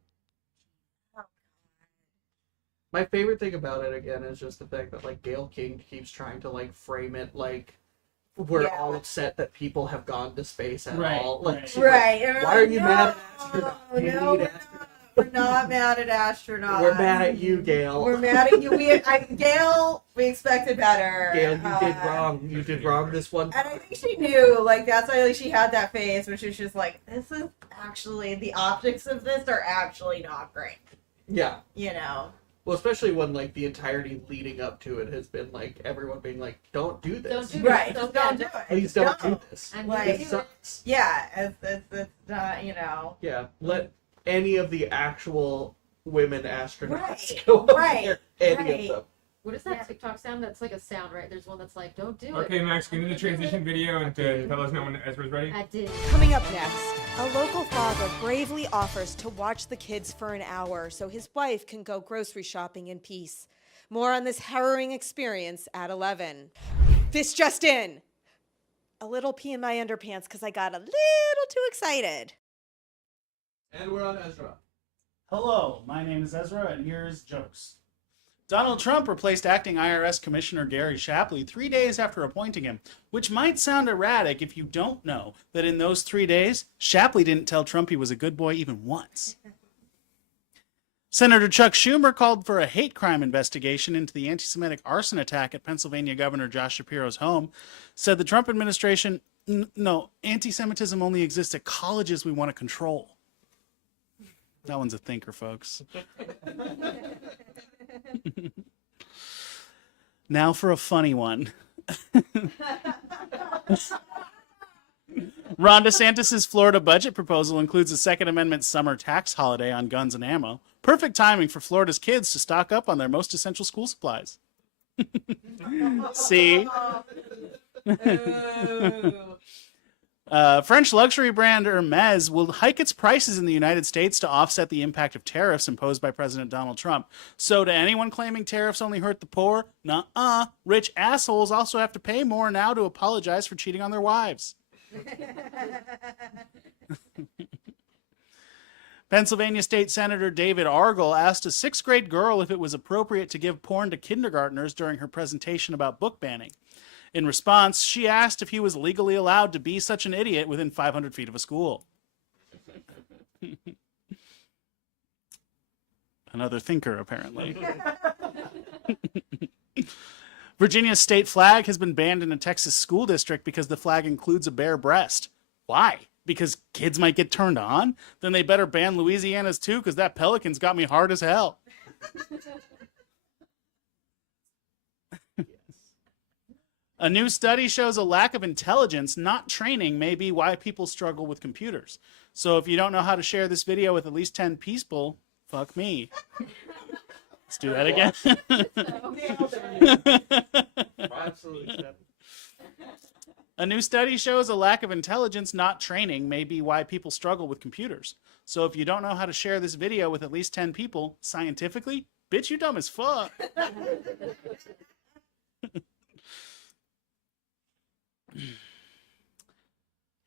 My favorite thing about it again is just the fact that like Gail King keeps trying to like frame it like we're Yeah. all upset that people have gone to space at Right, all. Like, right. she's like, Right. and why are you no, mad at astronauts? You No, need we're astronauts. we're not mad at astronauts. We're mad at you, Gail. We're mad at you. Gail, we expected better. Gail, you did wrong. You did wrong this one. And I think she knew, like, that's why like, she had that face where she was just like, this is actually, the optics of this are actually not great. Yeah. You know? Well, especially when like the entirety leading up to it has been like everyone being like, "Don't do this. Don't do Right. this. Just don't do it. Please don't do this. And Like, It do it. sucks." Yeah, it's not, you know. Yeah. Let any of the actual women astronauts Right, go up right, there. Any right. of them. What is that TikTok sound? That's like a sound, right? There's one that's like, don't do it. Okay, Max, can you do the transition video and tell us now when Ezra's ready? I did. Coming up next, a local father bravely offers to watch the kids for an hour so his wife can go grocery shopping in peace. More on this harrowing experience at 11. This just in. A little pee in my underpants because I got a little too excited. And we're on Ezra. Hello, my name is Ezra, and here's jokes. Donald Trump replaced acting IRS Commissioner Gary Shapley 3 days after appointing him, which might sound erratic if you don't know that in those 3 days, Shapley didn't tell Trump he was a good boy even once. Senator Chuck Schumer called for a hate crime investigation into the anti-Semitic arson attack at Pennsylvania Governor Josh Shapiro's home, said the Trump administration, no, anti-Semitism only exists at colleges we want to control. That one's a thinker, folks. Now for a funny one. Ron DeSantis' Florida budget proposal includes a Second Amendment summer tax holiday on guns and ammo. Perfect timing for Florida's kids to stock up on their most essential school supplies. See? Ooh. French luxury brand Hermes will hike its prices in the United States to offset the impact of tariffs imposed by President Donald Trump. So to anyone claiming tariffs only hurt the poor, nuh-uh. Rich assholes also have to pay more now to apologize for cheating on their wives. Pennsylvania State Senator David Argyle asked a 6th grade girl if it was appropriate to give porn to kindergartners during her presentation about book banning. In response, she asked if he was legally allowed to be such an idiot within 500 feet of a school. Another thinker, apparently. Virginia's state flag has been banned in a Texas school district because the flag includes a bare breast. Why? Because kids might get turned on? Then they better ban Louisiana's too, because that pelican's got me hard as hell. A new study shows a lack of intelligence, not training, may be why people struggle with computers. So if you don't know how to share this video with at least 10 people, fuck me. Let's do that again. Absolutely. A new study shows a lack of intelligence, not training, may be why people struggle with computers. So if you don't know how to share this video with at least 10 people, scientifically, bitch, you dumb as fuck.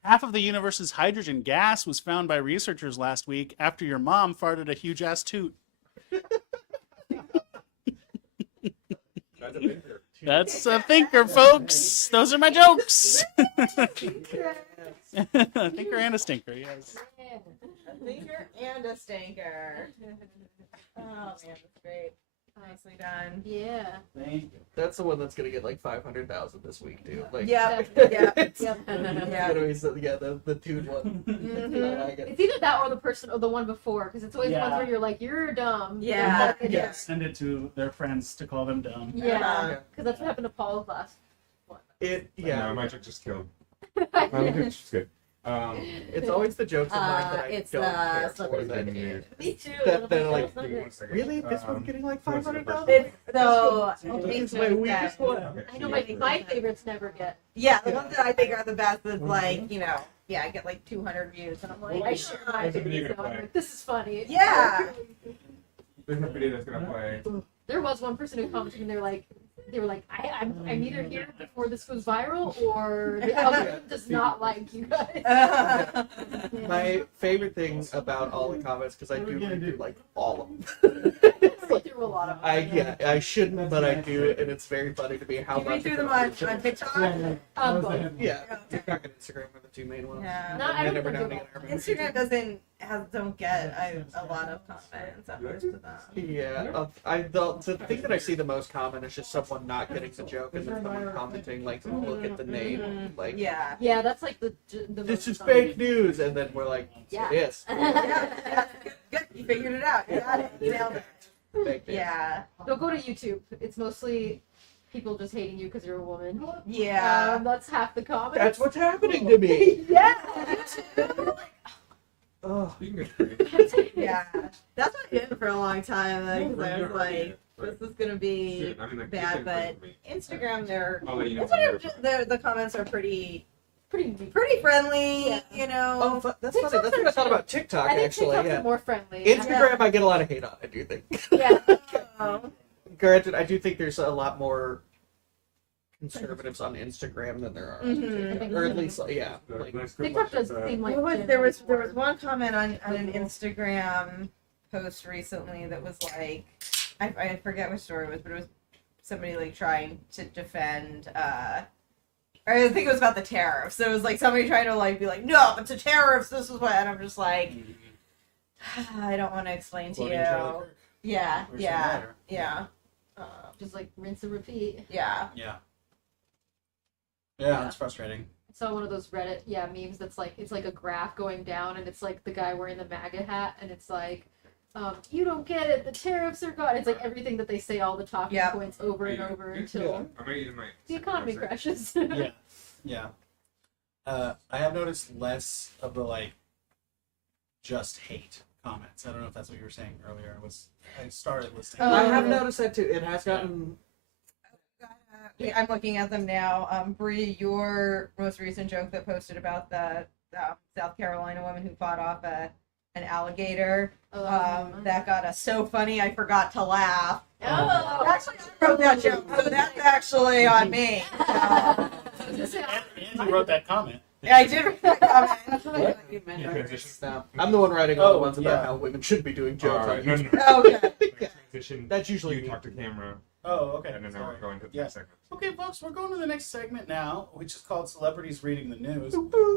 Half of the universe's hydrogen gas was found by researchers last week after your mom farted a huge ass toot. That's a thinker. That's a thinker, folks. Those are my jokes. A thinker and a stinker, yes. A thinker and a stinker. Oh man, that's great. Nicely done. Yeah. Thank you. That's the one that's gonna get like 500,000 this week, too. Like, Yep. Yep. it's Yep. gonna be the dude one. Mhm. I like it. It's either that or the person or the one before, because it's always the ones Yeah. where you're like, you're dumb. Yeah. Yeah. Send it to their friends to call them dumb. Yeah. Because that's what happened to Paul's last one. No, my joke just killed. My joke just good. It's always the jokes of mine that I It's don't care for. celebrity. Me too. That they're like, Give me 1 second. really? This one's getting like Who wants to go 500,000? So It's my weirdest one. Okay. I know my favorites never get. yeah, the ones that I think are the best is like, you know, yeah, I get like 200 views, and I'm like, I share my What's the video favorites. gonna So I'm play? like, this is funny. Yeah. There's no video that's gonna play. There was one person who commented and they were like, I'm either here before this goes viral or the algorithm does not like you guys. My favorite thing about all the comments, because I do redo like all of them. Read through a lot of them. I shouldn't, but I do, and it's very funny to me how You read much. through them on TikTok? Both. Yeah, TikTok and Instagram are the two main ones. Yeah. No, I And don't every now and think again, I remember Instagram don't get a lot of comments at most of them. Yeah, the thing that I see the most common is just someone not getting the joke and then someone commenting like, oh, look at the name, like, Yeah. Yeah, that's like the this most is common. fake news, and then we're like, Yeah. it is. Yeah. Good. You figured it out. You got it. You nailed it. Fake news. Yeah. Don't go to YouTube. It's mostly people just hating you because you're a woman. Yeah. That's half the comments. That's what's happening to me. Yeah. Oh. You can get free. Yeah. That's what I did for a long time. Because I was like, this is gonna be Shit, I mean, like, bad, you but can Instagram, they're I'll let you know. the comments are pretty Pretty friendly. Yeah. You know. Oh, that's funny. That's what I thought about TikTok, I think actually. TikTok's Yeah. more friendly. Instagram, I get a lot of hate on, I do think. Yeah. Oh. Granted, I do think there's a lot more conservatives on Instagram than there are on Mhm. TikTok. Or at least, yeah. The Like, nice TikTok Quiplash does is, seem like There was one comment on an Instagram post recently that was like, I forget which story it was, but it was somebody like trying to defend or I think it was about the tariffs. So it was like somebody trying to like be like, no, but the tariffs, this is what, and I'm just like, I don't want to explain to you. Yeah, yeah. Just like rinse and repeat. Yeah. Yeah. Yeah. Yeah, it's frustrating. I saw one of those Reddit memes that's like it's like a graph going down and it's like the guy wearing the MAGA hat and it's like you don't get it, the tariffs are gone. It's like everything that they say, all the talking Yep. points over and over until I might use my the economy crashes. Yeah. Yeah. I have noticed less of the like just hate comments. I don't know if that's what you were saying earlier. I started listening. Oh, I have noticed that too. It has gotten. I'm looking at them now. Bree, your most recent joke that posted about the South Carolina woman who fought off an alligator. That got us so funny I forgot to laugh. Oh. Actually, I wrote that joke, so that's actually on me. And you wrote that comment. Yeah, I did read that comment. No, I'm the one writing all the ones yeah. about how women should be doing jokes on No, YouTube. no. Okay. Like, transition. That's usually you talk to camera, Oh, okay. and then now Sorry. we're going to the Yeah. next segment. Okay, folks, we're going to the next segment now, which is called Celebrities Reading the News.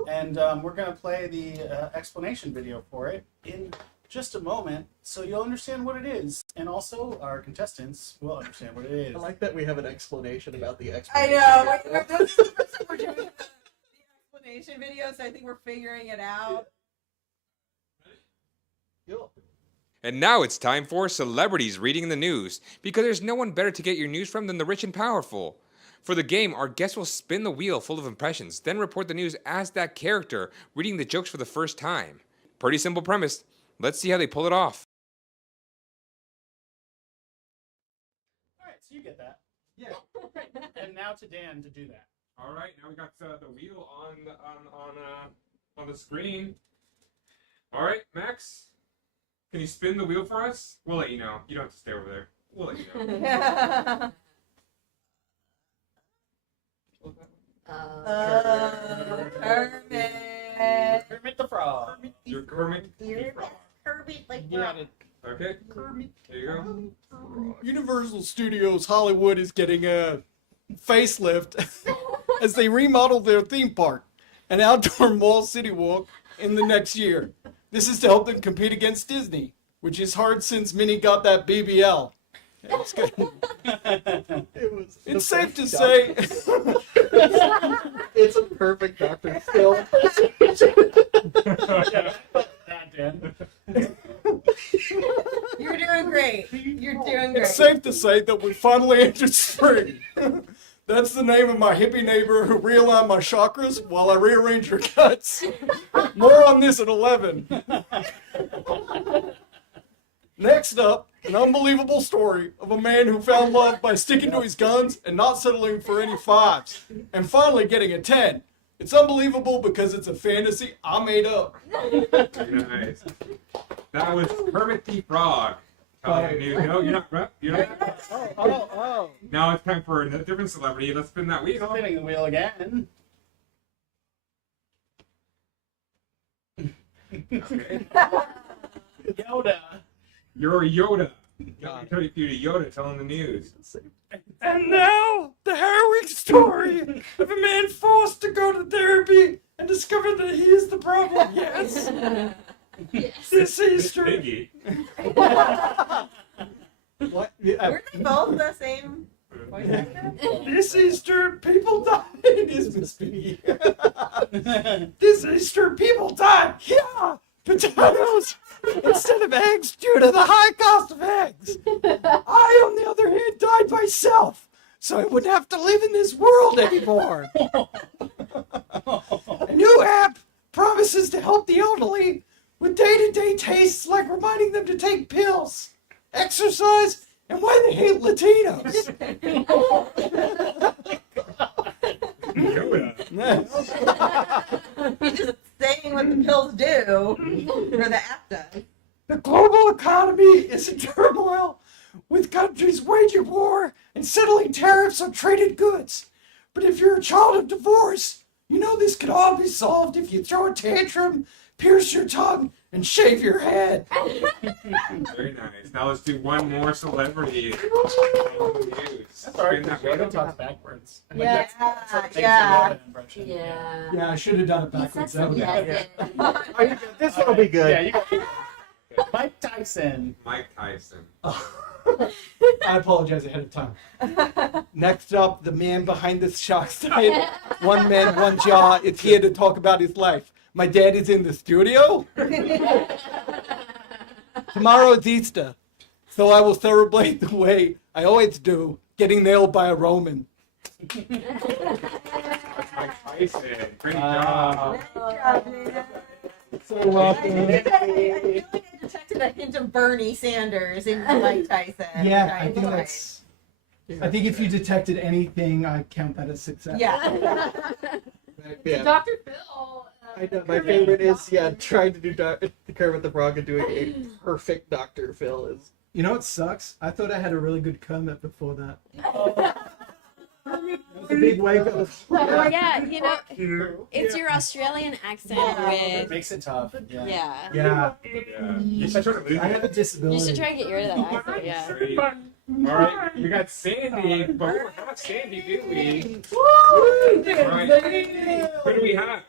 And we're going to play the explanation video for it in just a moment, so you'll understand what it is. And also, our contestants will understand what it is. I like that we have an explanation about the I explanation. know. This is the first time we're doing the explanation video, so I think we're figuring it out. And now it's time for Celebrities Reading the News, because there's no one better to get your news from than the rich and powerful. For the game, our guests will spin the wheel full of impressions, then report the news as that character, reading the jokes for the first time. Pretty simple premise. Let's see how they pull it off. All right, so you get that. Yeah. And now to Dan to do that. All right, now we got the wheel on the screen. All right, Max, can you spin the wheel for us? We'll let you know. You don't have to stay over there. We'll let you know. Kermit. Kermit the Frog. You're Kermit. You're Kermit like Yeah. Okay. There you go. Universal Studios Hollywood is getting a facelift as they remodel their theme park, an outdoor mall city walk in the next year. This is to help them compete against Disney, which is hard since Minnie got that BBL. It's safe to say. It's a perfect Dr. Phil. You're doing great. You're doing great. It's safe to say that we finally entered spring. That's the name of my hippie neighbor who realigned my chakras while I rearranged her guts. More on this at 11. Next up, an unbelievable story of a man who found love by sticking to his guns and not settling for any 5s, and finally getting a 10. It's unbelievable because it's a fantasy I made up. Nice. That was Kermit the Frog. Telling you, no, you're not. You're not. Oh. Now it's time for a different celebrity. Let's spin that wheel. Spinning the wheel again. Okay. Yoda. You're Yoda. Let me tell you, Yoda telling the news. And now, the harrowing story of a man forced to go to therapy and discover that he is the problem. Yes. This Easter. Biggie. What? Were they both the same voice actor? This Easter, people died. It is Miss Piggy. This Easter, people died. Yeah, potatoes instead of eggs due to the high cost of eggs. I, on the other hand, died myself, so I wouldn't have to live in this world anymore. A new app promises to help the elderly with day-to-day tastes like reminding them to take pills, exercise, and why they hate Latinos. He's just saying what the pills do, or the app does. The global economy is in turmoil, with countries waging war and settling tariffs on traded goods. But if you're a child of divorce, you know this could all be solved if you throw a tantrum, pierce your tongue, and shave your head. Very nice. Now let's do one more celebrity. That's all right. Spin that Yoda wheel. talks backwards. Yeah, That's what makes yeah. a Yoda impression. Yeah. Yeah, I should have done it He backwards. said That something. would- Yeah. This will be good. Yeah, you got Mike Tyson. Mike Tyson. I apologize ahead of time. Next up, the man behind this shock site. One man, one jaw is here to talk about his life. My dad is in the studio. Tomorrow is Easter, so I will celebrate the way I always do, getting nailed by a Roman. That's Mike Tyson. Great Wow. job. So I feel like I detected a hint of Bernie Sanders in Mike Tyson. yeah, which I think enjoyed. that's. I think if you detected anything, I count that as success. Yeah. Yeah. Dr. Phil. I know. My favorite is trying to do Kermit the Frog and doing a perfect Dr. Phil is. You know what sucks? I thought I had a really good Kermit before that. That was a big wake up. Yeah, you know, it's your Australian accent It with. makes it tough. Yeah. Yeah. Yeah, Yeah. You should try to lose I have a it. disability. You should try to get rid of that accent, yeah. Great. All right, we got Sandy, but we don't have Sandy, do we? All right. What do we have?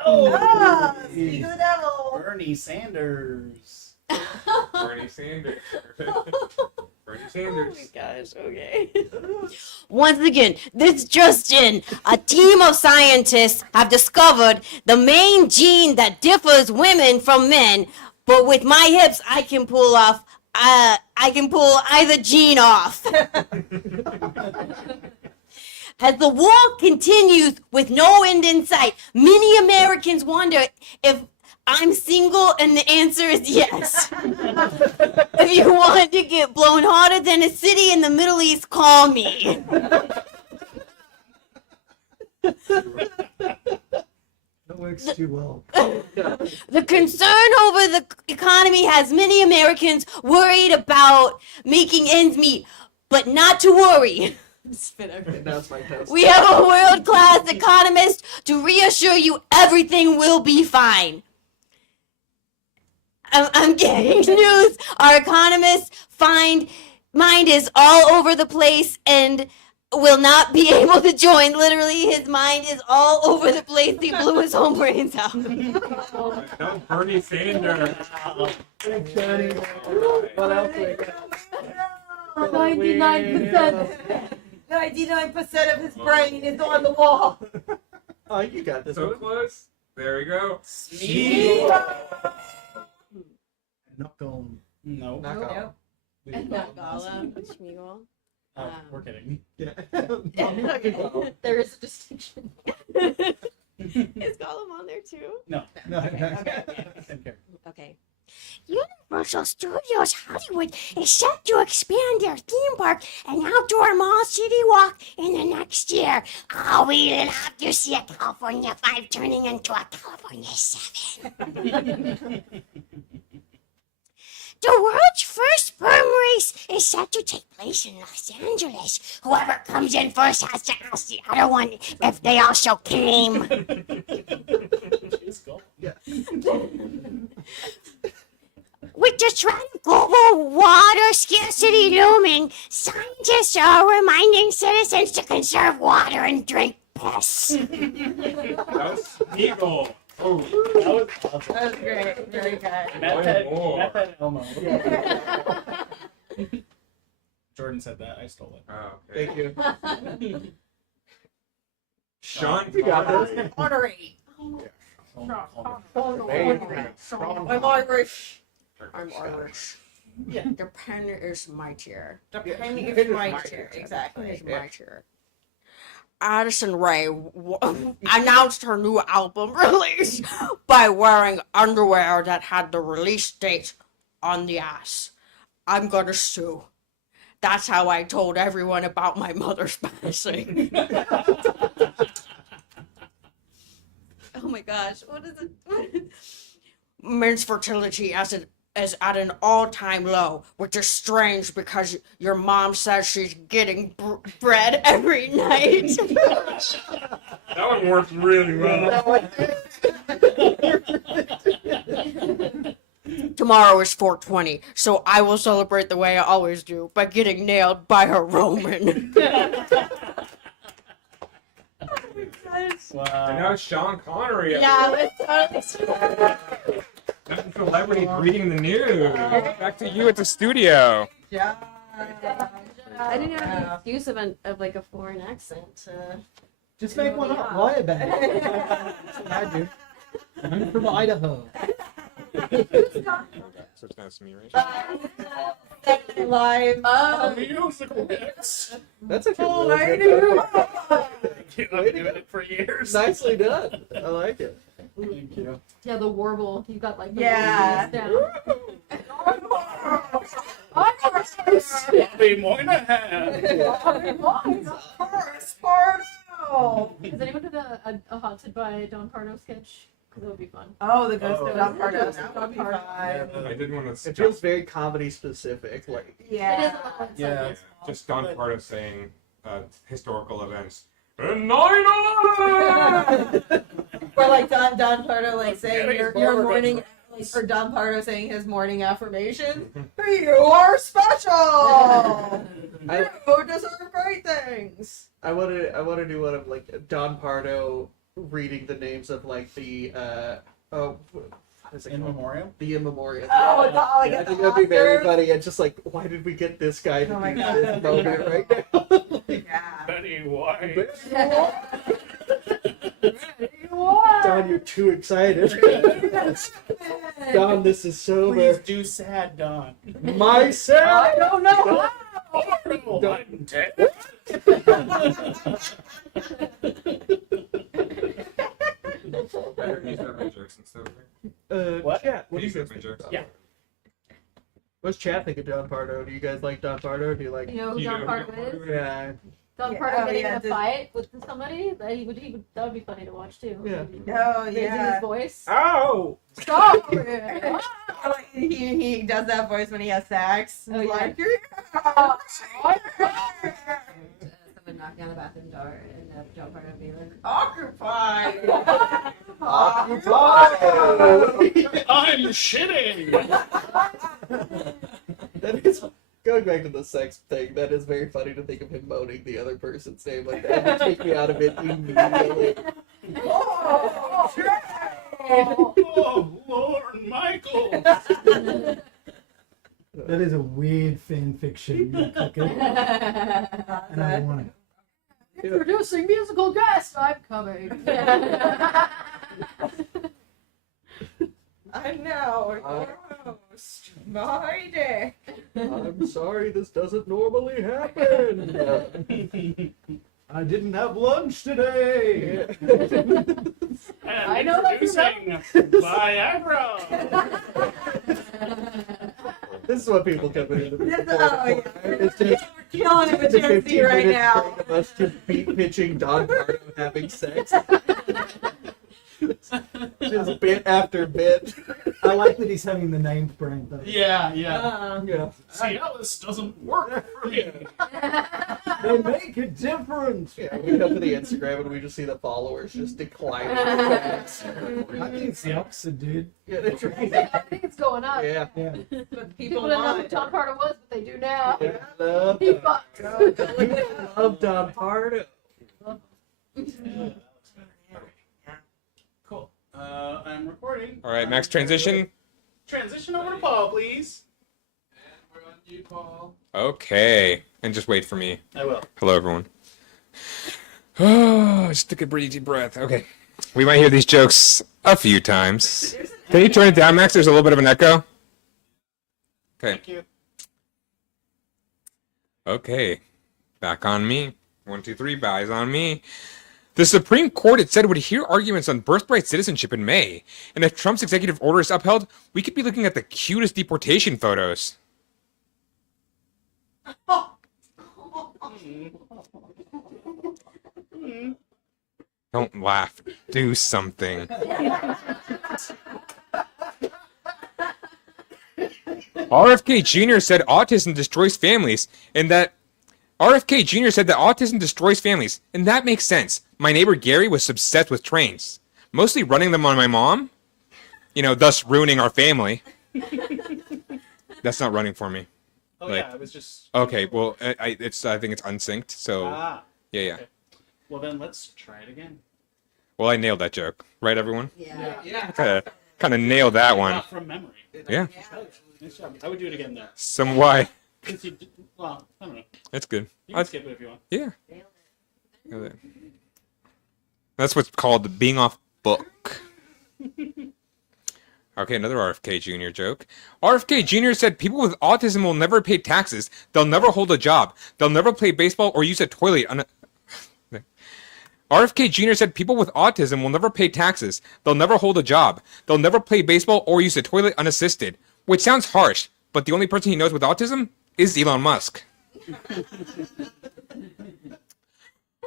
Ah, speak of the devil. Bernie Sanders. Bernie Sanders. Bernie Sanders. Gosh, okay. Once again, this just in. A team of scientists have discovered the main gene that differs women from men, but with my hips, I can pull either gene off. As the war continues with no end in sight, many Americans wonder if I'm single, and the answer is yes. If you want to get blown harder than a city in the Middle East, call me. That works too well. The concern over the economy has many Americans worried about making ends meet, but not to worry. And that's my test. We have a world-class economist to reassure you everything will be fine. I'm getting news. Our economist mind is all over the place and will not be able to join. Literally, his mind is all over the place. He blew his own brains out. That was Bernie Sanders. Thanks, Johnny. What else we got? 99%. 99% of his brain is on the wall. Oh, you got this. So close. There we go. Not gone. No. Knock Nope. off. And not Gollum, Schmeagol. Oh, we're kidding. Yeah. There is a distinction. Is Gollum on there too? No. No. Same character. Okay. Universal Studios Hollywood is set to expand their theme park and outdoor mall city walk in the next year. Oh, we love to see a California 5 turning into a California 7. The world's first sperm race is set to take place in Los Angeles. Whoever comes in first has to ask the other one if they also came. Jeez, go. With the threat of global water scarcity looming, scientists are reminding citizens to conserve water and drink piss. That was Eagle. Oh, That was awesome. That was great. Very good. Meth more. head Elmo. Jordan said that. I stole it. oh okay. Thank you. Sean, You got this. Honorary. Hold on. I'm Irish. I'm Irish. Yeah, the pen is my chair. The penny is my chair. Exactly. It's my chair. Addison Rae announced her new album release by wearing underwear that had the release date on the ass. I'm gonna sue. That's how I told everyone about my mother's passing. Oh my gosh, what is it? Men's fertility is at an all-time low, which is strange because your mom says she's getting bread every night. that one worked really well. Tomorrow is 420, so I will celebrate the way I always do, by getting nailed by a Roman. Wow. And now it's Sean Connery. Yeah, it's totally Nothing celebrities reading the news. Back to you at the studio. Yeah. I didn't have any excuse of like a foreign accent. Just make one up. Lie about it. That's what I do. I'm from Idaho. So it's not me, right? Live. Musical hits. That's a good Oh, one. I do. I've been doing it for years. Nicely done. I like it. Thank you. Yeah, the warble. You got like the Yeah. warbles down. Bobby Moynihan. Has anyone done a Haunted by Don Pardo sketch? Because that would be fun. Oh, the ghost of Don Pardo. yeah. That would be fun. I did want to It feels very comedy specific. Like It is Yeah. a little Yeah. inside. just Don Pardo saying historical events. And 9/11! Or like Don Pardo like saying Getting your bored. morning, like, or Don Pardo saying his morning affirmation. You are special. You deserve great things. I want to do one of like Don Pardo reading the names of like the what is it In called? memoriam. The in memoriam. Oh, it's all like I at think the that'd be very Oscars. funny. And just like, why did we get this guy to Oh my do God. this moment right now? Yeah. Betty White. Don, you're too excited. Don, this is Please sober. do sad, Don. Myself. I don't know how. I'm dead. Better use up my jokes and stuff. What? Chat. What do you Use up guys my think? jokes. Yeah. What's chat think of Don Pardo? Do you guys like Don Pardo? Do you like? You know who You Don know Pardo who is? Yeah. Don Yeah, Pardo oh, getting yeah, in a the- fight with somebody. That that would be funny to watch too. Yeah. Oh Raising yeah. his voice. Oh. Stop! Oh, he does that voice when he has sex. Oh, yeah. Like, knocking on the bathroom door, and the joke part would be like, Occupied. I'm shitting. That is going back to the sex thing. That is very funny to think of him moaning the other person's name like that. Would take me out of it immediately. Oh, Lord Michael. That is a weird fan fiction you're cooking, and I want it. Introducing musical guest, I'm coming. I'm now your host, my dick. I'm sorry, this doesn't normally happen. I didn't have lunch today. I know that you Viagra. This is what people come in to Oh, yeah. It's just We're killing it with the Gen Z 15 right minutes now. straight of us just beat pitching Don Pardo having sex. Just bit after bit. I like that he's having the named brain though. Yeah. Yeah. See, Alice doesn't work for me. They make a difference. Yeah, we go to the Instagram and we just see the followers just declining fast. I think it's the opposite, dude. Yeah, that's right. I think it's going up. Yeah. Yeah. But People people didn't know want who it. Tom Carter was, but they do now. Yeah, love He Don- fucks. love Don Pardo. Cool. I'm recording. All right, Max, transition. Transition over to Paul, please. And we're on you, Paul. Okay, and just wait for me. I will. Hello, everyone. Oh, just took a pretty deep breath. Okay, we might hear these jokes a few times. Can you turn it down, Max? There's a little bit of an echo. Okay. Thank you. Okay, back on me. 1, 2, 3, eyes on me. The Supreme Court, it said, would hear arguments on birthright citizenship in May. And if Trump's executive order is upheld, we could be looking at the cutest deportation photos. Don't laugh. Do something. RFK Jr. said autism destroys families, and that RFK Jr. said that autism destroys families, and that makes sense. My neighbor Gary was obsessed with trains, mostly running them on my mom, thus ruining our family. That's not running for me. Oh Like- yeah, I was just. Okay, well, I think it's unsynced, so Ah. yeah. Okay. Well then, let's try it again. Well, I nailed that joke, right, everyone? yeah. Kind of nailed that one. Not from memory. Yeah. Nice job. I would do it again though. Some why? Since you did, well, I don't know. It's good. You can skip it if you want. Yeah. That's what's called being off book. Okay, another RFK Jr. joke. RFK Jr. said people with autism will never pay taxes, they'll never hold a job, they'll never play baseball or use a toilet. RFK Jr. said people with autism will never pay taxes, they'll never hold a job, they'll never play baseball or use a toilet unassisted. Which sounds harsh, but the only person he knows with autism is Elon Musk.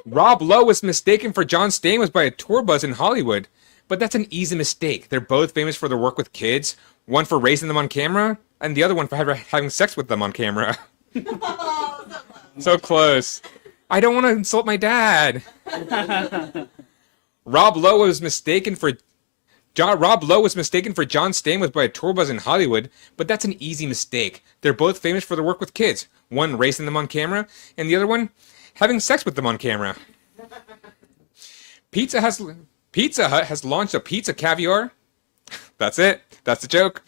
Rob Lowe was mistaken for John Stamos by a tour bus in Hollywood, but that's an easy mistake. They're both famous for their work with kids, one for raising them on camera, and the other one for having sex with them on camera. So close. I don't want to insult my dad. Rob Lowe was mistaken for John Stamos by a tour bus in Hollywood, but that's an easy mistake. They're both famous for their work with kids, one racing them on camera, and the other one having sex with them on camera. Pizza Hut has launched a pizza caviar. That's it. That's the joke.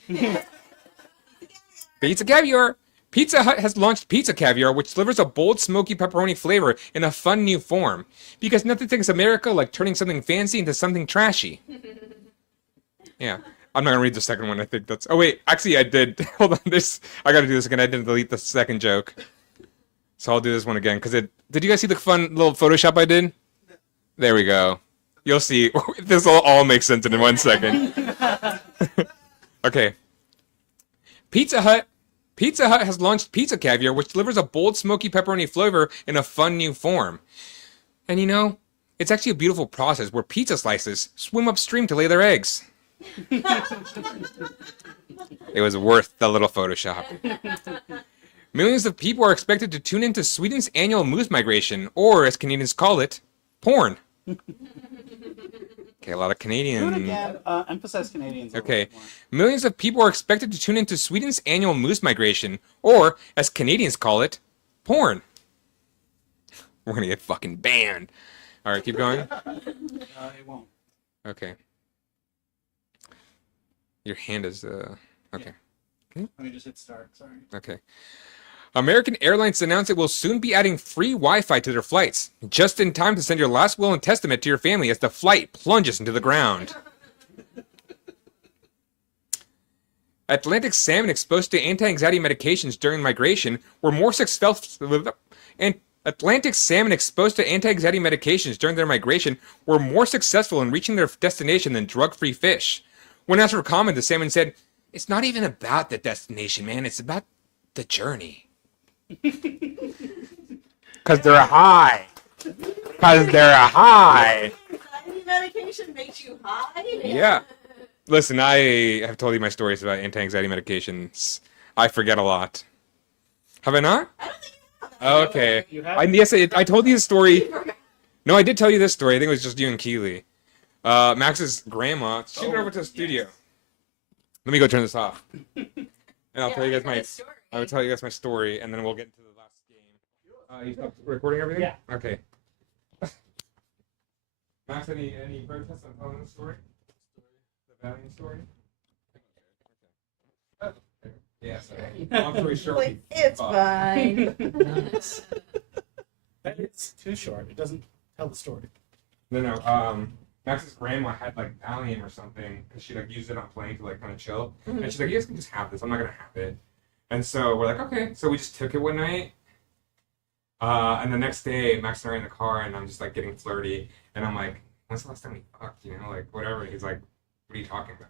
Pizza caviar. Pizza Hut has launched pizza caviar, which delivers a bold, smoky pepperoni flavor in a fun new form. Because nothing takes America like turning something fancy into something trashy. Yeah. I'm not going to read the second one. I think that's... Oh, wait. Actually, I did. Hold on. I got to do this again. I didn't delete the second joke. So I'll do this one again. Because Did you guys see the fun little Photoshop I did? There we go. You'll see. This will all make sense in 1 second. Okay. Pizza Hut has launched pizza caviar, which delivers a bold, smoky pepperoni flavor in a fun new form. And it's actually a beautiful process where pizza slices swim upstream to lay their eggs. It was worth the little Photoshop. Millions of people are expected to tune into Sweden's annual moose migration, or as Canadians call it, porn. Okay, a lot of Canadian. Do it again. Emphasize Canadians. Okay. Millions of people are expected to tune into Sweden's annual moose migration, or as Canadians call it, porn. We're gonna get fucking banned. All right, keep going. It won't. Okay. Your hand is okay. Let me just hit start. Sorry. Okay. American Airlines announced it will soon be adding free Wi-Fi to their flights, just in time to send your last will and testament to your family as the flight plunges into the ground. Atlantic salmon exposed to anti-anxiety medications during migration were more successful. And Atlantic salmon exposed to anti-anxiety medications during their migration were more successful in reaching their destination than drug-free fish. When asked for comment, the salmon said, "It's not even about the destination, man. It's about the journey." Because they're high. Because they're high. Anxiety medication makes you high? Yeah. Listen, I have told you my stories about anti-anxiety medications. I forget a lot. Have I not? I don't think you have. Okay. You have? Yes, I told you the story. No, I did tell you this story. I think it was just you and Keely. Max's grandma. Shoot it over to the studio. Let me go turn this off. And I'll tell you guys my. I will tell you guys my story, and then we'll get into the last game. You stopped recording everything? Yeah. Okay. Max, any protests on telling the story? The Valiant story? Yes. Okay. Long story short. Like, it's fine. That is too short. It doesn't tell the story. No. Max's grandma had like Valiant or something because she like used it on plane to like kind of chill, and she's like, "You guys can just have this. I'm not gonna have it." And so we're like, "Okay." So we just took it one night, and the next day, Max and I are in the car, and I'm just like getting flirty, and I'm like, "When's the last time we fucked?" You know, like whatever. He's like, "What are you talking about?"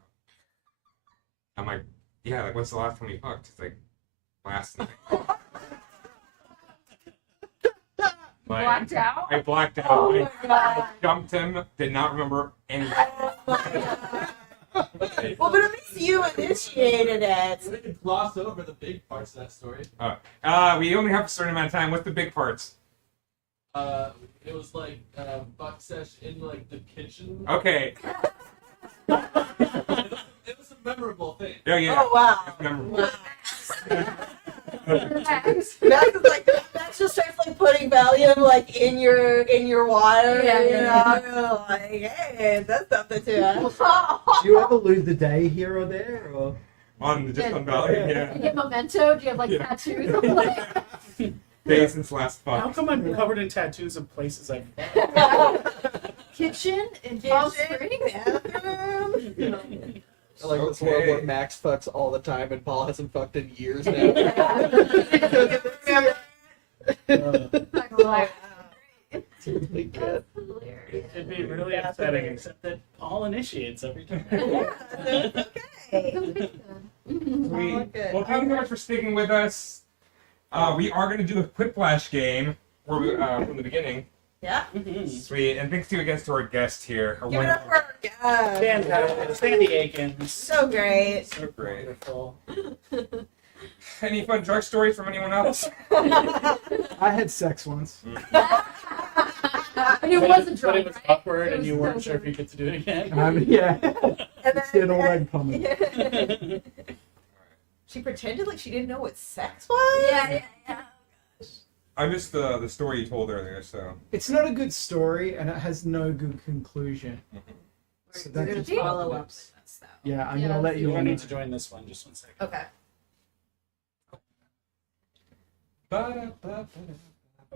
I'm like, "Yeah, like when's the last time we fucked?" He's like, "Last night." Like, Blacked out? I blacked out. Oh my God. I dumped him. Did not remember anything. Well, but at least you initiated it. We can gloss over the big parts of that story. We only have a certain amount of time. What's the big parts? It was like buck sesh in like the kitchen. Okay. It was a memorable thing. Yeah. Oh, wow. It's memorable. Max is like, Max just starts like putting Valium like in your water. Yeah, you yeah, know? Like, hey, that's something to us. Do you ever lose the day here or there? Or? On Valley, You yeah. get memento? Do you have like Yeah. tattoos on like Days since last How fuck. come I'm covered in tattoos of places I've kitchen in Palm Kitchen, Springs? bathroom. I like this Okay. world where Max fucks all the time and Paul hasn't fucked in years now. Not gonna lie. It's really good. That's hilarious. It'd be really upsetting, except that Paul initiates every time. Yeah, so it's okay. Sweet. Okay. Well, thank you so much for sticking with us. We are going to do a Quiplash game where we, from the beginning. Yeah. Sweet. And thanks to you again to our guest here. Our Give it up for our guest. Fantastic. Sandy Aikens. So great. So great. Wonderful. Any fun drug stories from anyone else? I had sex once. And it wasn't But drunk, it was right? awkward It and was you weren't so sure if you get to do it again. Yeah. And It's in all that comment. She pretended like she didn't know what sex was? Yeah. I missed the story you told earlier, so. It's not a good story and it has no good conclusion. So We're that's gonna follow up with this though. yeah, I'm Yeah, gonna let You you don't on need to join this one, just 1 second. Okay.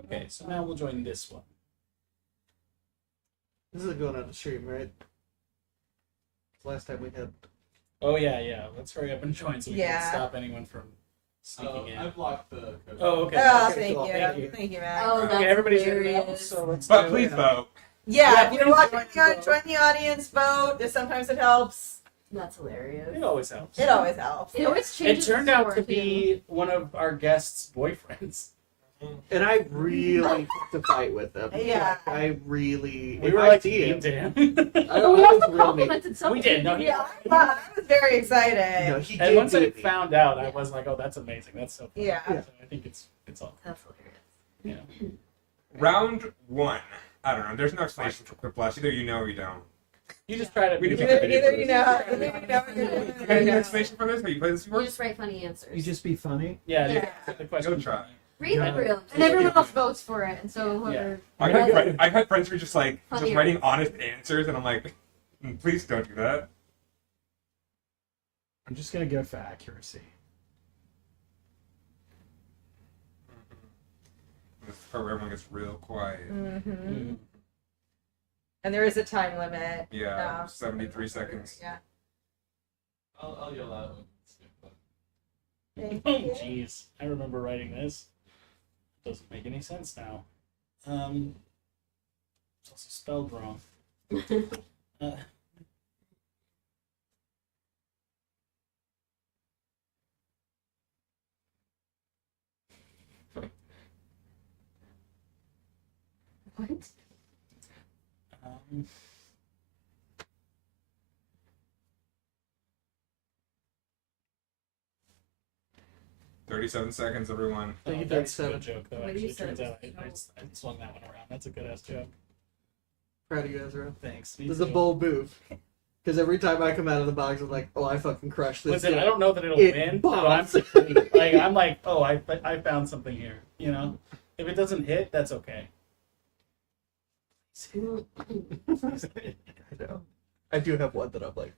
Okay, so now we'll join this one. This is going on the stream, right? Last time we had. Oh yeah. Let's hurry up and join so we Yeah. can stop anyone from sneaking in. I blocked the code. Oh, okay. Oh, Okay, thank cool. you. Thank you. Thank you, Max. Oh, Okay, that's everybody's in now, hilarious. so let's But do please it. vote. Yeah, Yeah, if you're please watching, join. join the audience, vote. Sometimes it helps. That's hilarious. It always helps. It always helps. It always It changes. turned the out score, to too. be one of our guests' boyfriends. And I really picked a fight with him. Yeah. I really. We if were I like see mean him, to him. I We was also real mean. complimented something. We did. No, Yeah, I was very excited. No, he And did once I beat me. found out, I was like, "Oh, that's amazing. That's so funny." Yeah. So I think it's all. That's hilarious. Yeah. Round 1. I don't know. There's no explanation for Quiplash. Either you know or you don't. You just try to. We didn't Either, make a video either for you this. know, either you know, or you You don't. got any explanation for this? Have you played this You before? just write funny answers. You just be funny. Yeah. Yeah. The question. Go try. read the room. And everyone else votes for it, and so whoever. I've had friends who are just like just Funny. writing honest answers, and I'm like, please don't do that. I'm just gonna go for accuracy. This is the part where everyone gets real quiet. Mm-hmm. And there is a time limit. Yeah, No. 73 seconds. Yeah. I'll yell out. Thank Oh, you. jeez. I remember writing this. Doesn't make any sense now. It's also spelled wrong. Uh, What? um, 37 seconds, everyone. oh, you did that's a good 7. joke, though. What Actually, you said turns out was I swung that one around. That's a good ass joke. Proud of you, Ezra. Thanks. Me This is a too. bold move. Because every time I come out of the box, I'm like, oh, I fucking crushed this. Listen, game. I don't know that it'll It win, but bombs. I'm like, oh, I found something here. You know, if it doesn't hit, that's okay. I know. I do have one that I'm like,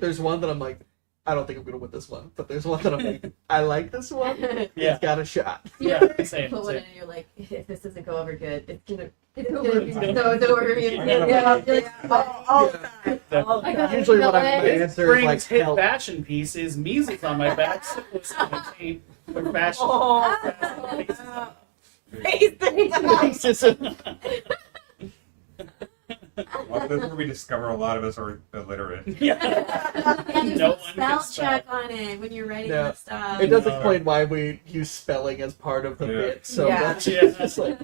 there's one that I'm like, I don't think I'm gonna win this one, but there's one that I'm like, I like this one. Yeah. It's got a shot. Yeah, same. Put one same. in and you're like, if this doesn't go over good, it's gonna. It's It's over. gonna go over good. All the time. All the I time. got Usually when LA. my answer is Spring's like hit help. fashion piece is measles on my back. Syphilis on my feet. Or fashion. Oh, Racism. Well, this is where we discover a lot of us are illiterate. Yeah. Yeah, there's No a one spell can spell. check on it when you're writing No. that stuff. It does No. explain why we use spelling as part of the Yeah. bit. So Yeah. that's Yeah. just like,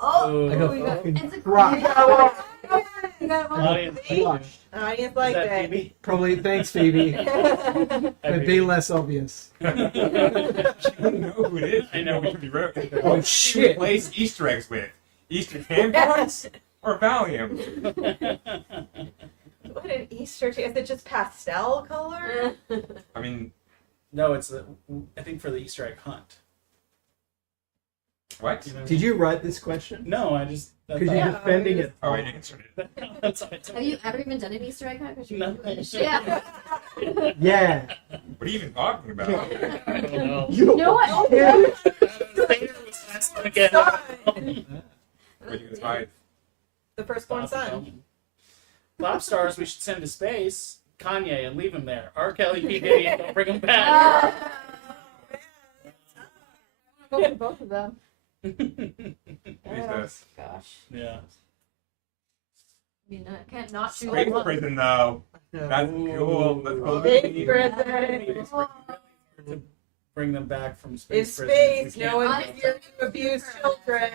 oh, I got Ooh. fucking It's a crushed. you got one. Audience, Crushed. Audience is like that that. Phoebe? Probably thanks, Phoebe. But be less obvious. You don't know who it is. I know. We should be wrote. Oh shit! Replace Easter eggs with Easter tampons or Valium. What an Easter egg. Is it just pastel color? I mean, No, it's I think for the Easter egg hunt. what? You know? Did you write this question? No, I just. Because you're Yeah. defending it. Oh, I answered it. That's what I told Have you ever even done an Easter egg hunt? 'Cause you're No. English. Yeah. Yeah. What are you even talking about? I don't know. You know what? Vader was last one again. What are you gonna find? The firstborn son. Pop stars we should send to space. Kanye and leave him there. R. Kelly, P. Diddy, and don't bring him back. Go for both of them. Jesus. Gosh. Yeah. I mean, I can't not choose Space one. prison though. yeah. That's cool. That's cool. Space prison. To bring them back from In space. prison if space, we no can't. one can hear you abuse children.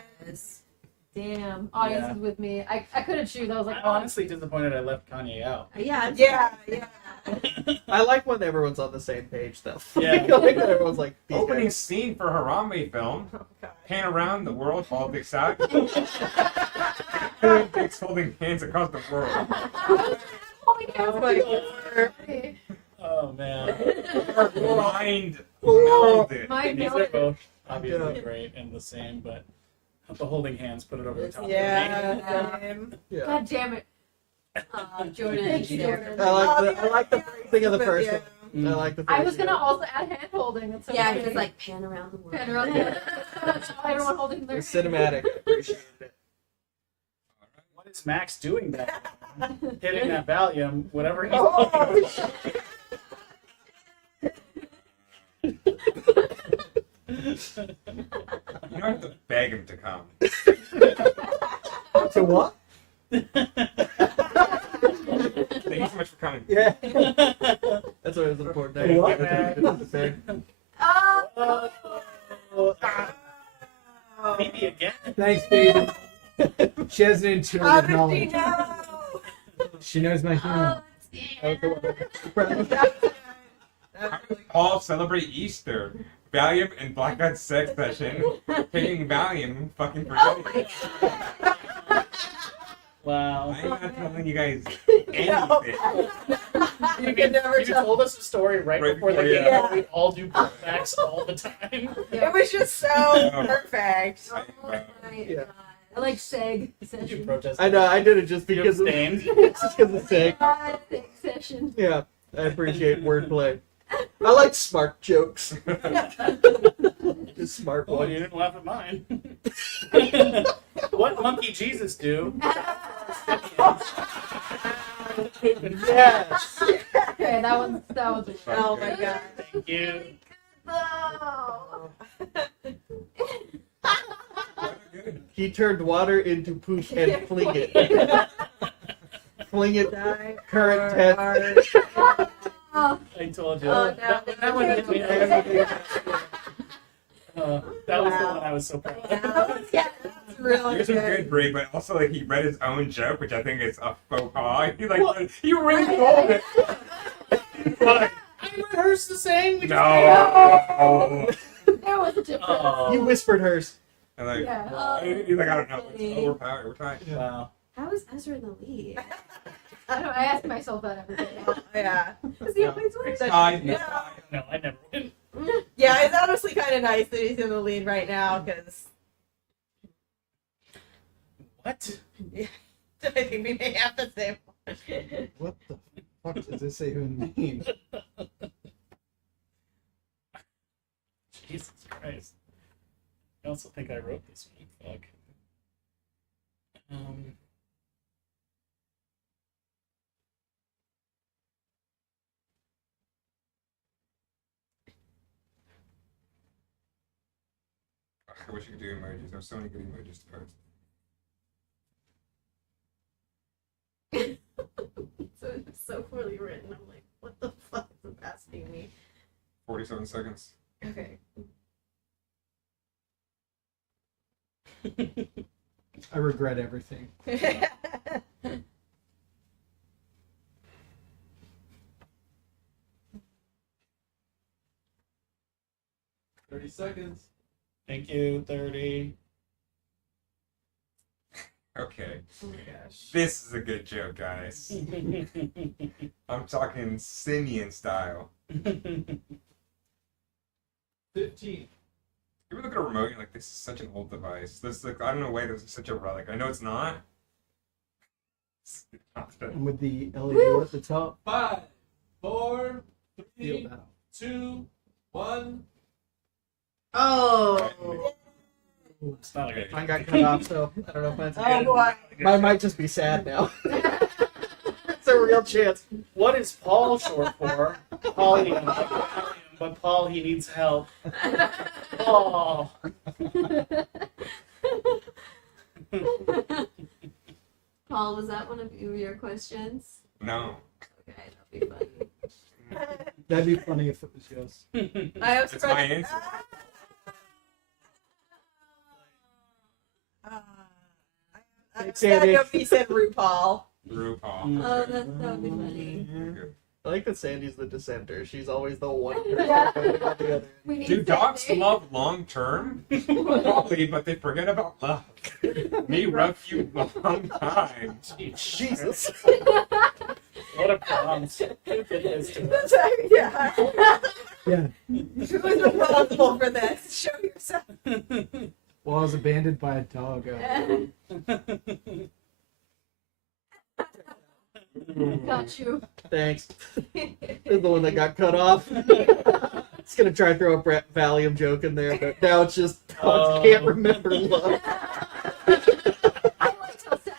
Damn, audience Yeah. is with me. I couldn't choose. I was like, I'm oh, honestly disappointed I left Kanye out. Yeah. Yeah, yeah. I like when everyone's on the same page, though. Yeah. I like when everyone's like, these Opening guys. scene for Harambe film. Oh, God. Pan around the world, all big sack. Dicks holding hands across the world. holy cow. Oh my God. Oh man. Mind melded. My These are melody. both obviously Yeah. great and the same, but the holding hands put it over the top. Yeah. same. Yeah. God damn it. Jordan. Thank you, Jordan. I like the phrasing of the first Yeah. one. I like the. I was phrasing gonna of also add hand holding. That's so Yeah, funny. because like pan around the world. Pan around the everyone holding it. their The cinematic. I appreciated it. What is Max doing back? Hitting that Valium, whatever he's Oh, You don't have to beg him to come. To what? Thank you so much for coming. Yeah. That's what was important. Thank I you, didn't have to say. oh. Phoebe again. Thanks, Phoebe. She has an How intuitive did she knowledge. know? She knows my humor. Paul celebrate Easter. Valium and blackout sex session. Taking Valium, fucking forgetting. Wow. I'm not telling you guys No. anything. You can never You tell. told us a story right before the game. yeah. We all do facts all the time. It was just so perfect. Oh my Yeah. god. I like seg You session. protest. I know, I did it just You because of, abstained. just because of sake. Seg session. Yeah, I appreciate wordplay. I like smart jokes. Just smart Oh, you ones. didn't laugh at mine. What monkey Jesus do? Yes. Okay, that one's Oh my god. Thank you. He turned water into poop and fling it. Fling it. Current tense. Oh, I told you. Oh, no. That one hit me. That was the one I was so proud of. Yeah, that's really Yours was good. good, Brig, but also like he read his own joke, which I think is a faux pas. He like you resold it. Like, I rehearsed the same. We just no. there was a difference. Oh. You whispered hers. And like, Yeah. he's like, I don't know. We're tired. We're tired. Wow. How is Ezra in the lead? I don't know, I ask myself that every day. Yeah. Is he always winning? No, I never win. Yeah, it's honestly kind of nice that he's in the lead right now because What? I think we may have the same one. What the fuck does this even mean? Jesus Christ. I also think I wrote this one. Fuck. I wish you could do emojis. There's so many good emojis to post. So it's so poorly written. I'm like, what the fuck is it asking me? 47 seconds. Okay. I regret everything. 30 seconds. Thank you, 30. Okay. Oh my gosh. This is a good joke, guys. I'm talking Simeon style. 15. You ever look at a remote and you're like, this is such an old device. This like I don't know why this is such a relic. I know it's not. And with the LED at the top. 5, 4, Feel 3, that. 2, 1. Oh. It's not like Mine got cut off, so I don't know if that's Oh good. boy. Mine might just be sad now. It's a real chance. What is Paul short for? Paulium. But Paul, he needs help. Paul. Paul, was that one of your questions? No. Okay, that'll be funny. That'd be funny if it was yours. I have It's my answer. I'm Thanks, sad Andy. nobody said RuPaul. RuPaul. Oh, that would be funny. I like that Sandy's the dissenter. She's always the one person Yeah. voting on the other. We need Do dogs Sandy. love long term? Probably, but they forget about love. Me rough you long time. Jesus. What a prompt. Who did this to us? That's right, yeah. Yeah. Who is responsible for this? Show yourself. Well, I was abandoned by a dog. Got you. Thanks. This is the one that got cut off. It's gonna try to throw a Valium joke in there, but now it's just dogs can't remember love. I liked how sad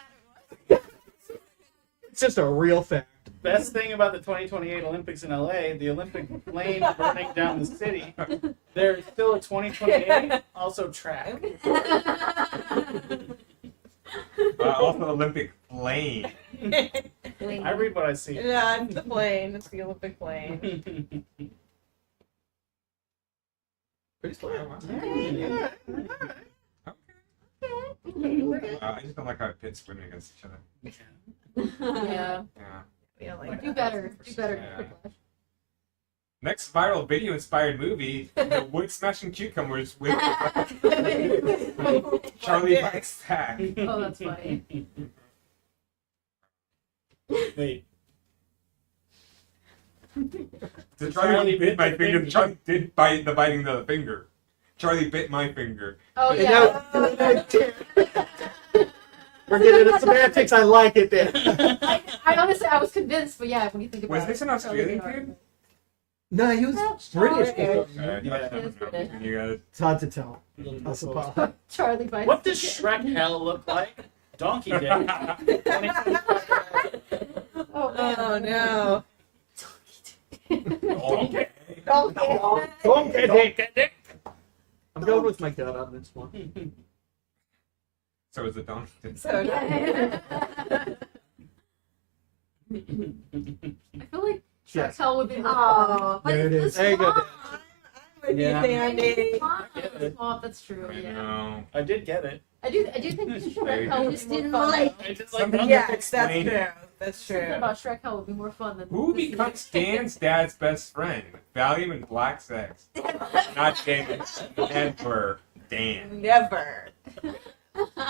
it was. It's just a real fact. Best thing about the 2028 Olympics in LA, the Olympic plane burning down the city. There's still a 2028, also track. Also Olympic flame. I read what I see. Yeah, it's the plane. It's the Olympic plane. Pretty smart. Okay. I just don't like how it pits women against each other. Yeah. Yeah. We don't like Do that. better. Do better. Yeah. Quiplash. Next viral video-inspired movie: the wood smashing cucumbers with Charlie Bites Back. Oh, that's funny. Wait. So Charlie bit my finger. Charlie did bite the biting of the finger. Charlie bit my finger. Oh But yeah. We're getting into semantics. I like it then. I honestly, I was convinced, but yeah, when you think about Was it. this an Australian kid? No, he was British. Okay, Yeah. you guys. It's hard to tell. I suppose. Charlie bites. What does Shrek Hell look like? Donkey Dick. Oh, man. Oh no. Okay. I'm going with my gut on this one. So is it Don? So I feel like Yes. Shrek Hell would be more Oh, but There it it's is. the There you go. swamp. with you, Yeah. Sandy. Swamp, that's true. I Yeah. know. I did get it. I do think Shrek Hell would Just be more didn't fun. like- I just Something like Yeah. Yes, that's Explain true. it. That's Something true. about Shrek Hell would be more fun than Who this becomes movie. Dan's dad's best friend? Valium and black sex. Not Dan. Never. Dan. Never.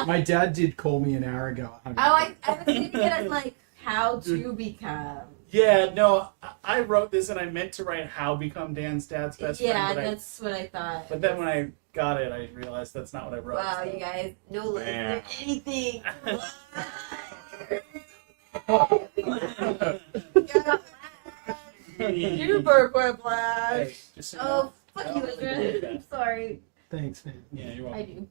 My dad did call me an hour ago. I was thinking it as like how to become. Yeah, no, I wrote this and I meant to write how become Dan's dad's best Yeah, friend. that's what I thought. But then when I got it, I realized that's not what I wrote. Wow, so. you guys, no list Man. or anything. Super Quiplash. Hey, just so you Oh, know, fuck I you, don't really believe Adrian. that. I'm sorry. Thanks, man. Yeah, you're I welcome. do.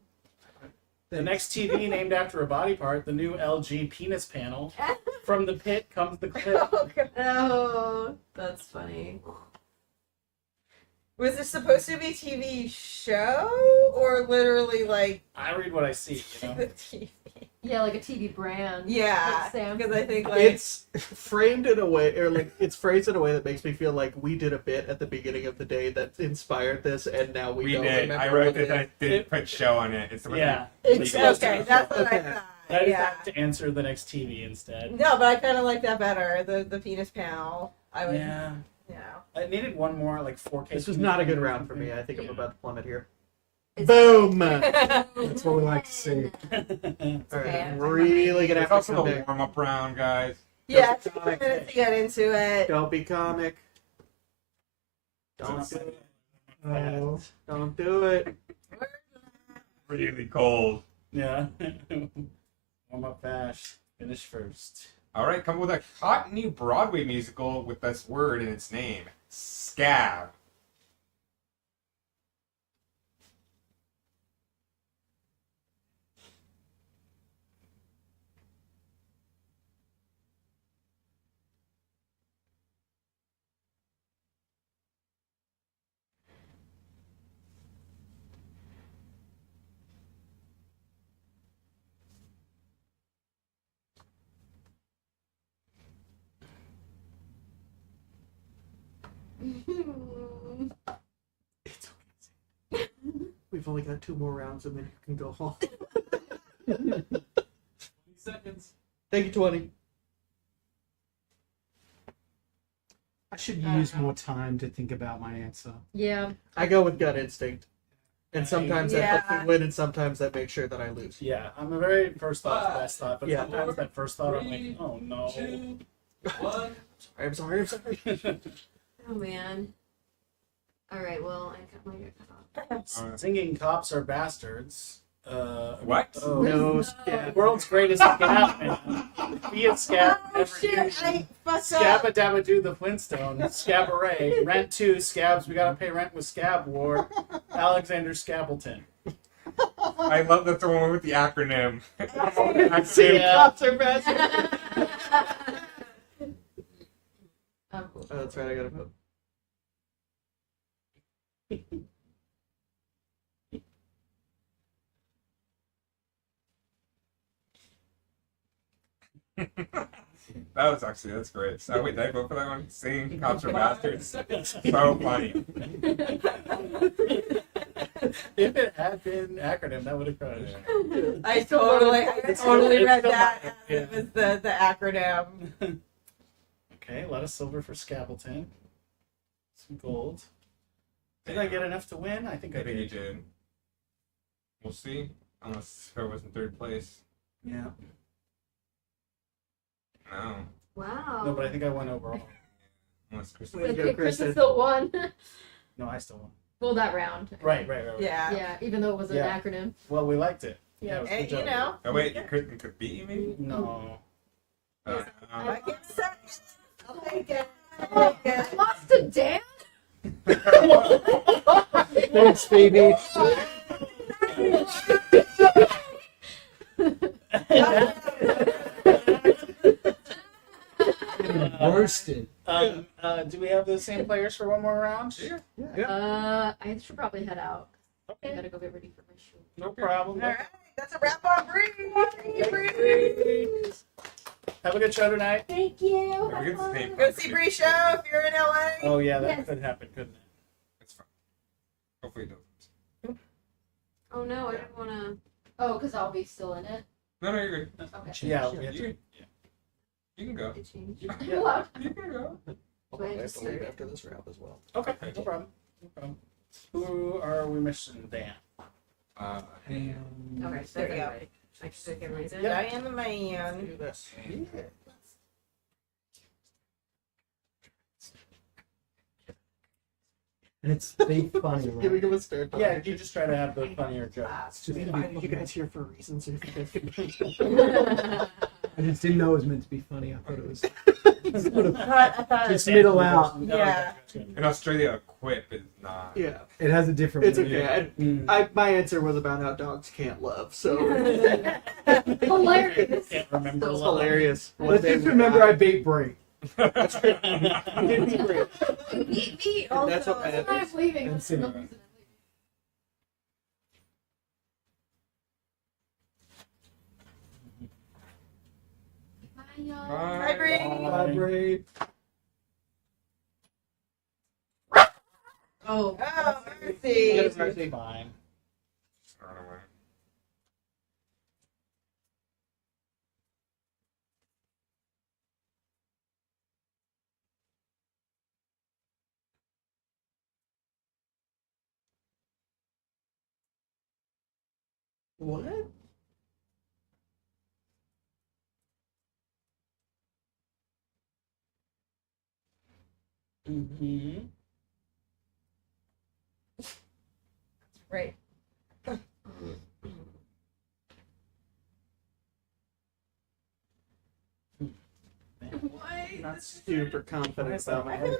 The next TV named after a body part, the new LG penis panel. From the pit comes the clip. Oh, that's funny. Was this supposed to be a TV show or literally like I read what I see, you know. the TV? Yeah, like a TV brand. Yeah, Like Sam. because I think like It's framed in a way, or like it's phrased in a way that makes me feel like we did a bit at the beginning of the day that inspired this, and now we, We don't did. remember I wrote what this. it I didn't put show on it. It's Yeah. it's Yeah. okay. That's what I Okay. thought. I just Yeah. have to answer the next TV instead. No, but I kind of like that better. The penis panel. I would. Yeah. You know. I needed one more like 4K. This was not a good round for me. I think I'm Yeah. about to plummet here. It's Boom! That's what we like to see. All right, okay, I'm I'm really gonna It's have to also come the back. warm-up round, guys. Yeah, take a minute to get into it. Don't be comic. Don't do it. Oh. Don't do it. Really cold. Yeah. Warm up fast. Finish first. All right, come up with a hot new Broadway musical with this word in its name: scab. It's okay. We've only got 2 more rounds and then you can go home. 20 seconds. Thank you, 20. I should use more time to think about my answer. Yeah. I go with gut instinct. And sometimes that helps Yeah. me win, and sometimes that makes sure that I lose. Yeah, I'm a very first thought, best thought, but Yeah. sometimes that first thought I'm like, oh no. 2, 1. I'm sorry. Oh man. All right. Well, I got my ear cut off. Singing cops are bastards. What? Oh, No, the world's greatest scab man. Be it scab. Oh never shit! use. I fucked up. Scabba dabba do the Flintstones. Scabaret. Rent 2. Scabs. We gotta pay rent with Scab War. Alexander Scableton. I love that's the one with the acronym. Singing Yeah. cops are bastards. Um, Oh, that's right. I gotta vote. That's great. So wait, did I vote for that one? Singing cops are bastards. So funny. If it had been acronym, that would have crushed. I totally read still that mine, as it was the acronym. Okay, a lot of silver for Scableton. Some gold. Did I get enough to win? I think I I think you did. did. We'll see. Unless I was in third place. Yeah. No. Wow. No, but I think I won overall. Unless Chris. Way to go, Chris Kristen. still won. No, I still won. Well, that round. Right. Yeah. Yeah, even though it was an Yeah. acronym. Well, we liked it. Yeah. it was And, good you job. know. Oh wait, you could beat you maybe. No. I get second. I'll take it. I lost to Dan. Thanks, Phoebe. Roasted. Do we have the same players for one more round? I should probably head out. I gotta go get ready for my show. No problem. All right, that's a wrap on Bree. Thank you, Bree. Have a good show tonight. Thank you. Have a good sleep. Go see Bree show if you're in LA. Oh yeah, that Yes. could happen, couldn't it? It's fine. Hopefully it doesn't. Oh no, I didn't want to. Oh, because I'll be still in it. No, you're good. Okay. Yeah, we have to. You, you can go. It changed. Yeah. Wow. You can go. Do I have to leave after this round as well. Okay, no problem. No problem. Who are we missing, Dan? Ham. Okay, so There that's you go. everybody. I just took everybody's in. Diane the man. Do this. And it's big funny, Here we right? go with start. Yeah, you just try to have the funnier jokes. It's just You guys here for a reason, so if you guys can. I just didn't know it was meant to be funny. I thought it was sort of I thought just middle out. Yeah. In Australia, a quip is not. Yeah, It has a different. it's meaning. okay. I my answer was about how dogs can't love, so Hilarious. Can't remember. it's a lot. hilarious. Let's just remember I beat Brie. That's right. You did be great. Me And that's also. what I'm leaving. That's That's it. no reason I'm leaving. Bye, y'all. Bye, Bree. Bye, Brie. Oh. Oh, mercy. It's fine. Just run away. What? Mm-hmm. Right. Not super confident about I my feel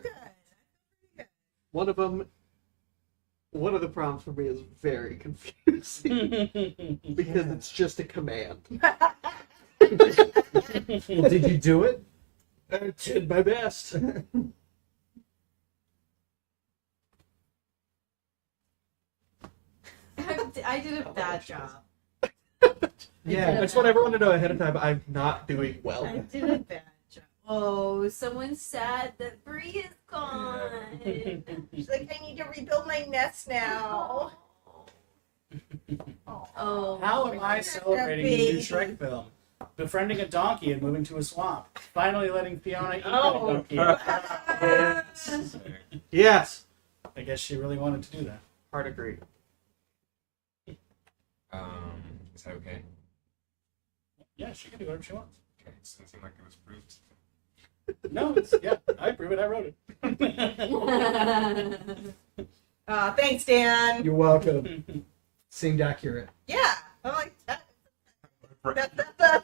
good. One of them. One of the prompts for me is very confusing because it's just a command. Well, did you do it? I did my best. I did a bad job. Yeah. I just want everyone to know ahead of time I'm not doing well. I did a bad job. Oh, someone's sad that Bree is gone. She's like, I need to rebuild my nest now. Oh. How am I celebrating the new Shrek film? Befriending a donkey and moving to a swamp. Finally letting Fiona eat Oh. the donkey. Yes. I guess she really wanted to do that. Hard agree. Is that okay? Yeah, she can do whatever she wants. Okay, it doesn't seem like it was proved. No, it's, yeah, I approve it. I wrote it. Thanks, Dan. You're welcome. Seemed accurate. Yeah. I'm like, that's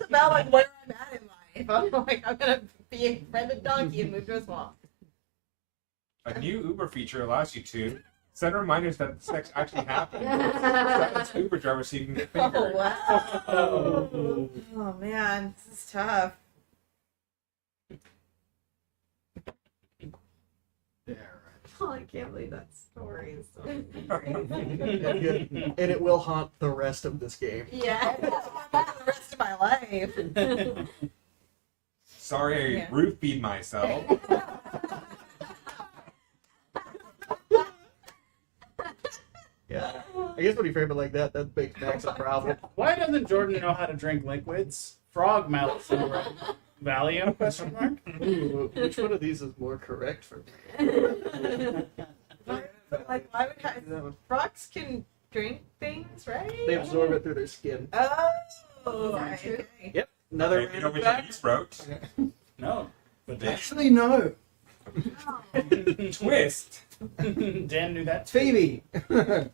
about like where I'm at in life. I'm like, I'm gonna be a friended donkey and move to a swamp. A new Uber feature allows you to send reminders that sex actually happened. It's Uber driver so you can get Oh fingered. wow. Oh man, this is tough. Oh, I can't believe that story is so And it will haunt the rest of this game. Yeah. The rest of my life. Sorry, I Yeah. roofied myself. Yeah. I guess when you frame it like that, that makes Max a problem. Why doesn't Jordan know how to drink liquids? Frog mouth syndrome. Valium? Question mark. Ooh, which one of these is more correct for me? But like, why would frogs can drink things, right? They absorb it through their skin. Oh, that true? okay. Yep. Another You know random which fact. yeast wrote? No. But Dan, Actually, no. Twist. Dan knew that too. Phoebe. Where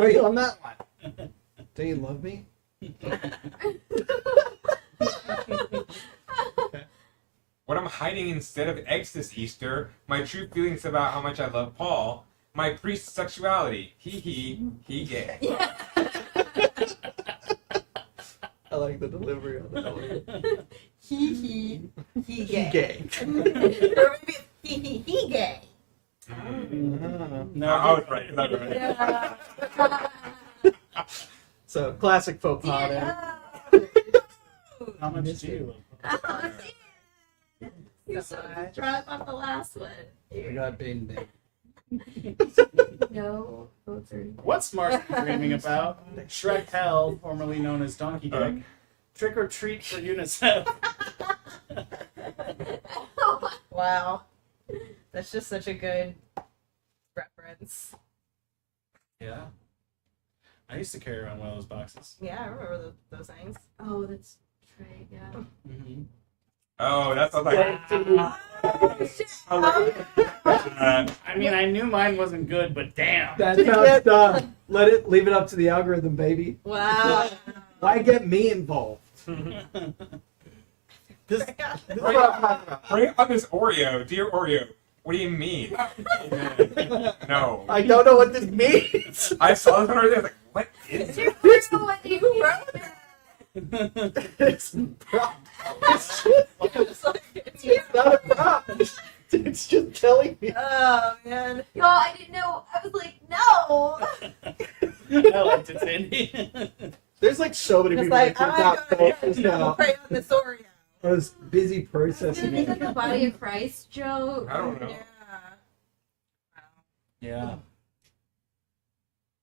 are you on that one? Do you love me? What I'm hiding instead of eggs this Easter, my true feelings about how much I love Paul, my priest sexuality. He gay. I like the delivery on that one. He gay. Gay. Or maybe it's he gay. No, I was right. That's right. So classic faux pas. There. How much do you love? You're so drunk on the last one. I got bitten there. No, votes are. What's Marcy dreaming about? Shrek Hell, formerly known as Donkey Dick. Trick or treat for UNICEF. Wow, that's just such a good reference. Yeah. I used to carry around one of those boxes. Yeah, I remember those things. Oh, that's right. Yeah. Mm-hmm. Oh, that sounds like. I mean, I knew mine wasn't good, but damn. That's how it's done. Leave it up to the algorithm, baby. Wow. Why get me involved? This Bring up this Oreo, dear Oreo. What do you mean? No. I don't know what this means. I saw this one already. I was like, what is it? It's what you wrote. It's not a prop. It's just telling me. Oh man. Y'all, I didn't know. I was like, no. I liked it, Sandy. There's like so many Just people like, that I'm could not gonna focus now. pray on this Oreo. I was busy Is processing it like it. a body of Christ joke? I don't know. Yeah. Yeah.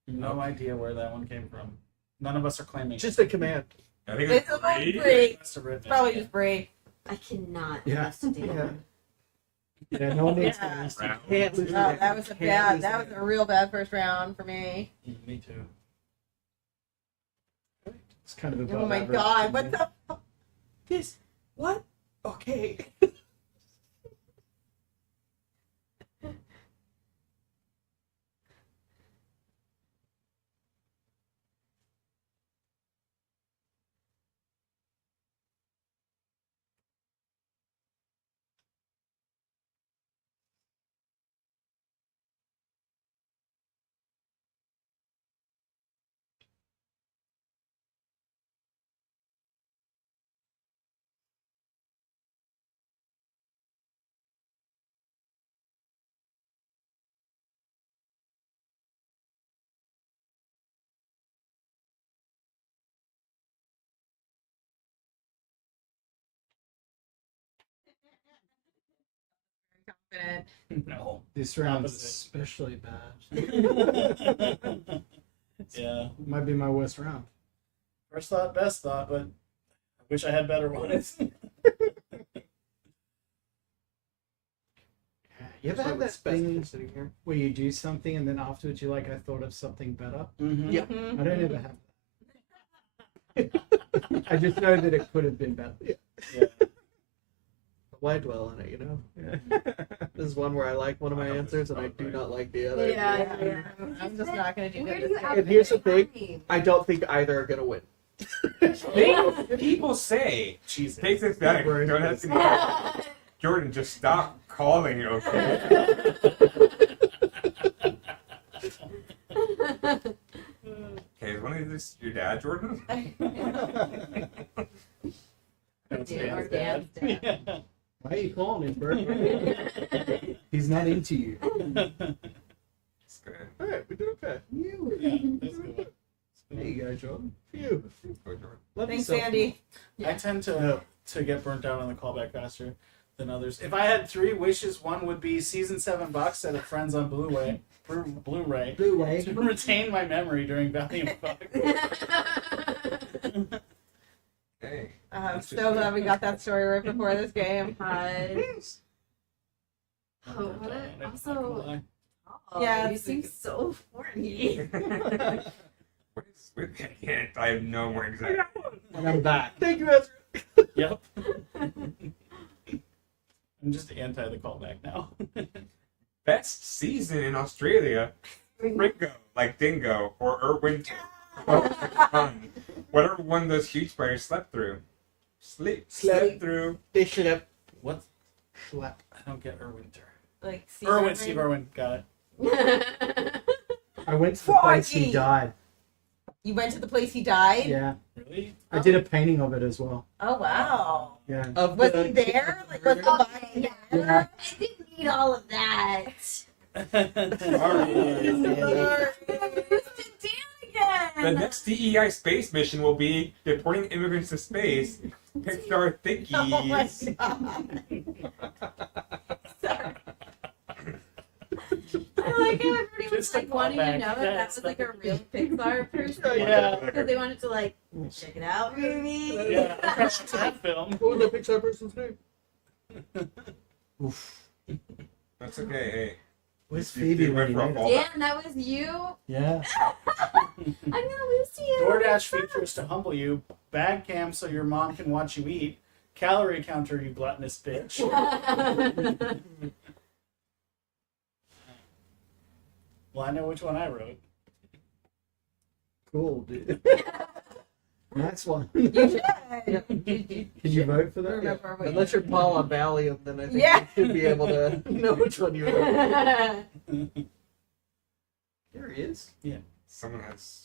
No idea where that one came from. None of us are claiming. Just a command. I think It's it's about Brie. Brie. Must have written It's it. probably just Brie. I cannot Yeah. investigate. Yeah. Yeah, no one needs Yeah. to lose. Round. Can't lose. Oh, that was a real bad first round for me. Me too. It's kind of above Oh my average. god, what the This. What? Okay. confident. No. This round's Opposite. especially bad. Yeah. Might be my worst round. First thought, best thought, but I wish I had better ones. You ever That's have why that it's best thing for sitting here. where you do something and then afterwards you're like, I thought of something better? Mm-hmm. Yeah. I don't ever have that. I just know that it could have been better. Yeah. Why dwell on it, you know? This is one where I like one of my answers and I do not like the other. Yeah. I'm just not gonna do Where good do you this have And here's the thing. time? I don't think either are gonna win. People say, Jesus. take this back. Don't have to be. Jordan, just stop calling, okay? Okay, is one of these your dad, Jordan? That's Yeah, or Dan's dad. Dan's dad. Yeah. Why are you calling him, bro? He's not into you. It's good. Alright, we did okay. Yeah, that's good. There you go, Jordan. Phew. Go, Jordan. Love Thanks, yourself. Sandy. I tend to get burnt out on the callback faster. than others. If I had 3 wishes, one would be season 7 box set of Friends on Blu-ray. Blu-ray. Blu-ray. To retain my memory during Valiant Buck. Hey. I'm so glad we got that story right before this game. Oh, what a, also, Yeah, you seem so horny. What is with me? I have no more exact. And I'm back. Thank you, Ezra. Yep. I'm just anti the callback now. Best season in Australia. Ringo, like Dingo, or Winter. Whatever one of those huge spiders slept through. Slept through. They should have. What? Schlep. I don't get Erwinter. Like Steve Irwin, got it. I went to the place he Forky. died. You went to the place he died? Yeah. Really? I did a painting of it as well. Oh wow. Yeah. Of Was the- he there? Like was the body there? Yeah. I didn't need all of that. The next DEI space mission will be deporting immigrants to space. Pixar Thickies. Oh my god. I like how everybody was Just a like wanting to callback. know that Yeah, that was like a real Pixar person. Yeah. Because they wanted to like check it out, maybe. Yeah, impressions of that film. What was that Pixar person's name? Oof. That's okay. Hey. Where's You Phoebe went when you for a need her? fallback. Damn, that was you. Yeah. I'm gonna lose to you. DoorDash features to humble you. Bag cam so your mom can watch you eat. Calorie counter, you gluttonous bitch. Well, I know which one I wrote. Cool, dude. Nice one. You should. Can you vote for that? Remember what Unless you're Paula Valium, then I think Yeah. you should be able to know which one you wrote. There he is. Someone has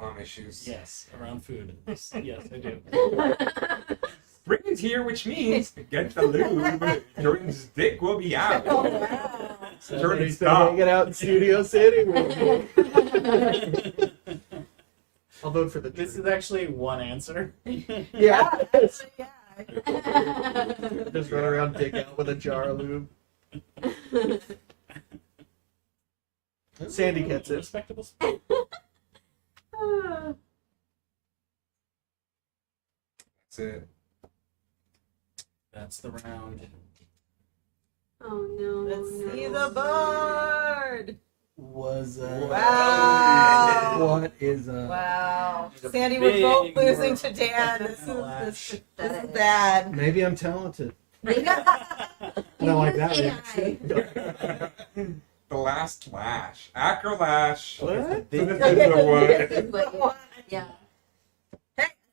mom issues. Yes, around food. Yes, I do. Spring is here, which means get the lube. Jordan's dick will be out. Oh wow. Jordan, He's stop. hanging out in Studio City. I'll vote for the This truth. is actually one answer. Yeah. Yeah. Just run around dick out with a jar of lube. Sandy gets it. Respectable. That's it. That's the round. Oh no. Let's see no. the board. Was Wow. What is Wow. It's a Sandy, we're both big losing world. to Dan. This Flash. is bad. Maybe I'm talented. Maybe I don't like that AI. reaction. The last lash. Acrolash. What? This is the one. Yeah.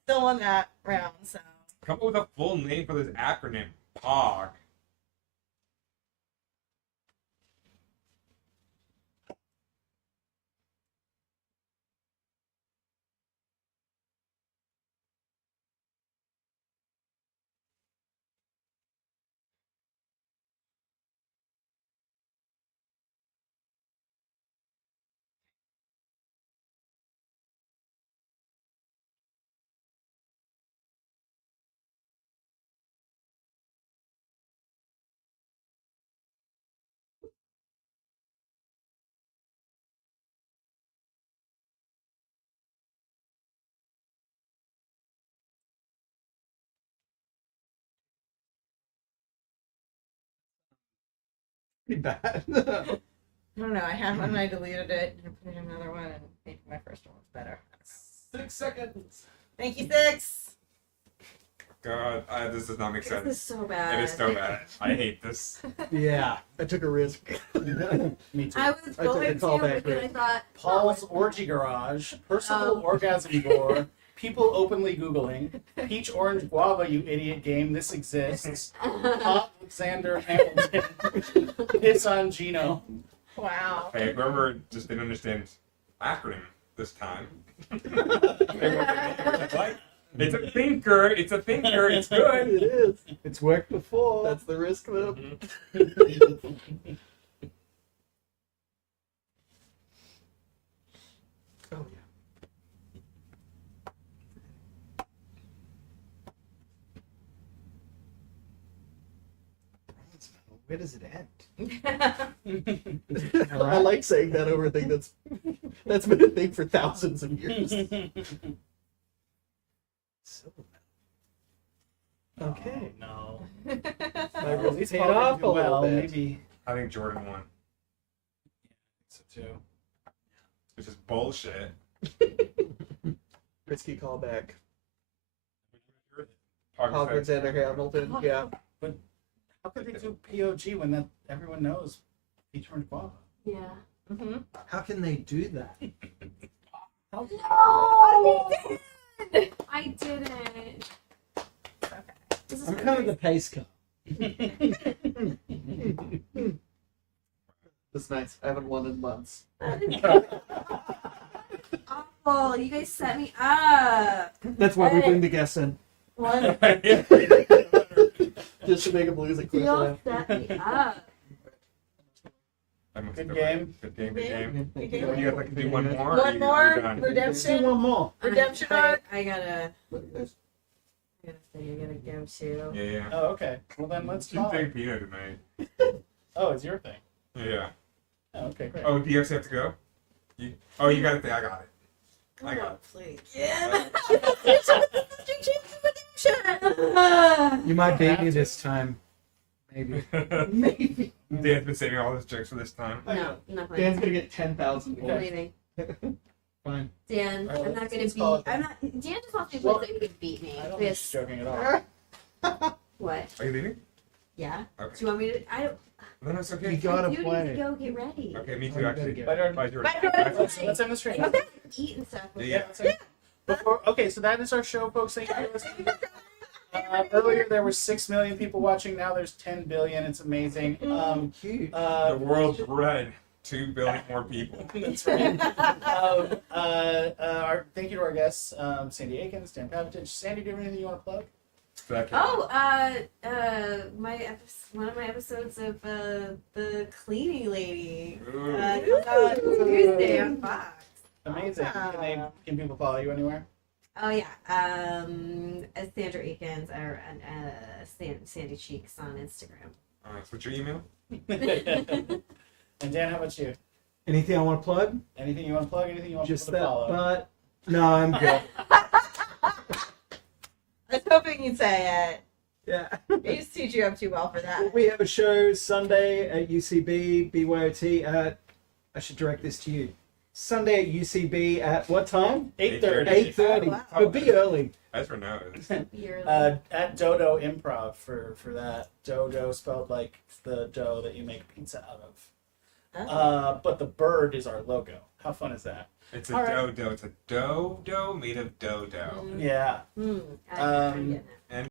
Still on that round, so. Come up with a full name for this acronym. POG. Pretty bad. I don't know. I had one and I deleted it and I put in another one and maybe my first one was better. 6 seconds. Thank you, Six. God, this does not make This sense. is so bad. It is so bad. I hate this. Yeah. I took a risk. Me too. I was I took going a to, callback but then I risk. thought Paul's Orgy Garage, Personal Orgasm Gore, People Openly Googling, Peach Orange Guava, you idiot game, this exists, Alexander Hamilton, Piss on Gino. Wow. Hey, whoever just didn't understand acronym this time. It's a thinker. It's a thinker. It's good. It is. It's worked before. That's the risk, though. Oh, Where does it end? I like saying that over a thing that's been a thing for thousands of years. Silver Okay. No. I really It's paid probably off a do little well, bit. maybe. I think Jordan won. So too. Which is bullshit. Risky callback. Hogwarts Alexander Hamilton. Yeah. How could they do POG when that everyone knows he turned guava? Yeah. Mm-hmm. How can they do that? No! I didn't. This is I'm kind of the pace car. That's nice. I haven't won in months. Awful. You guys set me up. That's why we bring the guests in. One. Just to make them lose a quick Y'all laugh. set me up. Good game. Good game. Good game. Good game. What, you guys like to do one more? One more You're done? Do redemption. one more. Redemption I arc. gotta say, I gotta go to. Yeah, yeah. Oh, okay. Well then let's Two talk. thing Pino tonight. Oh, it's your thing. Yeah. Oh, okay, great. Oh, do you actually have to go? You got it. I got it. I got it. Please. Yeah. You might beat me this time. Maybe. Maybe. Dan's been saving all his jokes for this time. No, I'm not Dan's playing. gonna get 10,000 I'm points. leaving. Fine. Dan, All right, I'm not gonna let's beat. call it I'm then. not. Dan just wants to Well, play so he can beat me. I don't think Yes. she's joking at all. What? Are you leaving? Yeah. Okay. Do you want me to? I don't. No, no, it's okay. You gotta I do need play. to go get ready. Okay, me Oh, too, you actually. gotta get Bye, Jordan. Bye, Jordan. Bye, Jordan. Let's end the stream. Eat and stuff. Yeah. Okay, so that is our show, folks. Thank you for listening. Earlier there were 6 million people watching. Now there's 10 billion. It's amazing. Huge. The world's bred 2 billion more people. That's right. Thank you to our guests, Sandy Akins, Dan Pavitich. Sandy, do you have anything you want to plug? Oh, one of my episodes of the Cleaning Lady comes out Tuesday on Fox. Amazing. Can people follow you anywhere? Oh yeah, as Sandra Akins or Sandy Cheeks on Instagram. So what's your email? And Dan, how about you? Anything I want to plug? Anything you want to plug? Anything you want Just people to that, follow? but no, I'm good. I was hoping you'd say it. Yeah. I used to teach you up too well for that. We have a show Sunday at UCB, BYOT at, I should direct this to you. Sunday at UCB at what time? 8:30. 8:30. Oh, wow. But be early. Ezra knows. At Dodo Improv for that. Dodo spelled like the dough that you make pizza out of. Oh. But the bird is our logo. How fun is that? It's a All right. dough. It's a dough made of dough. Yeah. I Um, get it.